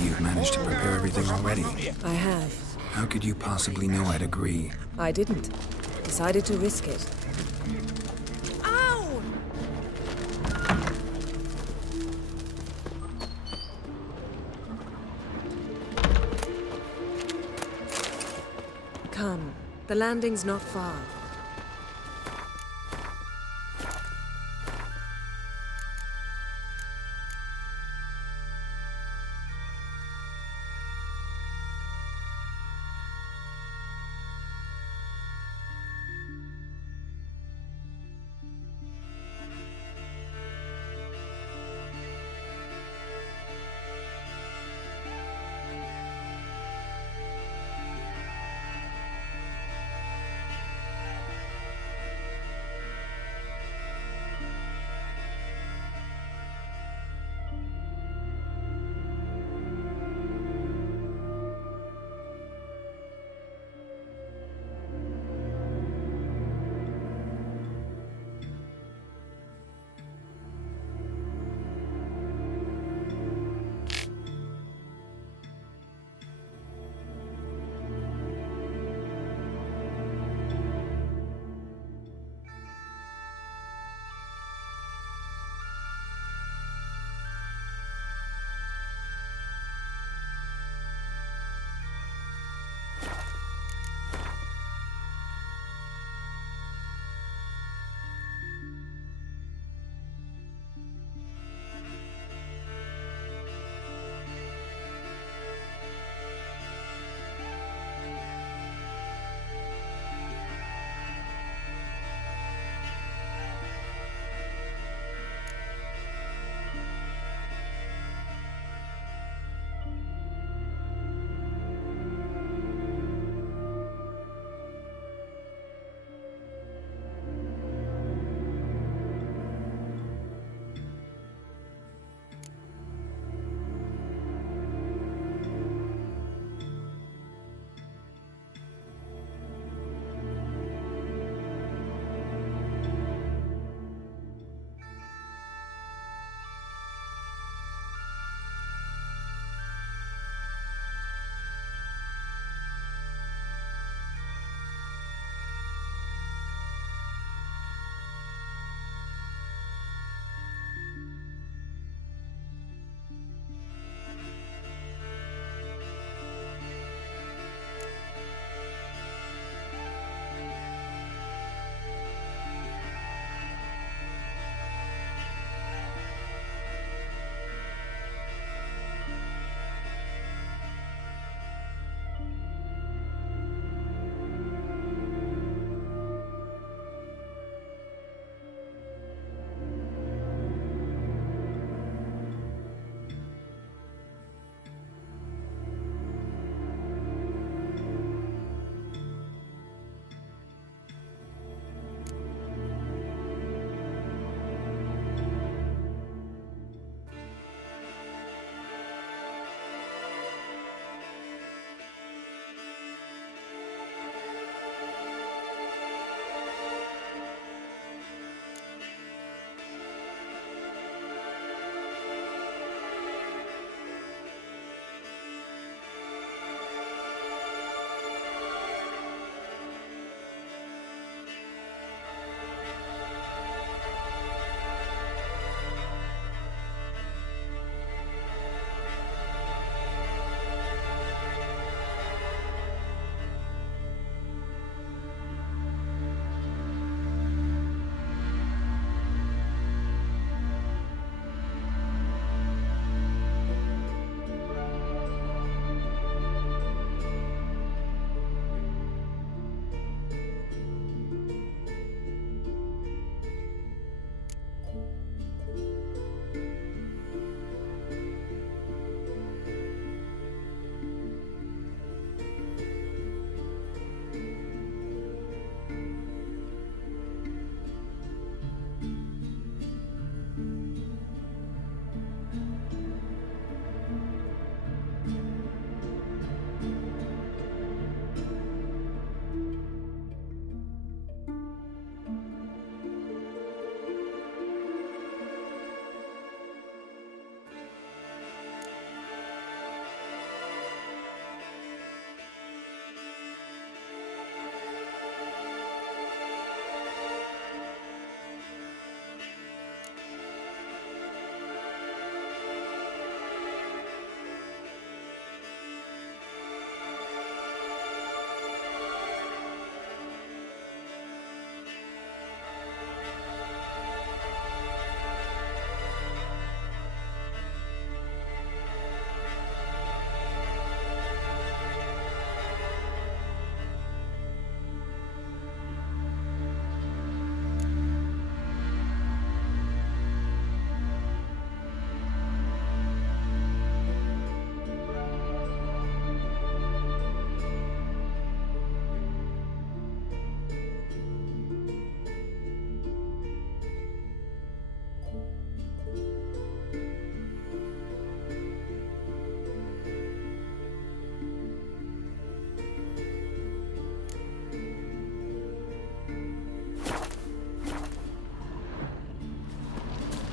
you've managed to prepare everything already. I have. How could you possibly know I'd agree? I didn't. Decided to risk it. Ow! Come. The landing's not far.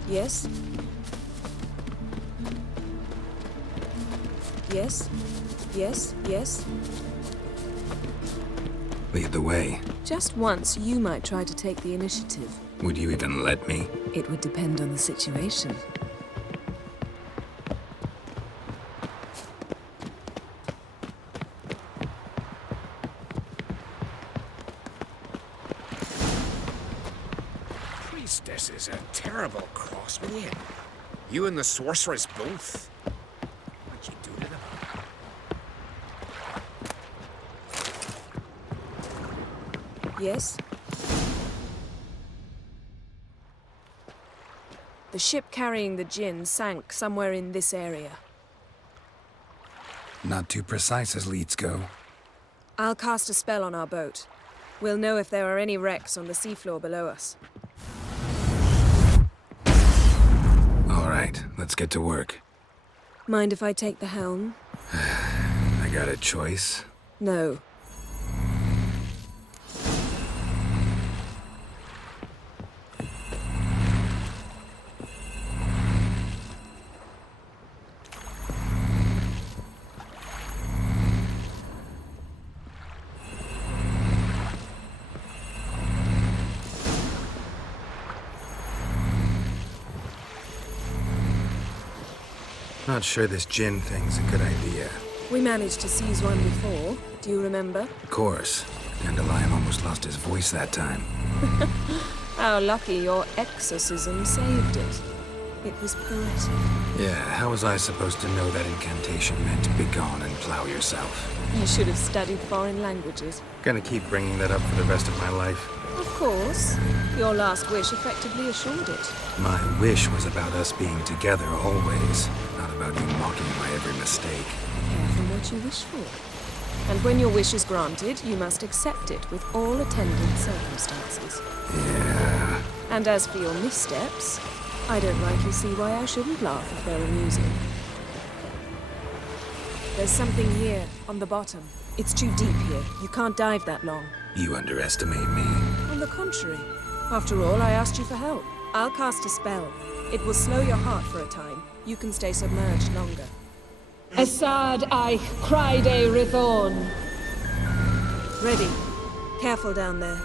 Yes? Yes? Yes? Yes? Lead the way. Just once, you might try to take the initiative. Would you even let me? It would depend on the situation. Priestess is a terrible cross with you. You and the sorceress both. What'd you do to them? Yes? The ship carrying the djinn sank somewhere in this area. Not too precise as leads go. I'll cast a spell on our boat. We'll know if there are any wrecks on the seafloor below us. All right, let's get to work. Mind if I take the helm? I got a choice. No. Not sure this djinn thing's a good idea. We managed to seize one before. Do you remember? Of course. Dandelion almost lost his voice that time. How lucky your exorcism saved it. It was poetic. Yeah, how was I supposed to know that incantation meant begone and plow yourself? You should have studied foreign languages. Gonna keep bringing that up for the rest of my life. Of course. Your last wish effectively assured it. My wish was about us being together always, not about you mocking my every mistake. Careful what you wish for. And when your wish is granted, you must accept it with all attendant circumstances. Yeah. And as for your missteps, I don't rightly see why I shouldn't laugh if they're amusing. There's something here, on the bottom. It's too deep here. You can't dive that long. You underestimate me. On the contrary. After all, I asked you for help. I'll cast a spell. It will slow your heart for a time. You can stay submerged longer. Assad I Criede Rithorn. Ready. Careful down there.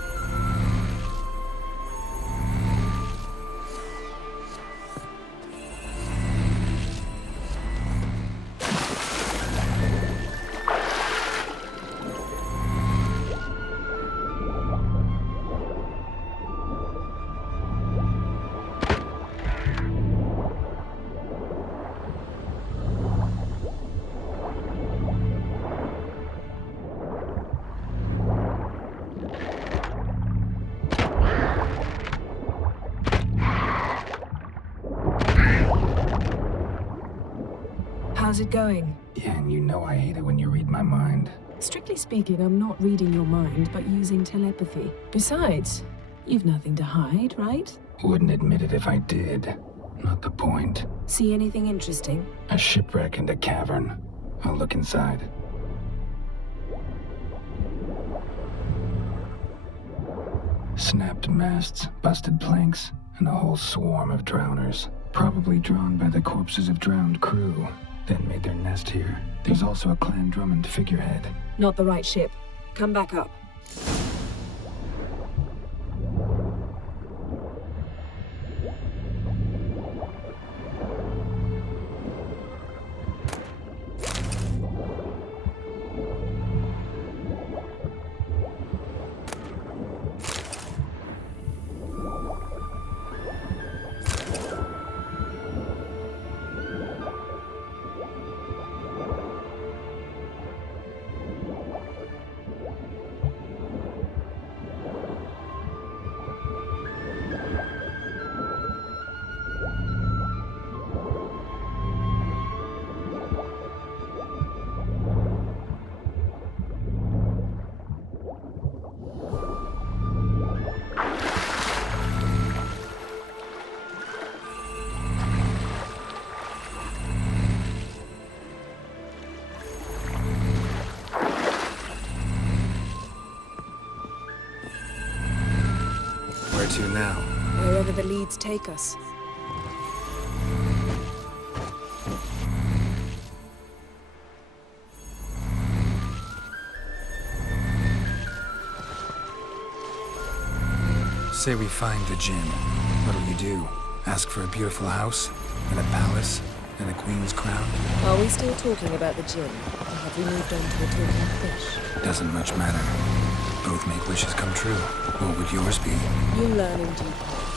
How's it going? Yeah, and you know I hate it when you read my mind. Strictly speaking, I'm not reading your mind, but using telepathy. Besides, you've nothing to hide, right? Wouldn't admit it if I did. Not the point. See anything interesting? A shipwreck and a cavern. I'll look inside. Snapped masts, busted planks, and a whole swarm of drowners. Probably drawn by the corpses of drowned crew. Then made their nest here. There's also a Clan Drummond figurehead. Not the right ship. Come back up. Where to now? Wherever the leads take us. Say we find the djinn. What'll you do? Ask for a beautiful house? And a palace? And a queen's crown? Are we still talking about the djinn? Or have we moved on to a talking fish? Doesn't much matter. Both make wishes come true. What would yours be? You'll learn in due course.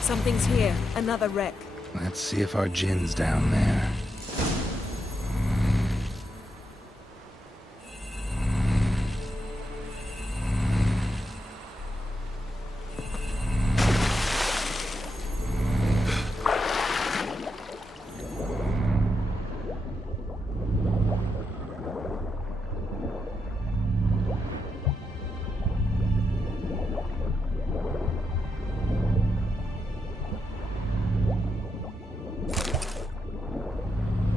Something's here. Another wreck. Let's see if our djinn's down there.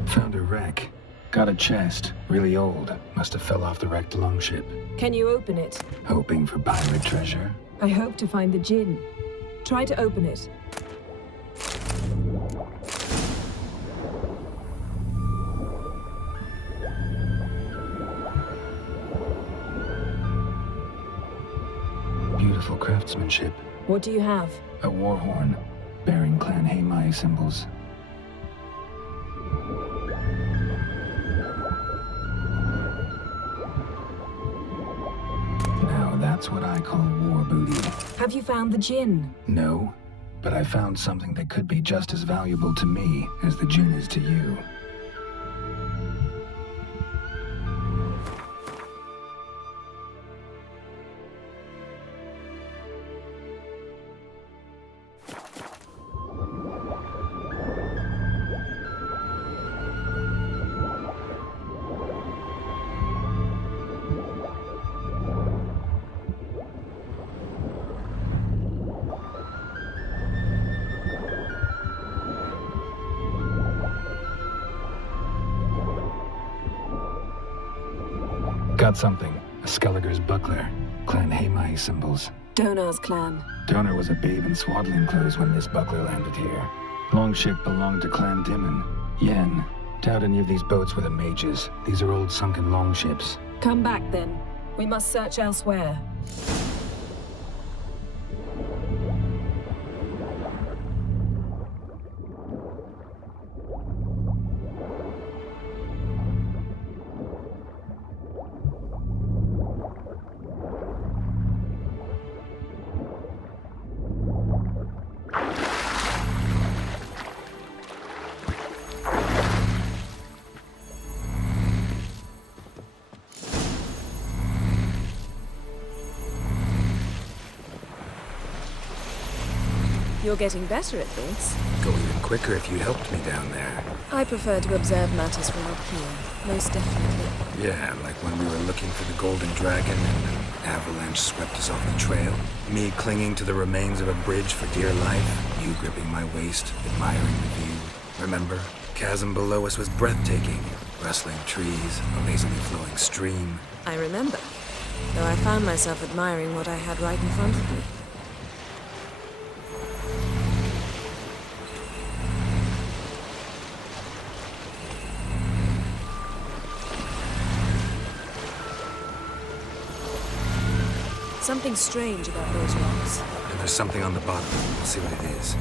Found a wreck. Got a chest. Really old. Must have fell off the wrecked longship. Can you open it? Hoping for pirate treasure. I hope to find the djinn. Try to open it. Beautiful craftsmanship. What do you have? A war horn, bearing Clan Haimai symbols. Now that's what I call war booty. Have you found the djinn? No, but I found something that could be just as valuable to me as the djinn is to you. Got something. A Skelliger's buckler. Clan Haimai symbols. Donar's clan. Donar was a babe in swaddling clothes when this buckler landed here. Longship belonged to Clan Dimon. Yen. Doubt any of these boats were the mages. These are old sunken longships. Come back then. We must search elsewhere. You're getting better at this. Go even quicker if you helped me down there. I prefer to observe matters from up here, most definitely. Yeah, like when we were looking for the Golden Dragon and an avalanche swept us off the trail. Me clinging to the remains of a bridge for dear life. You gripping my waist, admiring the view. Remember? Chasm below us was breathtaking. Rustling trees, a lazily flowing stream. I remember, though I found myself admiring what I had right in front of me. Something strange about those rocks. And there's something on the bottom. We'll see what it is.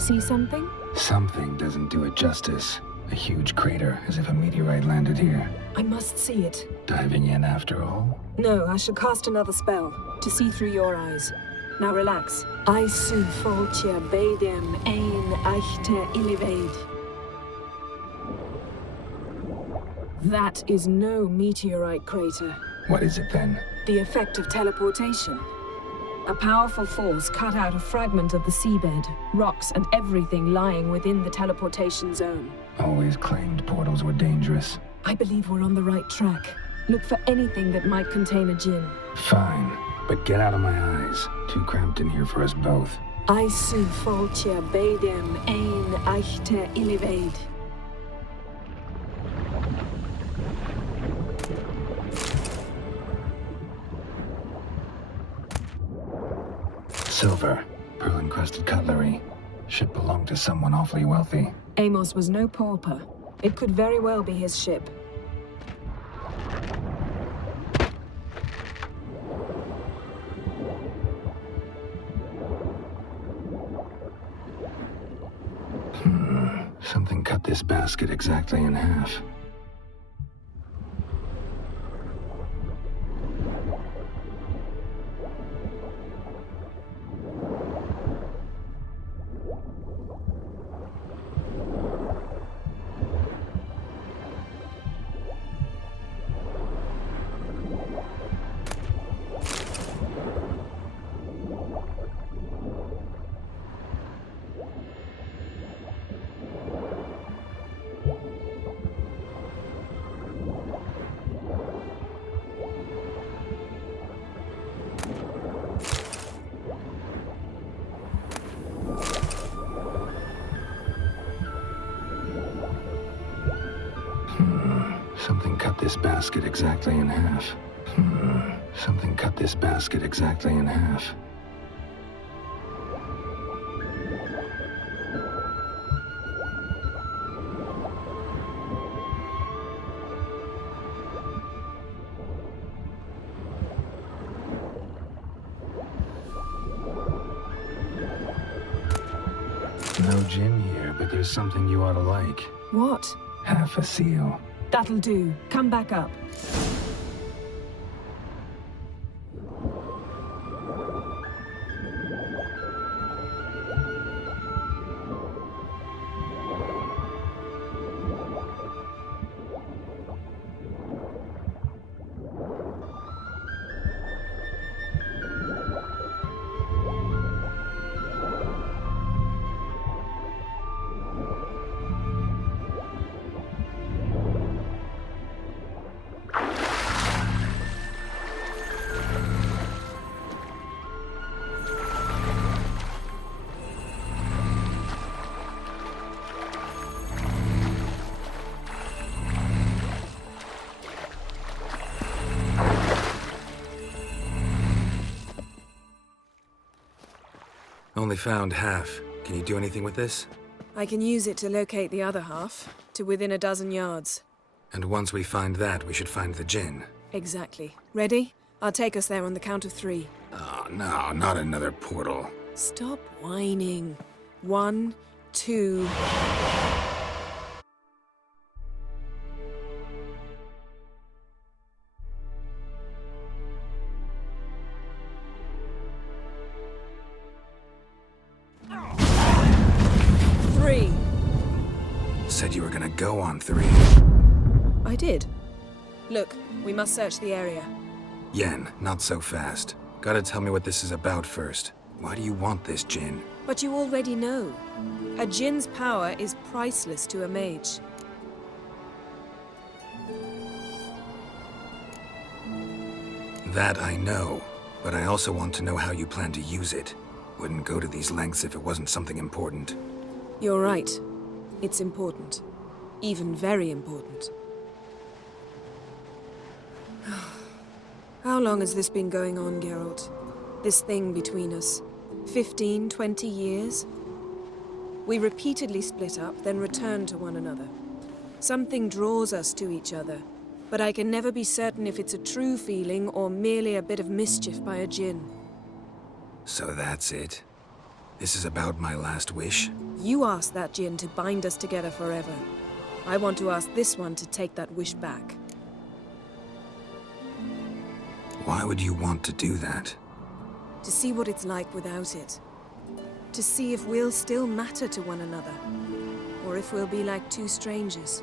See something? Something doesn't do it justice. A huge crater, as if a meteorite landed here. I must see it. Diving in after all? No, I shall cast another spell, to see through your eyes. Now relax. Aisu foltja beidem ein eichte illivaid. That is no meteorite crater. What is it then? The effect of teleportation. A powerful force cut out a fragment of the seabed, rocks and everything lying within the teleportation zone. Always claimed portals were dangerous. I believe we're on the right track. Look for anything that might contain a djinn. Fine, but get out of my eyes. Too cramped in here for us both. Aisu foltia beidem ein eichte illivaid. Silver, pearl-encrusted cutlery. Ship belonged to someone awfully wealthy. Amos was no pauper. It could very well be his ship. Something cut this basket exactly in half. Something cut this basket exactly in half. Something cut this basket exactly in half. No gin here, but there's something you ought to like. What? Half a seal. That'll do. Come back up. Only found half. Can you do anything with this? I can use it to locate the other half, to within a dozen yards. And once we find that, we should find the djinn. Exactly. Ready? I'll take us there on the count of 3. Oh, no, not another portal. Stop whining. 1, 2... Said you were gonna go on 3. I did. Look, we must search the area. Yen, not so fast. Gotta tell me what this is about first. Why do you want this djinn? But you already know. A djinn's power is priceless to a mage. That I know, but I also want to know how you plan to use it. Wouldn't go to these lengths if it wasn't something important. You're right. It's important. Even very important. How long has this been going on, Geralt? This thing between us? 15, 20 years? We repeatedly split up, then return to one another. Something draws us to each other, but I can never be certain if it's a true feeling or merely a bit of mischief by a djinn. So that's it? This is about my last wish? You asked that djinn to bind us together forever. I want to ask this one to take that wish back. Why would you want to do that? To see what it's like without it. To see if we'll still matter to one another. Or if we'll be like two strangers.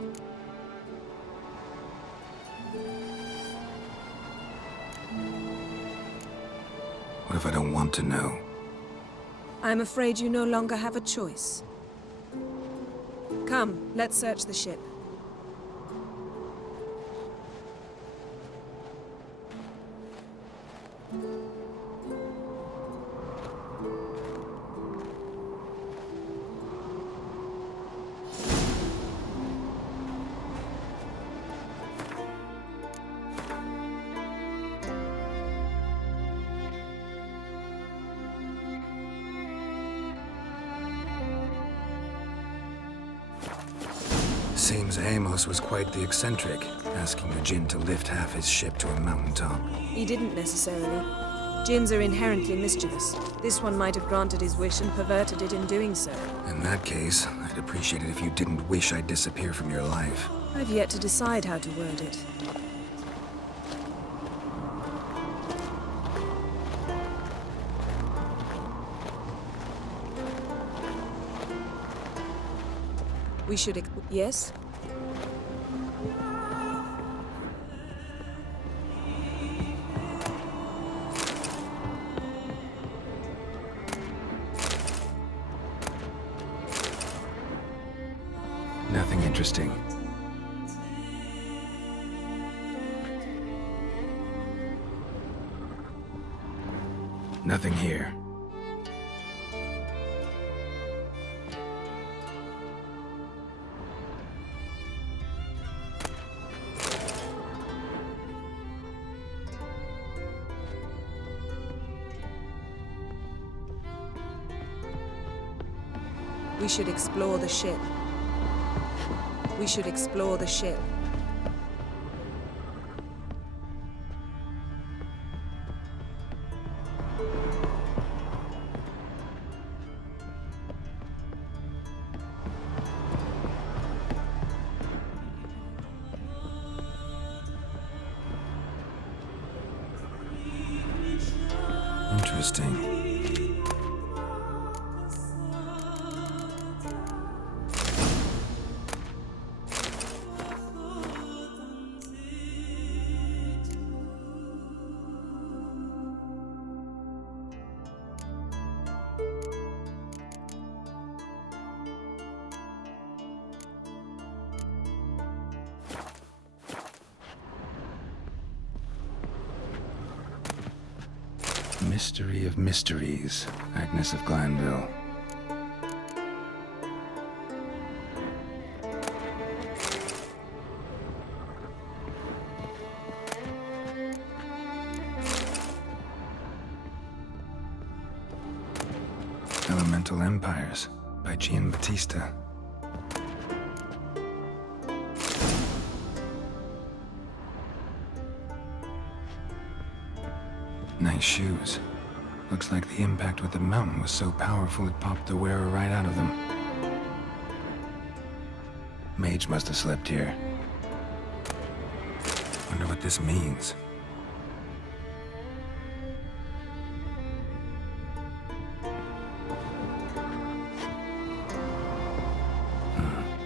What if I don't want to know? I'm afraid you no longer have a choice. Come, let's search the ship. Seems Amos was quite the eccentric, asking the Jinn to lift half his ship to a mountaintop. He didn't necessarily. Jinns are inherently mischievous. This one might have granted his wish and perverted it in doing so. In that case, I'd appreciate it if you didn't wish I'd disappear from your life. I've yet to decide how to word it. We should yes? Nothing interesting. Nothing here. We should explore the ship. We should explore the ship. Interesting. Mystery of mysteries, Agnes of Glanville. Elemental Empires by Giambattista. Nice shoes. Looks like the impact with the mountain was so powerful it popped the wearer right out of them. Mage must have slept here. Wonder what this means.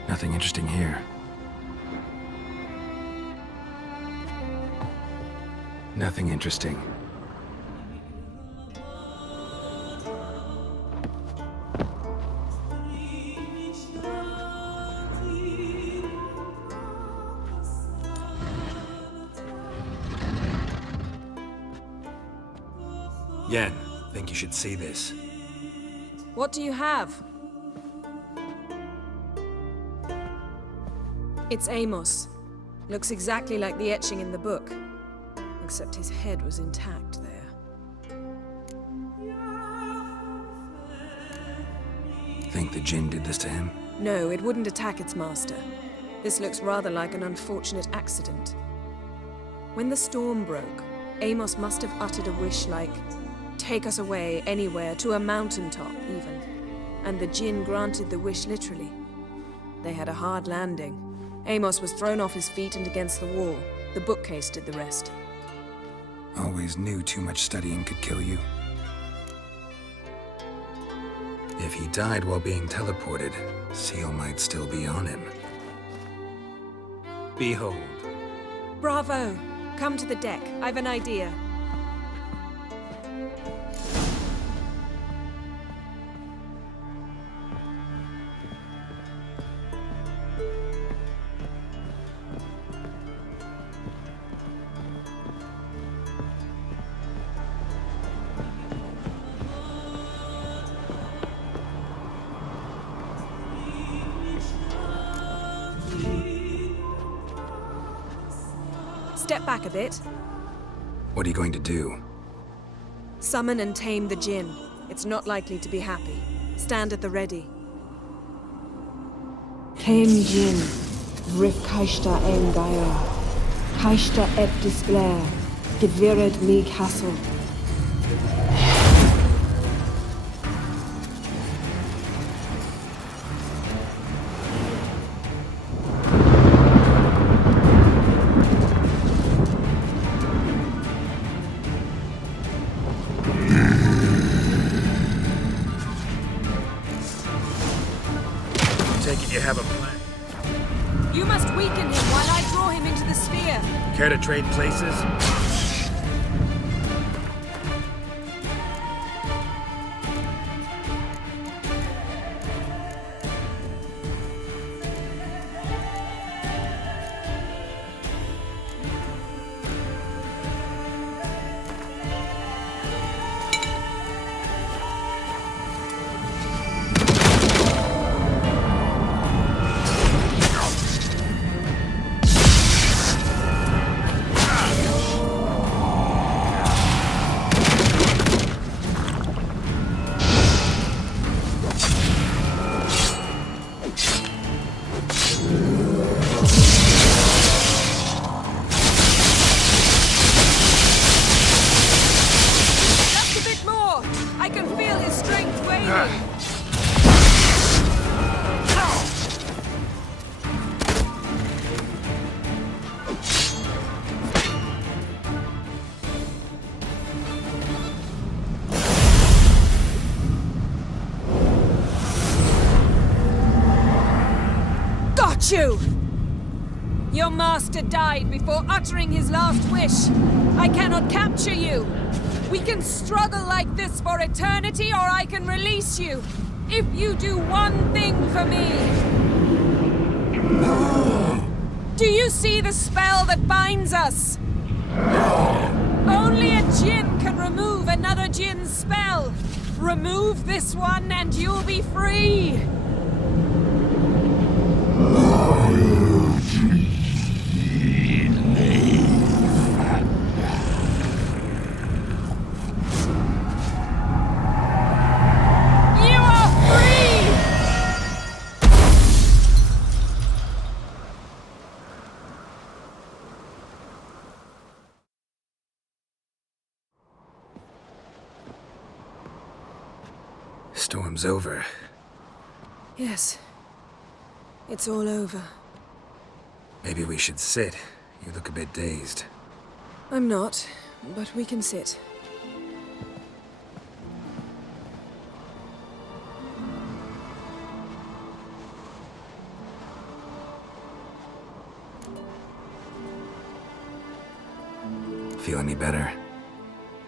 Nothing interesting here. Nothing interesting. Yen, think you should see this. What do you have? It's Amos. Looks exactly like the etching in the book. Except his head was intact there. Think the Jinn did this to him? No, it wouldn't attack its master. This looks rather like an unfortunate accident. When the storm broke, Amos must have uttered a wish like, "Take us away, anywhere, to a mountaintop, even." And the Jinn granted the wish literally. They had a hard landing. Amos was thrown off his feet and against the wall. The bookcase did the rest. Always knew too much studying could kill you. If he died while being teleported, Seal might still be on him. Behold. Bravo! Come to the deck. I've an idea. Step back a bit. What are you going to do? Summon and tame the djinn. It's not likely to be happy. Stand at the ready. Tame djinn, rif kaishta engaya, kaishta et disglair, devired me castle. You have a plan. You must weaken him while I draw him into the sphere. Care to trade places? You! Your master died before uttering his last wish. I cannot capture you. We can struggle like this for eternity, or I can release you. If you do one thing for me. Do you see the spell that binds us? Only a djinn can remove another djinn's spell. Remove this one and you'll be free. Storm's over. Yes. It's all over. Maybe we should sit. You look a bit dazed. I'm not, but we can sit. Feel any better?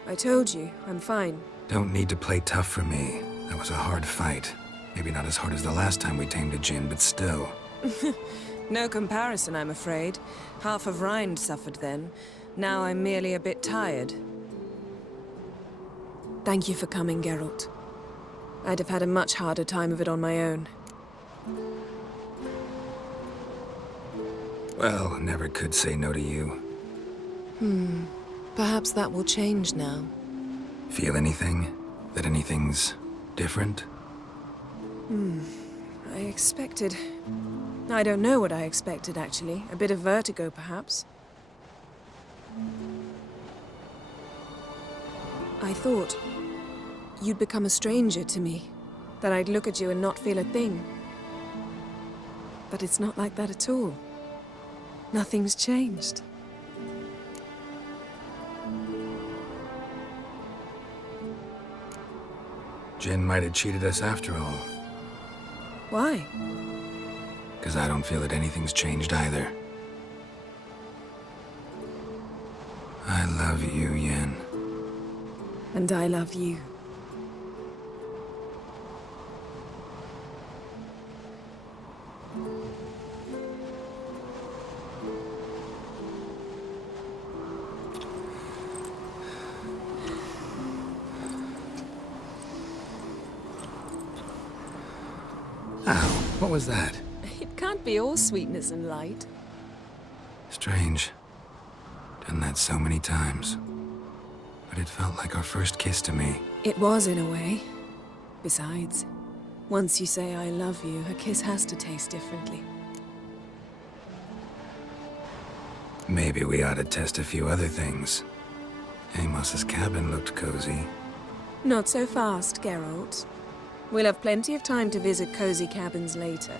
I told you, I'm fine. Don't need to play tough for me. That was a hard fight. Maybe not as hard as the last time we tamed a djinn, but still. No comparison, I'm afraid. Half of Rind suffered then. Now I'm merely a bit tired. Thank you for coming, Geralt. I'd have had a much harder time of it on my own. Well, never could say no to you. Perhaps that will change now. Feel anything? That anything's different? I expected... I don't know what I expected, actually. A bit of vertigo, perhaps. I thought you'd become a stranger to me. That I'd look at you and not feel a thing. But it's not like that at all. Nothing's changed. Jinn might have cheated us after all. Why? Because I don't feel that anything's changed either. I love you, Yen. And I love you. Ow, what was that? It can't be all sweetness and light. Strange. that so many times. But it felt like our first kiss to me. It was, in a way. Besides, once you say I love you, a kiss has to taste differently. Maybe we ought to test a few other things. Amos's cabin looked cozy. Not so fast, Geralt. We'll have plenty of time to visit cozy cabins later.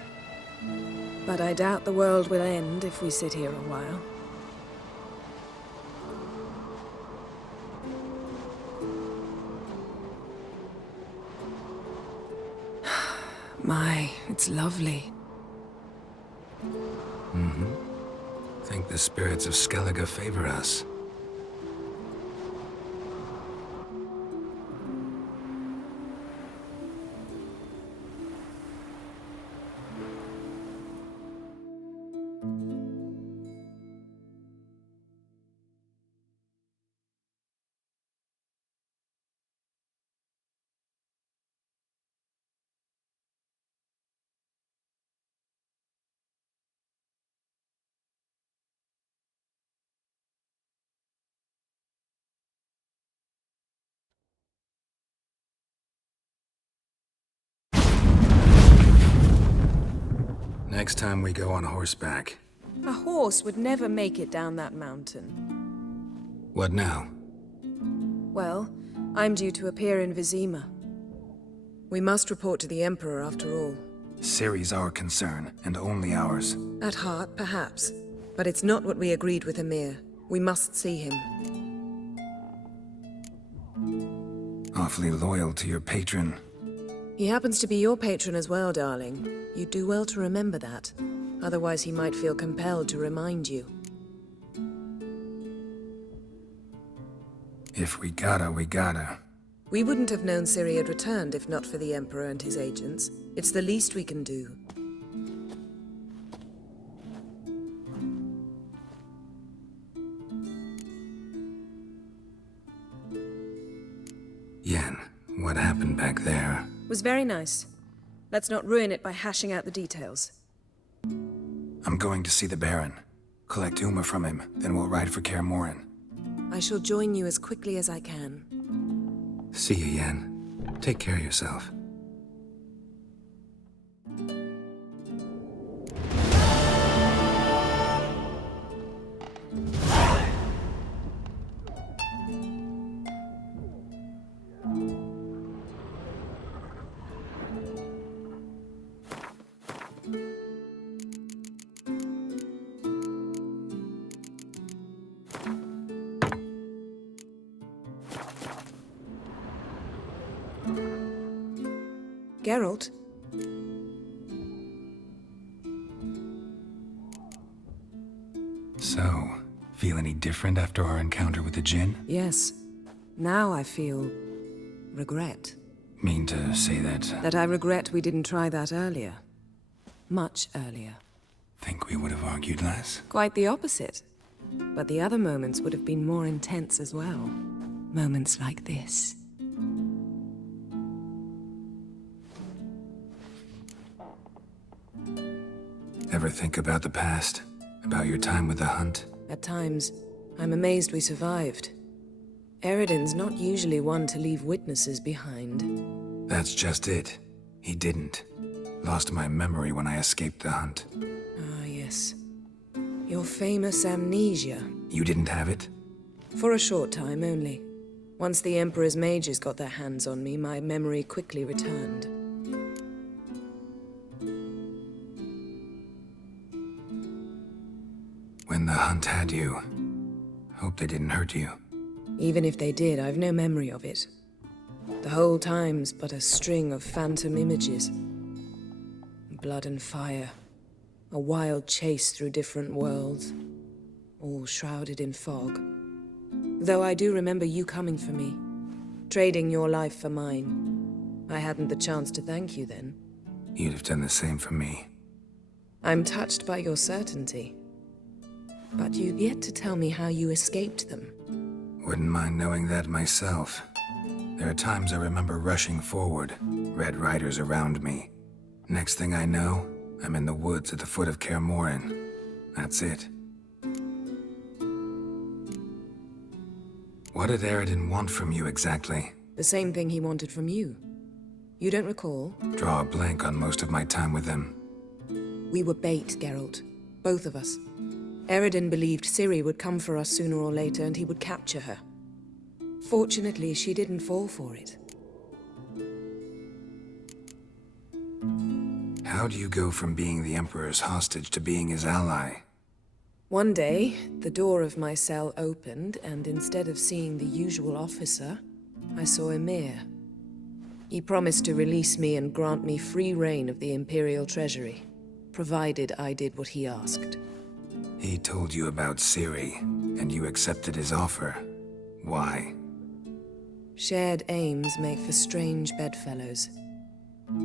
But I doubt the world will end if we sit here a while. My, it's lovely. Mm-hmm. Think the spirits of Skellige favor us. Next time we go on horseback. A horse would never make it down that mountain. What now? Well, I'm due to appear in Vizima. We must report to the Emperor after all. Ciri's our concern, and only ours. At heart, perhaps. But it's not what we agreed with Emir. We must see him. Awfully loyal to your patron. He happens to be your patron as well, darling. You'd do well to remember that. Otherwise he might feel compelled to remind you. If we gotta, we gotta. We wouldn't have known Ciri had returned if not for the Emperor and his agents. It's the least we can do. Yen, what happened back there? Was very nice. Let's not ruin it by hashing out the details. I'm going to see the Baron. Collect Uma from him, then we'll ride for Kaer Morhen. I shall join you as quickly as I can. See you, Yen. Take care of yourself. Geralt? So, feel any different after our encounter with the Djinn? Yes. Now I feel... regret. Mean to say that... That I regret we didn't try that earlier. Much earlier. Think we would have argued less? Quite the opposite. But the other moments would have been more intense as well. Moments like this. Ever think about the past? About your time with the Hunt? At times, I'm amazed we survived. Eredin's not usually one to leave witnesses behind. That's just it. He didn't. Lost my memory when I escaped the Hunt. Ah, yes. Your famous amnesia. You didn't have it? For a short time only. Once the Emperor's mages got their hands on me, my memory quickly returned. When the Hunt had you, hope they didn't hurt you. Even if they did, I've no memory of it. The whole time's but a string of phantom images. Blood and fire. A wild chase through different worlds. All shrouded in fog. Though I do remember you coming for me. Trading your life for mine. I hadn't the chance to thank you then. You'd have done the same for me. I'm touched by your certainty. But you've yet to tell me how you escaped them. Wouldn't mind knowing that myself. There are times I remember rushing forward, red riders around me. Next thing I know, I'm in the woods at the foot of Kaer Morhen. That's it. What did Eredin want from you exactly? The same thing he wanted from you. You don't recall? Draw a blank on most of my time with him. We were bait, Geralt. Both of us. Eredin believed Ciri would come for us sooner or later and he would capture her. Fortunately, she didn't fall for it. How do you go from being the Emperor's hostage to being his ally? One day, the door of my cell opened, and instead of seeing the usual officer, I saw Emir. He promised to release me and grant me free reign of the Imperial Treasury, provided I did what he asked. He told you about Ciri, and you accepted his offer. Why? Shared aims make for strange bedfellows.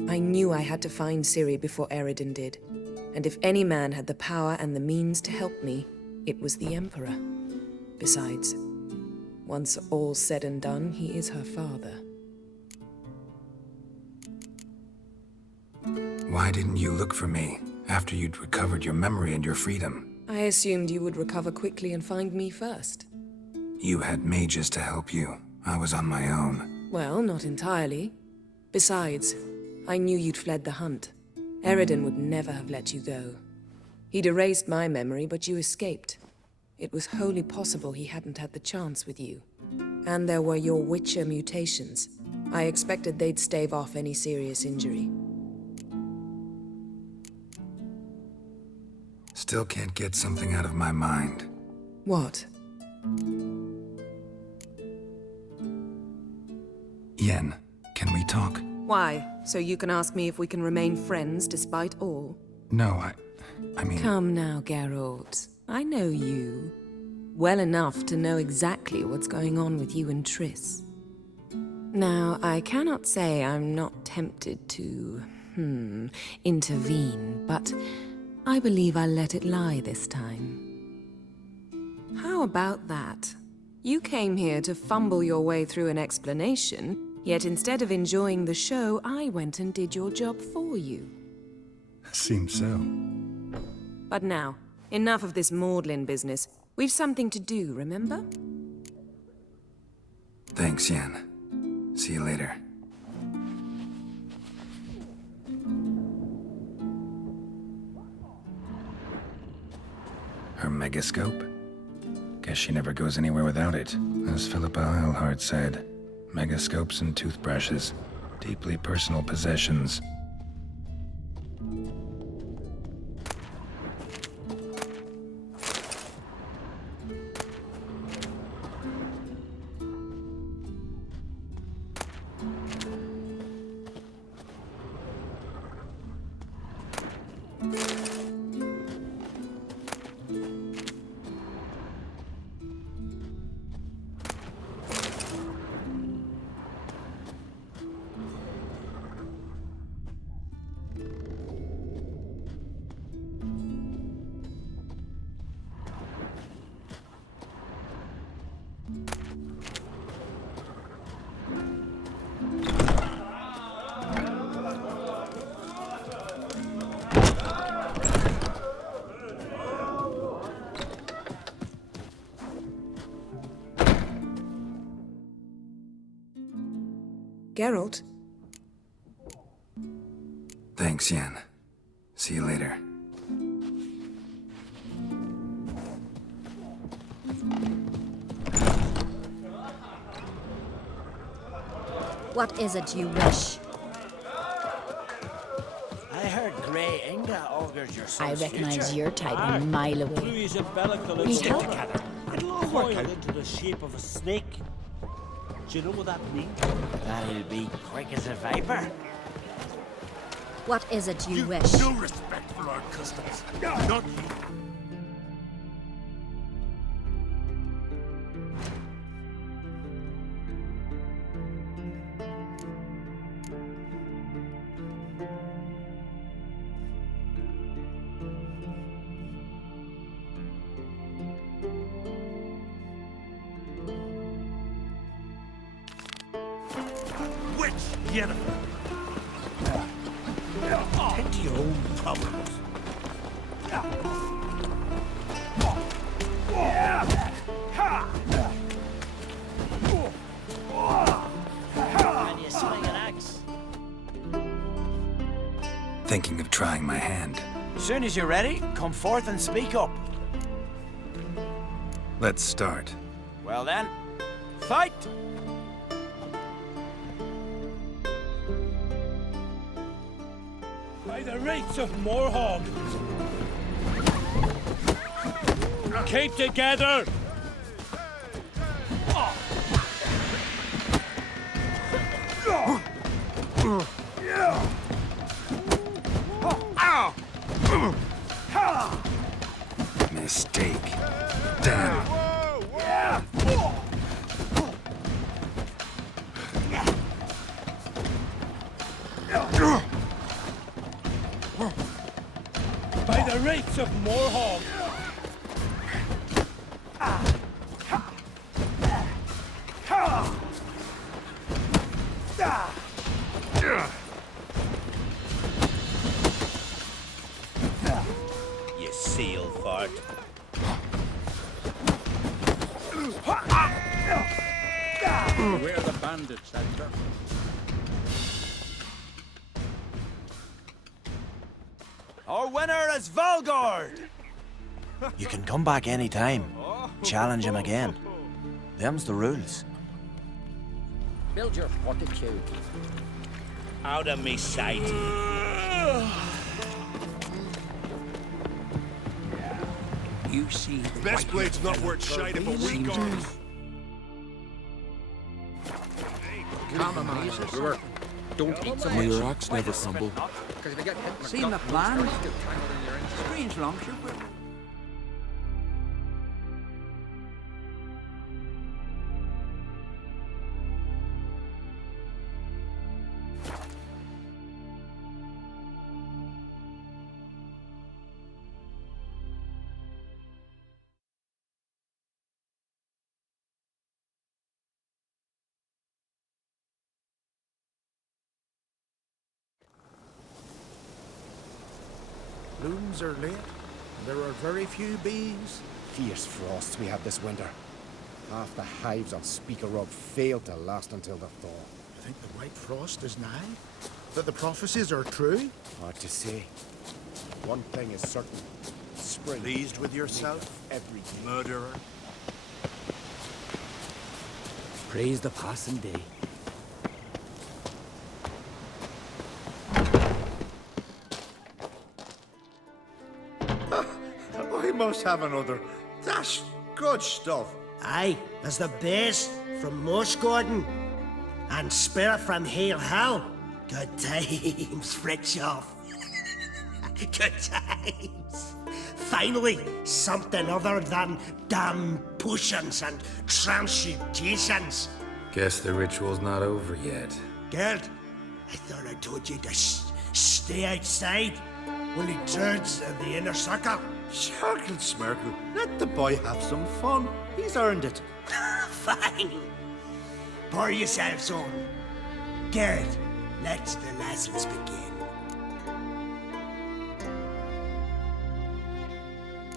I knew I had to find Ciri before Eredin did, and if any man had the power and the means to help me, it was the Emperor. Besides, once all's said and done, he is her father. Why didn't you look for me after you'd recovered your memory and your freedom? I assumed you would recover quickly and find me first. You had mages to help you. I was on my own. Well, not entirely. Besides, I knew you'd fled the hunt. Eredin would never have let you go. He'd erased my memory, but you escaped. It was wholly possible he hadn't had the chance with you. And there were your Witcher mutations. I expected they'd stave off any serious injury. Still can't get something out of my mind. What? Yen, can we talk? Why? So you can ask me if we can remain friends despite all? No, I mean... Come now, Geralt. I know you. Well enough to know exactly what's going on with you and Triss. Now, I cannot say I'm not tempted to, intervene, but I believe I'll let it lie this time. How about that? You came here to fumble your way through an explanation, yet instead of enjoying the show, I went and did your job for you. Seems so. But now, enough of this maudlin business. We've something to do, remember? Thanks, Yen. See you later. Her megascope? Guess she never goes anywhere without it. As Philippa Eilhart said, megascopes and toothbrushes, deeply personal possessions. Geralt? Thanks, Yen. See you later. What is it you wish? I heard Grey Inga augurs your son's I recognize future. your type a mile away. Louis and Bellicle and We stick help. together. It'll all work out into the shape of a snake. Do you know what that means? That he'll be quick as a viper. What is it you wish? No respect for our customs. Not you. Witch Yennefer. Tend to your own problems. swing an axe. Thinking of trying my hand. Soon as you're ready, come forth and speak up. Let's start. Well then, fight! By the rights of Morhog. Keep together! Mistake. Damn. By the rights of Morhog. You seal fart. Where are the bandits, Hector? Our winner is Valgard! You can come back any time. Challenge him again. Them's the rules. Build your fortitude. Out of me sight. You see, Best blade's not worth shite if a weak arm. Brewer, don't eat so much. May your axe never crumble. Because if you get hit in the Seen gut, the it's plan? gonna still tangled in your insides. Strange longship. Blooms are late, and there are very few bees. Fierce frosts we had this winter. Half the hives on Speaker Rub failed to last until the thaw. I think the white frost is nigh. That the prophecies are true. Hard to say. One thing is certain. Spring. Pleased with yourself, every murderer? Praise the passing day. I must have another. That's good stuff. Aye, as the best from Mossgarden. And spirit from Hale Hill. Good times, Fritjof. Good times. Finally, something other than damn potions and transmutations. Guess the ritual's not over yet. Geralt, I thought I told you to stay outside. Only turns in the inner circle. Smirkle, Smirkle. Let the boy have some fun. He's earned it. Fine. Pour yourselves on. Geralt, let the lessons begin.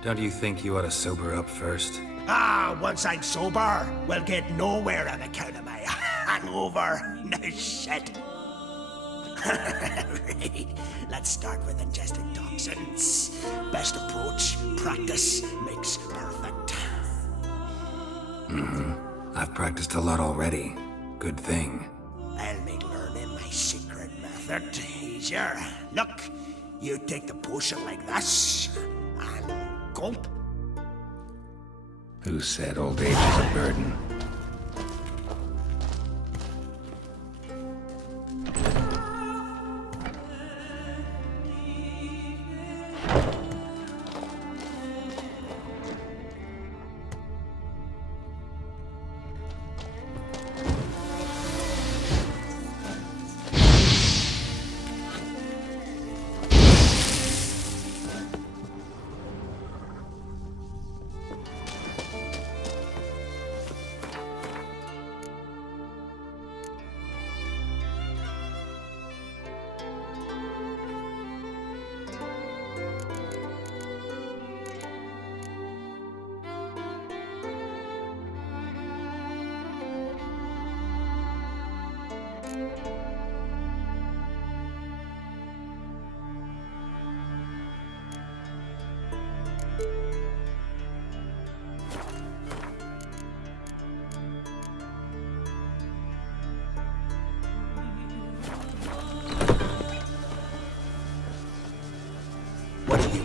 Don't you think you ought to sober up first? Once I'm sober, we'll get nowhere on account of my hangover. No shit. Right. Let's start with ingesting toxins. Best approach, practice makes perfect. I've practiced a lot already. Good thing. I'll make learning my secret method easier. Look, you take the potion like this, and gulp. Who said old age is a burden?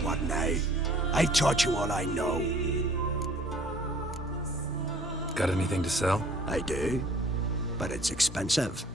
What now? I taught you all I know. Got anything to sell? I do, but it's expensive.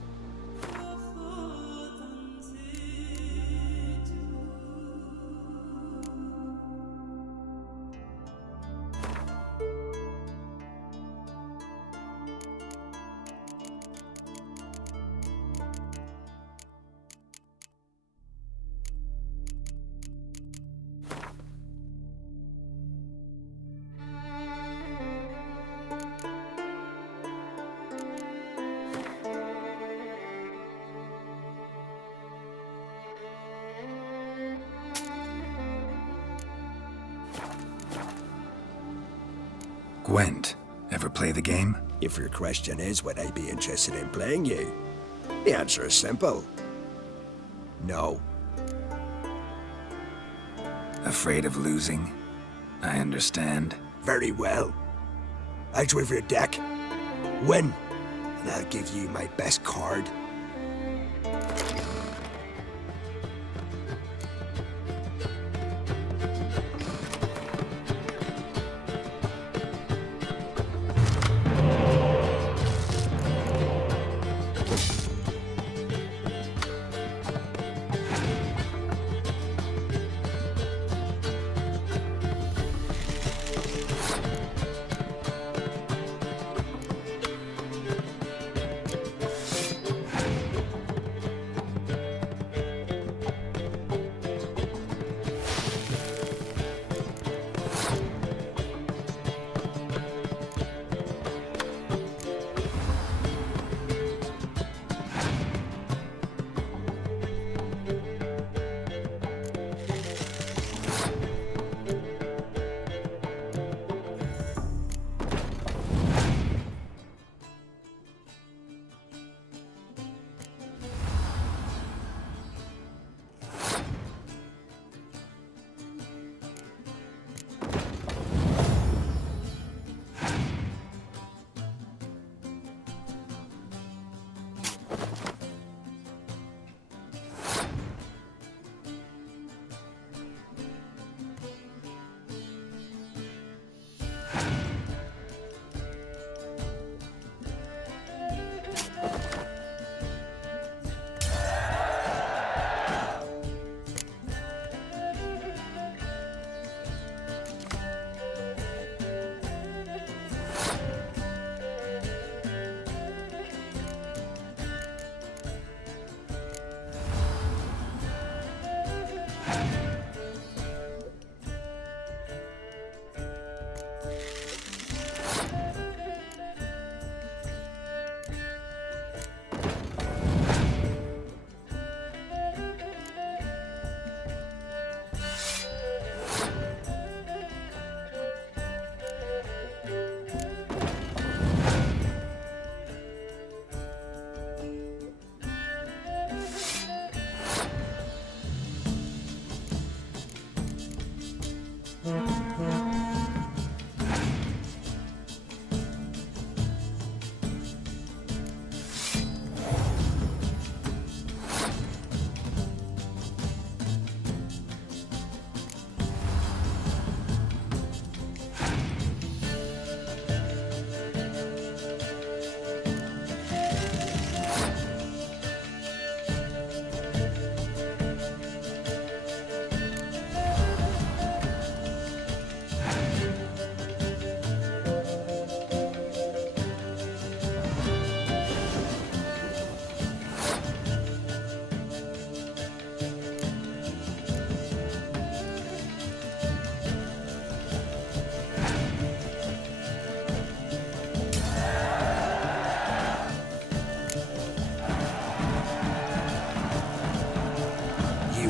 Gwent. Ever play the game? If your question is, would I be interested in playing you? The answer is simple. No. Afraid of losing? I understand. Very well. Out with your deck. Win, and I'll give you my best card.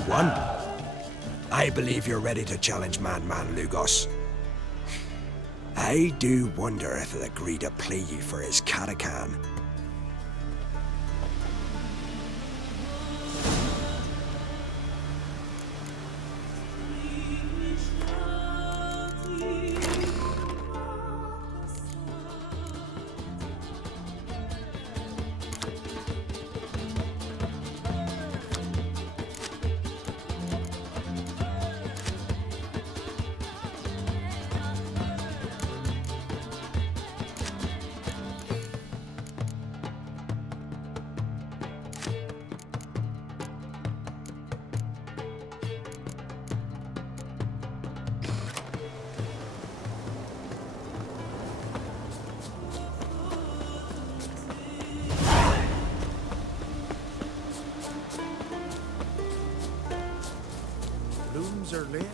One, I believe you're ready to challenge Madman Lugos. I do wonder if he'll agree to play you for his Catacan. are late.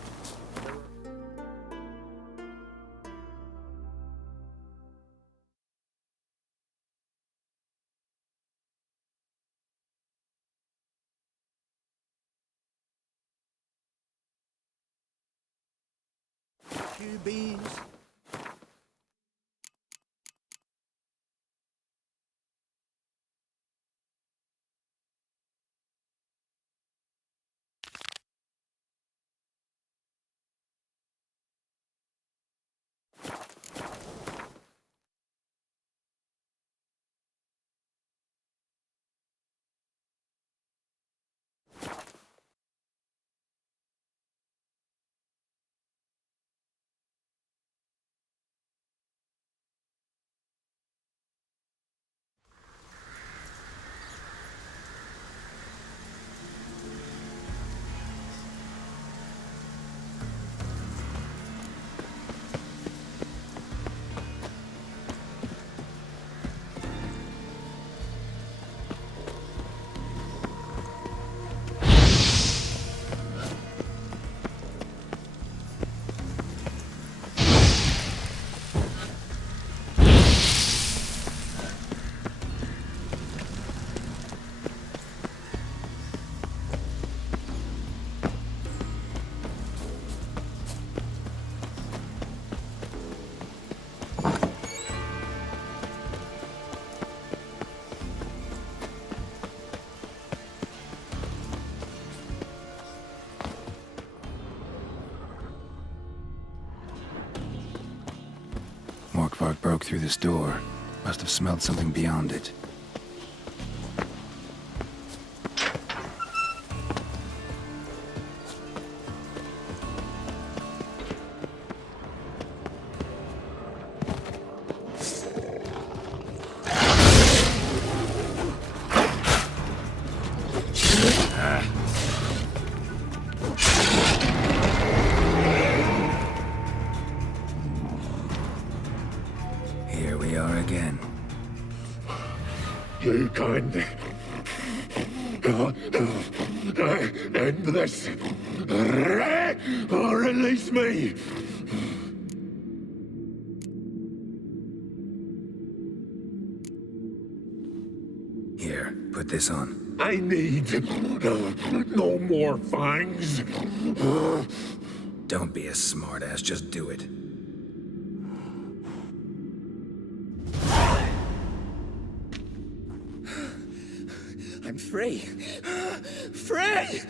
Two bees. Morkvarg broke through this door. Must have smelled something beyond it. Here we are again. You can't end this. Or release me. Here, put this on. I need no more fangs. Don't be a smartass, just do it. I'm free. Free!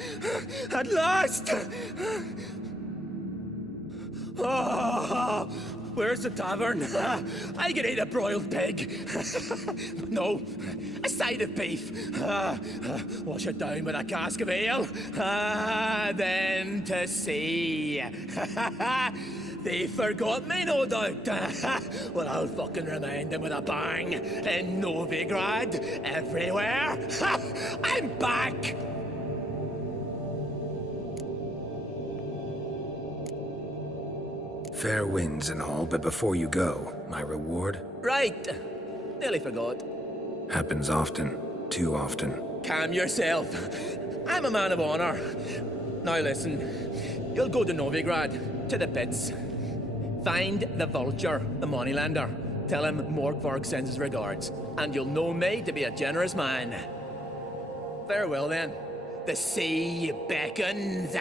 At last! Oh, where's the tavern? I can eat a broiled pig. No, a side of beef. Wash it down with a cask of ale. Then to sea. They forgot me, no doubt. Well, I'll fucking remind them with a bang. In Novigrad, everywhere. I'm back! Fair winds and all, but before you go, my reward? Right. Nearly forgot. Happens often. Too often. Calm yourself. I'm a man of honor. Now listen. You'll go to Novigrad, to the pits. Find the vulture, the moneylender. Tell him Morkvarg sends his regards, and you'll know me to be a generous man. Farewell then. The sea beckons.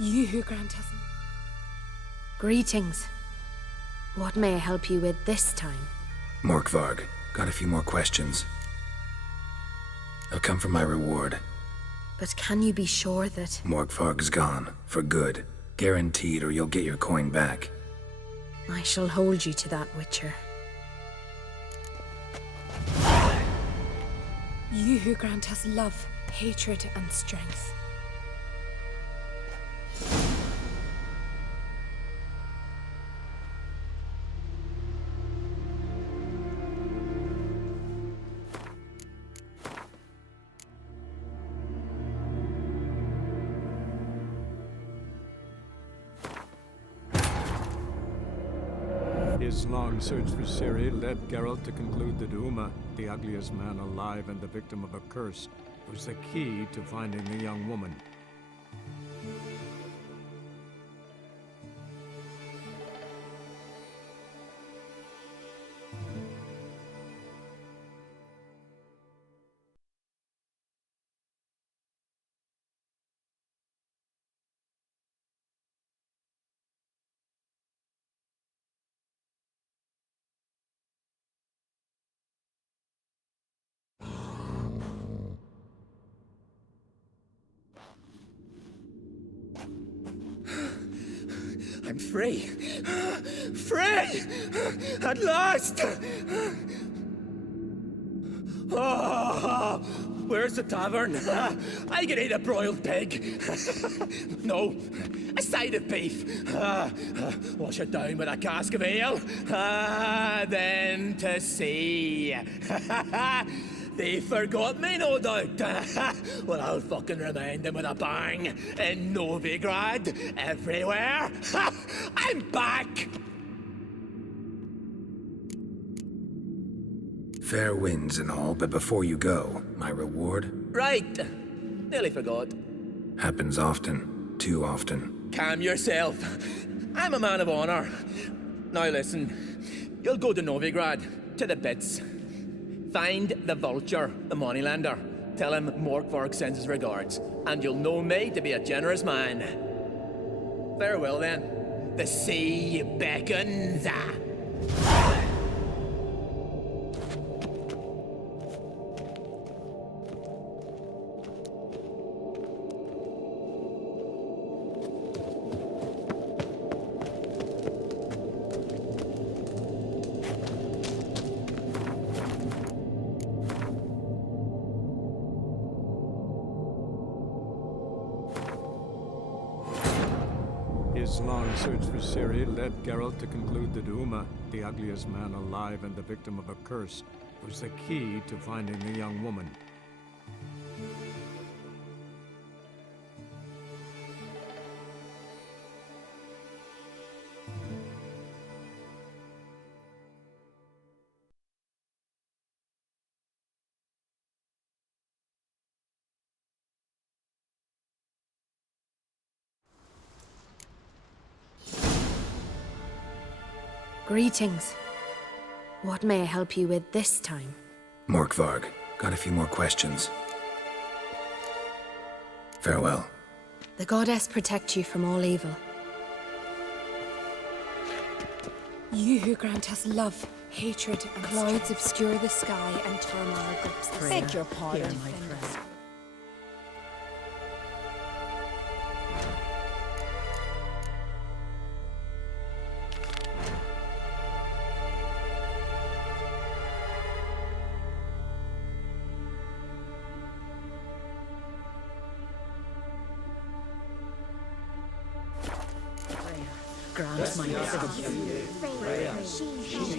You who grant us... Greetings. What may I help you with this time? Morkvarg, got a few more questions. I'll come for my reward. But can you be sure that... Morkvarg's gone, for good. Guaranteed, or you'll get your coin back. I shall hold you to that, Witcher. You who grant us love, hatred, and strength. His long search for Ciri led Geralt to conclude that Uma, the ugliest man alive and the victim of a curse, was the key to finding the young woman. I'm free. Free! At last! Oh, where's the tavern? I can eat a broiled pig. No, a side of beef. Wash it down with a cask of ale. Then to sea. They forgot me, no doubt. Well, I'll fucking remind them with a bang. In Novigrad, everywhere. I'm back! Fair winds and all, but before you go, my reward? Right. Nearly forgot. Happens often. Too often. Calm yourself. I'm a man of honor. Now listen. You'll go to Novigrad, to the bits. Find the vulture, the moneylender. Tell him Morkvarg sends his regards, and you'll know me to be a generous man. Farewell then. The sea beckons. His long search for Ciri led Geralt to conclude that Uma, the ugliest man alive and the victim of a curse, was the key to finding the young woman. Greetings. What may I help you with this time? Morkvarg, got a few more questions. Farewell. The goddess protect you from all evil. You who grant us love, hatred, and clouds obscure the sky and turmoil grips the sea. Beg your pardon, my friend. Grant my